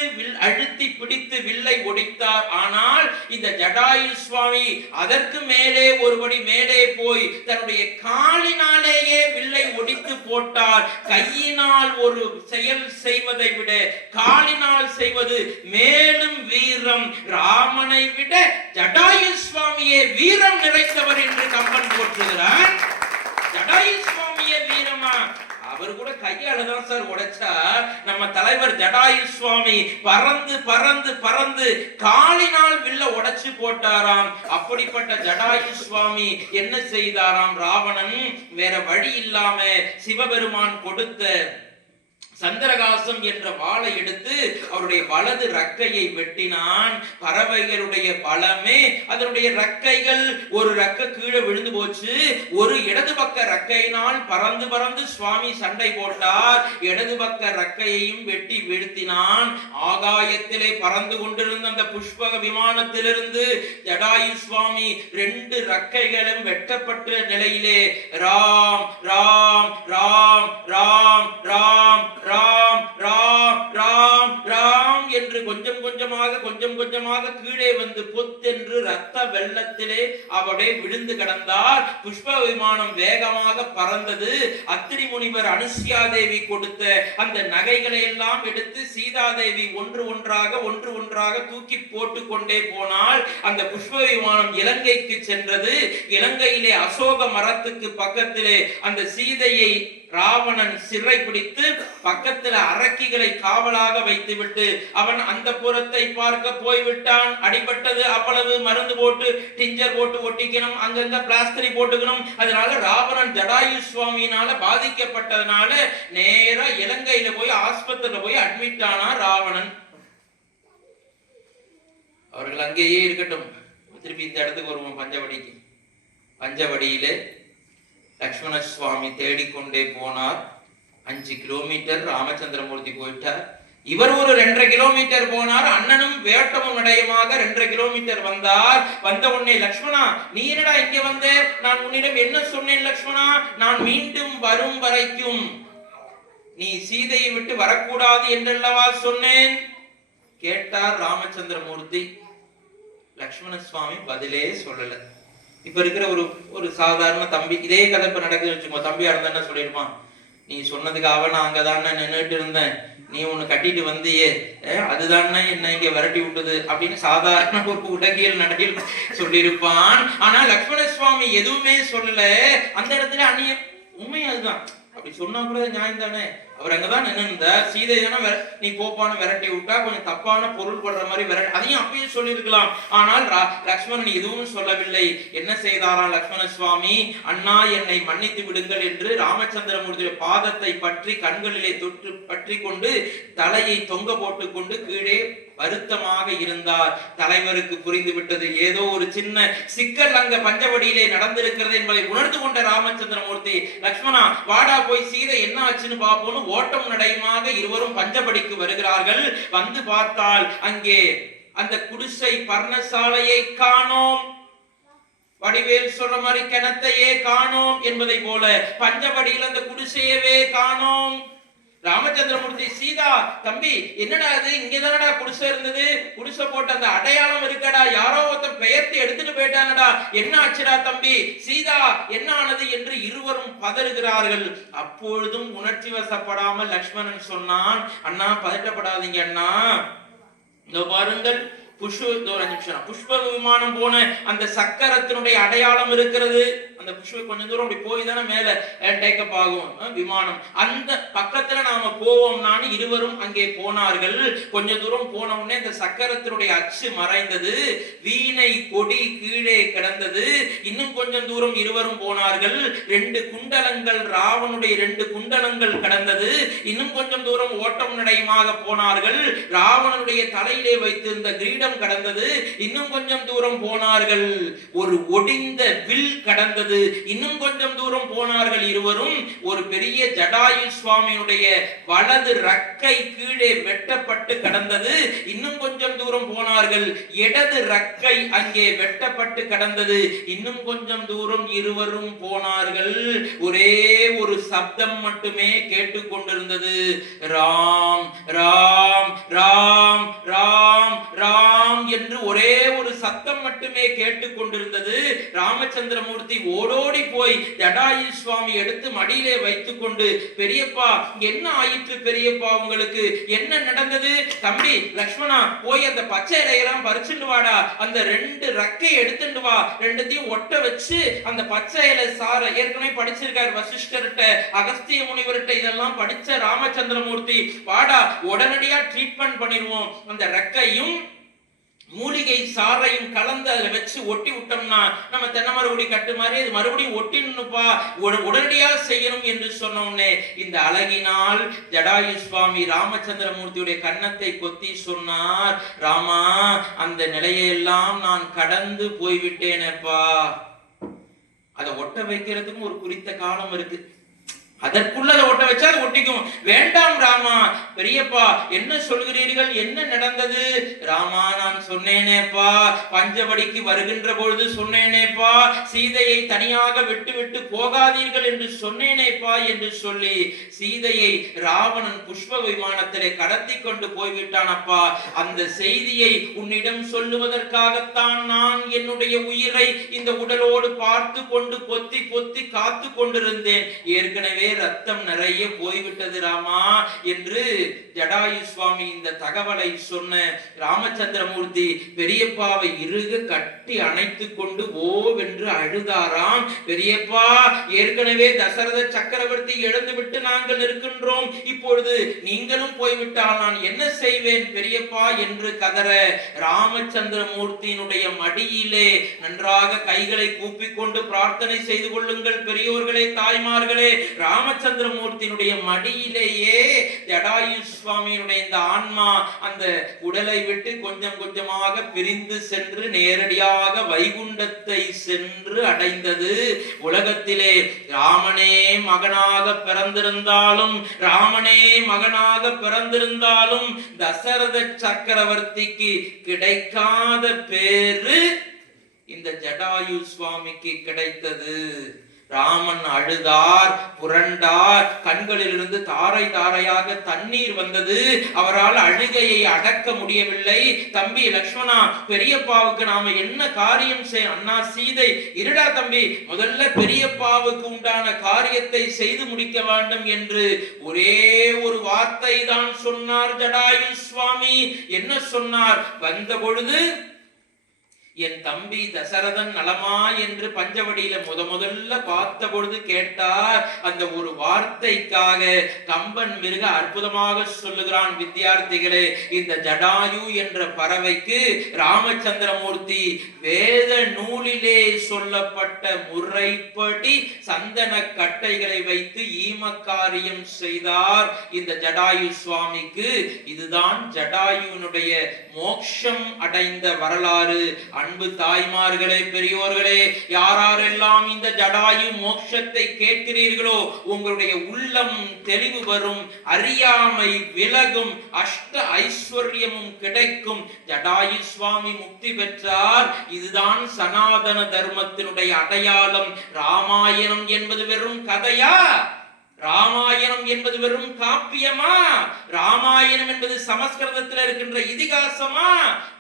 அழுத்தி பிடித்து வில்லை ஒடித்தார். ஆனால் இந்த ஜடாயு சுவாமி அதற்கு மேலே ஒருபடி மேலே போய் தன்னுடைய காலினாலேயே வில்லை ஒடித்து போட்டார். கையினால் ஒரு செயல் செய்வதை விட காலினால் செய்வது மேலும் வீரம். ராமனை விட ஜடாயு சுவாமியே வீரம் நிறைந்தவர் என்று கம்பன் போற்றுகிறார். ஜடாயு சுவாமியே வீரமா? அவர் கூட கையால தான் சார் உடைச்சா. நம்ம தலைவர் ஜடாயு சுவாமி பறந்து பறந்து பறந்து காலினால் வில்ல உடைச்சு போட்டாராம். அப்படிப்பட்ட ஜடாயு சுவாமி என்ன செய்தாராம்? ராவணன் வேற வழி இல்லாம சிவபெருமான் கொடுத்த சந்திரகாசம் என்ற வாளை எடுத்து அவருடைய வலது ரக்கையை வெட்டினான். பறவைகளுடைய பலமே அதனுடைய ரக்கைகள், ஒரு ரக்கை கீழே விழுந்து போச்சு. ஒரு இடது பக்க ரக்கையினால் பறந்து பறந்து சுவாமி சண்டை போட்டார். இடது பக்க ரக்கையையும் வெட்டி வீழ்த்தினான். ஆகாயத்திலே பறந்து கொண்டிருந்த அந்த புஷ்பக விமானத்திலிருந்து ஜடாயு சுவாமி 2 ரக்கைகளும் வெட்டப்பட்ட நிலையிலே ராம் ராம் ராம் ராம் ராம் ராம் ராம் ராம் ராம் என்று கொஞ்சம் கொஞ்சமாக கீழே வந்து பொத்தென்று ரத்த வெள்ளத்திலே அவருடைய விழுந்து கிடந்தார். புஷ்ப விமானம் வேகமாக பறந்தது. அத்திரி முனிவர் அனுசுயா தேவி கொடுத்த அந்த நகைகளை எல்லாம் எடுத்து சீதாதேவி ஒன்று ஒன்றாக தூக்கி போட்டு கொண்டே போனால் அந்த புஷ்ப விமானம் இலங்கைக்கு சென்றது. இலங்கையிலே அசோக மரத்துக்கு பக்கத்திலே அந்த சீதையை ராவணன் சிறை பிடித்து பக்கத்துல அரக்கிகளை காவலாக வைத்துவிட்டு அவன் அந்த புறத்தை பார்க்க போய்விட்டான். அடிபட்டது, அவ்வளவு மருந்து போட்டு டிஞ்சர் போட்டு ஒட்டிக்கணும், அங்கங்க பிளாஸ்டரி போட்டுக்கணும். அதனால ராவணன் ஜடாயு சுவாமியினால பாதிக்கப்பட்டதுனால நேரா இலங்கையில போய் ஆஸ்பத்திரியில போய் அட்மிட் ஆனா ராவணன். அவர்கள் அங்கேயே இருக்கட்டும். திருப்பி இந்த இடத்துக்கு வருவோம், பஞ்சவடிக்கு. பஞ்சவடியிலே லக்ஷ்மண சுவாமி தேடிக்கொண்டே போனார். 5 கிலோமீட்டர் ராமச்சந்திரமூர்த்தி போயிட்டார். இவர் ஒரு 2.5 கிலோமீட்டர் போனார். அண்ணனும் வேட்டமும் நடையமாக 2.5 கிலோமீட்டர் வந்தார். வந்த உடனே, லக்ஷ்மணா நீ என்னடா இங்க வந்த? நான் உன்னிடம் என்ன சொன்னேன் லக்ஷ்மணா? நான் மீண்டும் வரும் வரைக்கும் நீ சீதையை விட்டு வரக்கூடாது என்றல்லவா சொன்னேன் கேட்டார் ராமச்சந்திரமூர்த்தி. லக்ஷ்மண சுவாமி பதிலே சொல்லல. இப்ப இருக்கிற ஒரு சாதாரண தம்பி, இதே கதை இப்ப நடக்குதுன்னு வச்சுக்கோ, தம்பியா இருந்தா என்ன சொல்லிடுமா? நீ சொன்னதுக்காக நான் அங்கதானே நின்றுட்டு இருந்தேன், நீ ஒண்ணு கட்டிட்டு வந்தியே, அதுதானே என்ன இங்க விரட்டி விட்டது அப்படின்னு சாதாரண ஒரு உலகியல் நடையில் சொல்லியிருப்பான். ஆனா லக்ஷ்மண சுவாமி எதுவுமே சொல்லல. அந்த இடத்துல அந்நியம் உண்மை அதுதான். அப்படி சொன்னா கூட நியாயம் தானே. அவர் அங்கதான் நின்று சீதை தானே நீ போப்பான விரட்டி விட்டா, கொஞ்சம் தப்பான பொருள் படுற மாதிரி விரட்டி, அதையும் அப்பயே சொல்லியிருக்கலாம். ஆனால் லக்ஷ்மணன் எதுவும் சொல்லவில்லை. என்ன செய்தாராம் லக்ஷ்மண சுவாமி, அண்ணா என்னை மன்னித்து விடுங்கள் என்று ராமச்சந்திரமூர்த்தியுடைய பாதத்தை பற்றி கண்களிலே தொற்று பற்றி கொண்டு தலையை தொங்க போட்டுக் கொண்டு கீழே வருத்தமாக இருந்தார். தலைவருக்கு புரிந்து விட்டது, ஏதோ ஒரு சின்ன சிக்கல் அங்க பஞ்சவடியிலே நடந்திருக்கிறது என்பதை உணர்ந்து கொண்ட ராமச்சந்திரமூர்த்தி, லக்ஷ்மணா வாடா போய் சீதை என்ன ஆச்சுன்னு பாப்போம்னு ஓட்டம் நடையுமாக இருவரும் பஞ்சவடிக்கு வருகிறார்கள். வந்து பார்த்தால் அங்கே அந்த குடிசை பர்ணசாலையை காணோம். வடிவேல் சொல்ற மாதிரி கிணத்தையே காணோம் என்பதை போல பஞ்சவடியில் அந்த குடிசையவே காணோம். ராமச்சந்திரமூர்த்தி, சீதா தம்பி என்னடா இது, இங்கதானடா குடிசை இருந்தது, குடிசை போட்ட அந்த அடையாளம் இருக்கடா, யாரோ ஒருத்தன் பெயர்த்து எடுத்துட்டு போயிட்டானடா, என்ன ஆச்சுடா தம்பி, சீதா என்ன ஆனது என்று இருவரும் பதறுகிறார்கள். அப்பொழுதும் உணர்ச்சி வசப்படாமல் லக்ஷ்மணன் சொன்னான், அண்ணா பதட்டப்படாதீங்க அண்ணா, இதோ பாருங்கள் புஷ்ப விமானம் போன அந்த சக்கரத்தினுடைய அடையாளம் இருக்கிறது. அந்த புஷ்ப கொஞ்சம் தூரம் அப்படி போய் தானே மேல டேக்கப் ஆகும் விமானம், அந்த பக்கத்துல நாம போவோம்னான்னு இருவரும் அங்கே போனார்கள். கொஞ்ச தூரம் போன உடனே இந்த சக்கரத்தினுடைய அச்சு மறைந்தது, வீணை கொடி கீழே கிடந்தது. இன்னும் கொஞ்சம் தூரம் இருவரும் போனார்கள். 2 குண்டலங்கள், ராவனுடைய 2 குண்டலங்கள் கிடந்தது. இன்னும் கொஞ்சம் தூரம் ஓட்டம் நடையமாக போனார்கள். ராவணனுடைய தலையிலே வைத்திருந்த கிரீடம் கடந்தது. இன்னும் கொஞ்சம் தூரம் போனார்கள், ஒரு ஒடிந்த வில் கடந்தது. இன்னும் கொஞ்சம் தூரம் போனார்கள் இருவரும், ஒரு பெரிய ஜடாயு சுவாமியுடைய வலது ரக்கை கீழே வெட்டப்பட்டு கடந்தது. இன்னும் கொஞ்சம் தூரம் போனார்கள், இடது ரக்கை அங்கே வெட்டப்பட்டு கடந்தது. இன்னும் கொஞ்சம் தூரம் இருவரும் போனார்கள், ஒரே ஒரு சப்தம் மட்டுமே கேட்டுக்கொண்டிருந்தது, ராம் ராம் ராம் ராம் ராம் என்று ஒரே ஒரு சத்தம் மட்டுமே கேட்டுக்கொண்டிருந்தது. ராமச்சந்திரமூர்த்தி ஓடோடி போய் ஜடாயு சுவாமி எடுத்து மடியிலே வைத்துக் கொண்டு, பெரியப்பா என்ன ஆயிற்று பெரியப்பா, உங்களுக்கு என்ன நடந்தது, தம்பி லக்ஷ்மணா போய் அந்த பச்சை இலையெல்லாம் பறிச்சுட்டு வாடா, அந்த 2 ரக்கை எடுத்துட்டு வா, 2த்தையும் ஒட்ட வச்சு அந்த பச்சை இலை சார ஏற்கனவே படிச்சிருக்காரு வசிஷ்டர்கிட்ட, அகஸ்திய முனிவர்கிட்ட, இதெல்லாம் படிச்ச ராமச்சந்திரமூர்த்தி, வாடா உடனடியா ட்ரீட்மெண்ட் பண்ணிடுவோம், அந்த ரெக்கையும் மூலிகை சாறையும் கலந்து அதுல வச்சு ஒட்டி விட்டோம்னா நம்ம தென்னை மறுபடி கட்டு மாதிரி இது மறுபடியும் ஒட்டினுப்பா, உடனடியாக செய்யணும் என்று சொன்னோம்னே இந்த அழகினால் ஜடாயு சுவாமி ராமச்சந்திரமூர்த்தியுடைய கன்னத்தை கொத்தி சொன்னார், ராமா அந்த நிலையெல்லாம் நான் கடந்து போய்விட்டேனேப்பா. அதை ஒட்ட வைக்கிறதுக்கும் ஒரு குறித்த காலம் இருக்கு, அதற்குள்ள அதை ஒட்ட வச்சா அது ஒட்டிக்கும். வேண்டாம் ராமா, பெரியப்பா என்ன சொல்கிறீர்கள், என்ன நடந்தது, ராமா நான் சொன்னேனேப்பா, பஞ்சவடிக்கு வருகின்ற பொழுது சொன்னேனேப்பா, சீதையை தனியாக விட்டு விட்டு போகாதீர்கள் என்று சொன்னேனேப்பா என்று சொல்லி சீதையை ராவணன் புஷ்ப விமானத்திலே கடத்தி கொண்டு போய்விட்டானப்பா. அந்த செய்தியை உன்னிடம் சொல்லுவதற்காகத்தான் நான் என்னுடைய உயிரை இந்த உடலோடு பார்த்து கொண்டு பொத்தி பொத்தி காத்து கொண்டிருந்தேன். ஏற்கனவே ரத்தம் நிறைய போய்விட்டது ராமா என்று ஜடாயு சுவாமி இந்த தகவலை சொன்ன ராமச்சந்திரமூர்த்தி பெரியப்பாவை இறுக கட்டி அணைத்து கொண்டு ஓவென்று அழுதாராம். பெரியப்பா ஏற்கனவே தசரத சக்கரவர்த்தி இழந்து விட்டு நாங்கள் இருக்கின்றோம், இப்பொழுது நீங்களும் போய்விட்டால் நான் என்ன செய்வேன் பெரியப்பா என்று கதற ராமச்சந்திரமூர்த்தியினுடைய மடியிலே நன்றாக கைகளை கூப்பிக்கொண்டு பிரார்த்தனை செய்து கொள்ளுங்கள் பெரியோர்களே தாய்மார்களே. ராமச்சந்திரமூர்த்தியினுடைய மடியிலேயே ஜடாயு சுவாமியினுடைய இந்த ஆன்மா அந்த உடலை விட்டு கொஞ்சம் கொஞ்சமாக பிரிந்து சென்று நேரடியாக வைகுண்டத்தை சென்று அடைந்தது. உலகத்திலே ராமனே மகனாக பிறந்திருந்தாலும் தசரத சக்கரவர்த்திக்கு கிடைக்காத பேரு இந்த ஜடாயு சுவாமிக்கு கிடைத்தது. ராமன் அழுதார், புரண்டார், கண்களிலிருந்து தாரை தாரையாக தண்ணீர் வந்தது. அவரால் அழுகையை அடக்க முடியவில்லை. தம்பி லக்ஷ்மணா, பெரியப்பாவுக்கு நாம என்ன காரியம் செய்ய? அண்ணா சீதை, இருடா தம்பி, முதல்ல பெரியப்பாவுக்கு உண்டான காரியத்தை செய்து முடிக்க வேண்டும் என்று ஒரே ஒரு வார்த்தை தான் சொன்னார் ஜடாயு சுவாமி. என்ன சொன்னார்? வந்த பொழுது என் தம்பி தசரதன் நலமா என்று பஞ்சவடியில முதல்ல பார்த்த பொழுது கேட்டார். அந்த ஒரு வார்த்தைக்காக கம்பன் மிக அற்புதமாக சொல்லுகிறான். வித்தியார்த்திகளே, இந்த ஜடாயு என்ற பறவைக்கு ராமச்சந்திரமூர்த்தி வேத நூலிலே சொல்லப்பட்ட முறைப்படி சந்தன கட்டைகளை வைத்து ஈமக்காரியம் செய்தார் இந்த ஜடாயு சுவாமிக்கு. இதுதான் ஜடாயுனுடைய மோட்சம் அடைந்த வரலாறு. அன்பு தாய்மார்களே, பெரியோர்களே, யாரெல்லாம் இந்த ஜடாயு மோட்சத்தை கேட்கிறீர்களோ உங்களுடைய உள்ளம் தெளிவு வரும், அறியாமை விலகும், அஷ்ட ஐஸ்வர்யமும் கிடைக்கும். ஜடாயு சுவாமி முக்தி பெற்றார். இதுதான் சனாதன தர்மத்தினுடைய அடையாளம். ராமாயணம் என்பது வெறும் கதையா? ராமாயணம் என்பது வெறும் காப்பியமா? ராமாயணம் என்பது சமஸ்கிருதத்தில் இருக்கின்ற இதிகாசமா?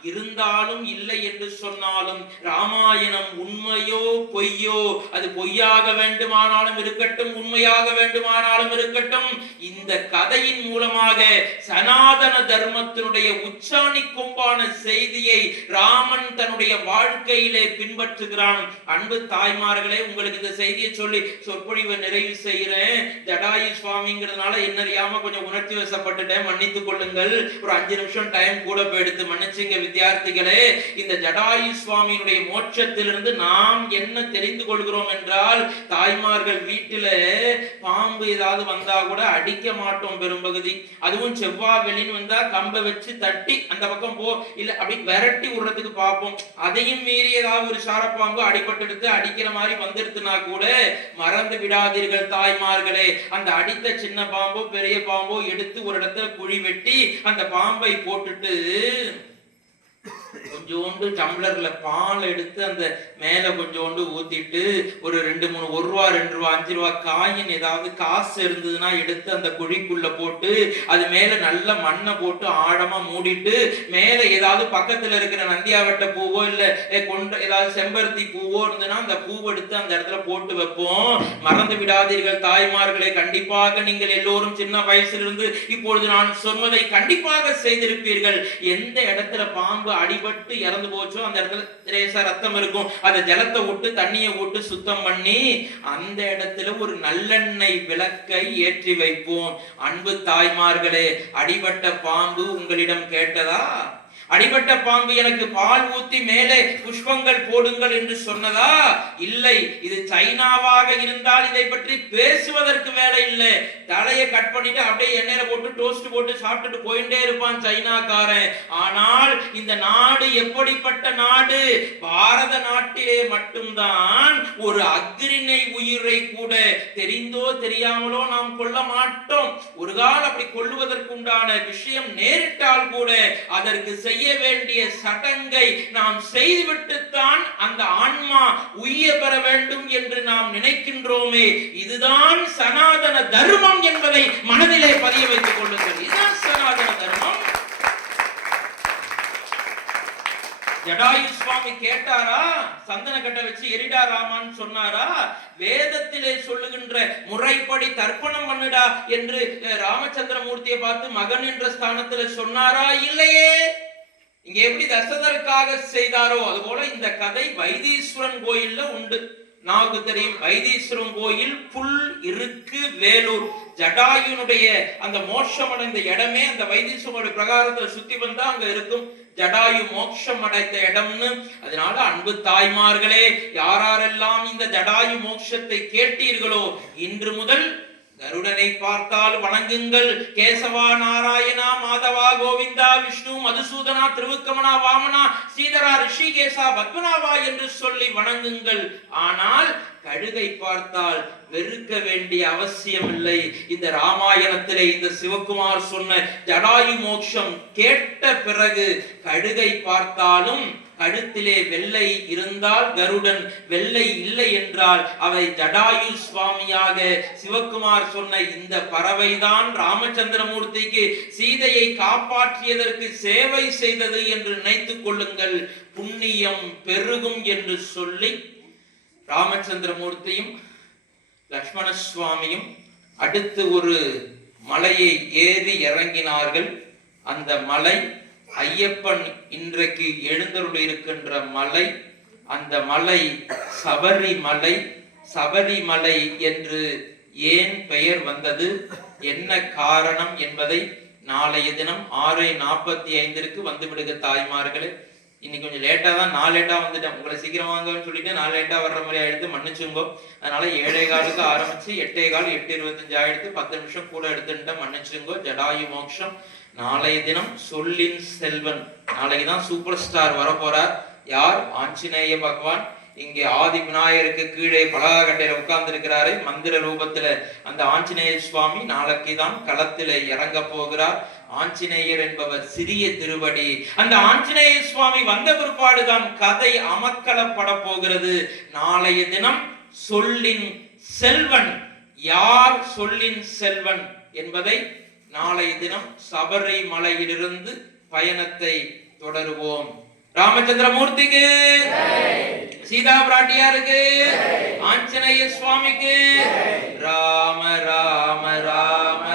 இருந்தாலும் இல்லை என்று சொன்னாலும் ராமாயணம் உண்மையோ பொய்யோ, அது பொய்யாக வேண்டுமானாலும் இருக்கட்டும், உண்மையாக வேண்டுமானாலும் இருக்கட்டும், இந்த கதையின் மூலமாக சனாதன தர்மத்தினுடைய உச்சாணி கொம்பான செய்தியை ராமன் தன்னுடைய வாழ்க்கையிலே பின்பற்றுகிறான். அன்பு தாய்மார்களே, உங்களுக்கு இந்த செய்தியை சொல்லி சொற்பொழிவை நிறைவு செய்கிறேன். ஜடாயு சுவாமிங்கிறதுனால என்னறியாம கொஞ்சம் உணர்ச்சி வசப்பட்டுட்டேன், மன்னித்துக் கொள்ளுங்கள். ஒரு 5 நிமிஷம் டைம் கூட போயிடுத்து, மன்னிச்சுங்க வித்தியார்த்திகளே. இந்த ஜடாயு சுவாமியினுடைய மோட்சத்திலிருந்து நாம் என்ன தெரிந்து கொள்கிறோம் என்றால், தாய்மார்கள் வீட்டில பாம்பு ஏதாவது வந்தா கூட அடிக்க மாட்டோம் பெரும்பகுதி. அதுவும் செவ்வாய் வெளின்னு வந்தா கம்பை வச்சு தட்டி அந்த பக்கம் போ, இல்ல அப்படி விரட்டி விடுறதுக்கு பார்ப்போம். அதையும் மீறி ஏதாவது ஒரு சாரப்பாம்பு அடிபட்டு எடுத்து அடிக்கிற மாதிரி வந்துருச்சுன்னா கூட மறந்து விடாதீர்கள் தாய்மார்களே. அந்த அடித்த சின்ன பாம்போ பெரிய பாம்போ எடுத்து ஒரு இடத்துல குழி வெட்டி அந்த பாம்பை போட்டுட்டு கொஞ்சோண்டு டம்ளர்ல பால் எடுத்து அந்த மேல கொஞ்சோண்டு ஊத்திட்டு ஒரு 2-3 1 ரூபா 2 ரூபா 5 ரூபா காயின் ஏதாவது காசு இருந்ததுன்னா எடுத்து அந்த குழிக்குள்ள போட்டு அது மேல நல்ல மண்ணை போட்டு ஆழமா மூடிட்டு மேல ஏதாவது பக்கத்துல இருக்கிற நந்தியாவட்ட பூவோ இல்ல ஏதாவது செம்பருத்தி பூவோ இருந்ததுன்னா அந்த பூவை எடுத்து அந்த இடத்துல போட்டு வைப்போம். மறந்து விடாதீர்கள் தாய்மார்களை. கண்டிப்பாக நீங்கள் எல்லோரும் சின்ன வயசிலிருந்து இப்பொழுது நான் சொன்னதை கண்டிப்பாக செய்திருப்பீர்கள். எந்த இடத்துல பாம்பு அடிபட்டு இறந்து போச்சோ அந்த இடத்துல ரேசா ரத்தம் இருக்கும், அந்த ஜலத்தை விட்டு தண்ணியை விட்டு சுத்தம் பண்ணி அந்த இடத்துல ஒரு நல்லெண்ணெய் விளக்கை ஏற்றி வைப்போம். அன்பு தாய்மார்களே, அடிபட்ட பாம்பு உங்களிடம் கேட்டதா? அடிபட்ட பாம்பு எனக்கு பால் ஊத்தி மேலே புஷ்பங்கள் போடுங்கள் என்று சொன்னதா? இல்லை. இது சைனாவாக இருந்தால் இதை பற்றி பேசுவதற்கு வேலை இல்லை. தலையை கட் பண்ணிட்டு அப்படியே எண்ணெயில போட்டு டோஸ்ட் போட்டு சாப்பிட்டுட்டு போயிட்டே இருப்பான் சைனாக்காரன். ஆனால் இந்த நாடு எப்படிப்பட்ட நாடு? பாரத நாட்டிலே மட்டும்தான் ஒரு அக்ரிணை உயிரை கூட தெரிந்தோ தெரியாமலோ நாம் கொல்ல மாட்டோம். ஒரு கால் அப்படி கொல்லுவதற்கு உண்டான விஷயம் நேரிட்டால் கூட அதற்கு செய்ய வேண்டிய சடங்கை நாம் செய்துவிட்டுத்தான் அந்த ஆன்மா உய்ய பெற வேண்டும் என்று நாம் நினைக்கின்றோமே. இதுதான் சனாதன தர்மம் என்பதை மனதிலே பதிய வைத்துக் கொள்ளுங்கள். இதுதான் சனாதன தர்மம். ஜடாயு சுவாமி கேட்டாரா? சந்தன கட்டை வச்சு எரிடா ராமான்னு சொன்னாரா? வேதத்திலே சொல்லுகின்ற முறைப்படி தர்ப்பணம் பண்ணுடா என்று ராமச்சந்திரமூர்த்தியை பார்த்து மகன் என்ற ஸ்தானத்துல சொன்னாரா? இல்லையே. இங்க எப்படி தசரதற்காக செய்தாரோ அதுபோல இந்த கதை வைத்தீஸ்வரன் கோயில்ல உண்டு. நமக்கு தெரியும் வைத்தீஸ்வரன் கோயில் புல் இருக்கு வேலூர். ஜடாயுனுடைய அந்த மோட்சம் அடைந்த இடமே அந்த வைத்தீஸ்வரனுடைய பிரகாரத்துல சுத்தி வந்தா அங்க இருக்கும் ஜடாயு மோட்சம் அடைந்த இடம்னு. அதனால அன்பு தாய்மார்களே, யாரெல்லாம் இந்த ஜடாயு மோட்சத்தை கேட்டீர்களோ இன்று முதல் கருடனை பார்த்தால் வணங்குங்கள். கேசவா நாராயணா மாதவா கோவிந்தா விஷ்ணு மதுசூதனா திருவுக்கமனா வாமனா சீதரா ரிஷிகேசா பத்மநாபா என்று சொல்லி வணங்குங்கள். ஆனால் கழுகை பார்த்தால் வெறுக்க வேண்டிய அவசியம் இல்லை. இந்த ராமாயணத்திலே இந்த சிவகுமார் சொன்ன ஜடாயு மோட்சம் கேட்ட பிறகு கழுகை பார்த்தாலும் கழுத்திலே வெள்ளை இருந்தால் கருடன், வெள்ளை இல்லை என்றால் அவை ஜடாயு சுவாமியாக சிவகுமார் சொன்ன இந்த பறவைதான் ராமச்சந்திரமூர்த்திக்கு சீதையை காப்பாற்றியதற்கு சேவை செய்தது என்று நினைத்துக் கொள்ளுங்கள், புண்ணியம் பெருகும் என்று சொல்லி ராமச்சந்திரமூர்த்தியும் லக்ஷ்மண சுவாமியும் அடுத்து ஒரு மலையை ஏறி இறங்கினார்கள். அந்த மலை ஐயப்பன் இன்றைக்கு எழுந்தருளி இருக்கின்ற மலை. அந்த மலை சபரிமலை. சபரிமலை என்று ஏன் பெயர் வந்தது, என்ன காரணம் என்பதை நாளைய தினம் 6:45 வந்து விடுக தாய்மார்களே. இன்னைக்கு கொஞ்சம் லேட்டா தான், நான் லேட்டா வந்துட்டேன், உங்களை சீக்கிரம் வாங்கன்னு சொல்லிட்டு நான் லேட்டா வர்ற மாதிரி ஆயிடுத்து, மன்னிச்சுங்கோ. அதனால 7:15 ஆரம்பிச்சு 8:15 8:25 ஆயிடுத்து, 10 நிமிஷம் கூட எடுத்துட்டேன், மன்னிச்சுங்கோ. ஜடாயு மோட்சம் நாளைய தினம் சொல்லின் செல்வன். நாளைக்கு தான் சூப்பர் ஸ்டார் வரப்போறார். யார்? ஆஞ்சநேய பகவான். இங்கே ஆதி விநாயகருக்கு கீழே பலகட்டையில உட்கார்ந்து இருக்கிறாரு மந்திர ரூபத்துல. அந்த ஆஞ்சநேய சுவாமி நாளைக்கு தான் களத்தில இறங்க போகிறார். ஆஞ்சநேயர் என்பவர் சிறிய திருவடி. அந்த ஆஞ்சநேய சுவாமி வந்த பிற்பாடுதான் கதை அமக்களப்பட போகிறது. நாளைய தினம் சொல்லின் செல்வன். யார் சொல்லின் செல்வன் என்பதை நாளைய தினம் சபரிமலையிலிருந்து பயணத்தை தொடருவோம். ராமச்சந்திரமூர்த்திக்கு, சீதா பிராட்டியாருக்கு, ஆஞ்சநேய சுவாமிக்கு. ராம ராம ராம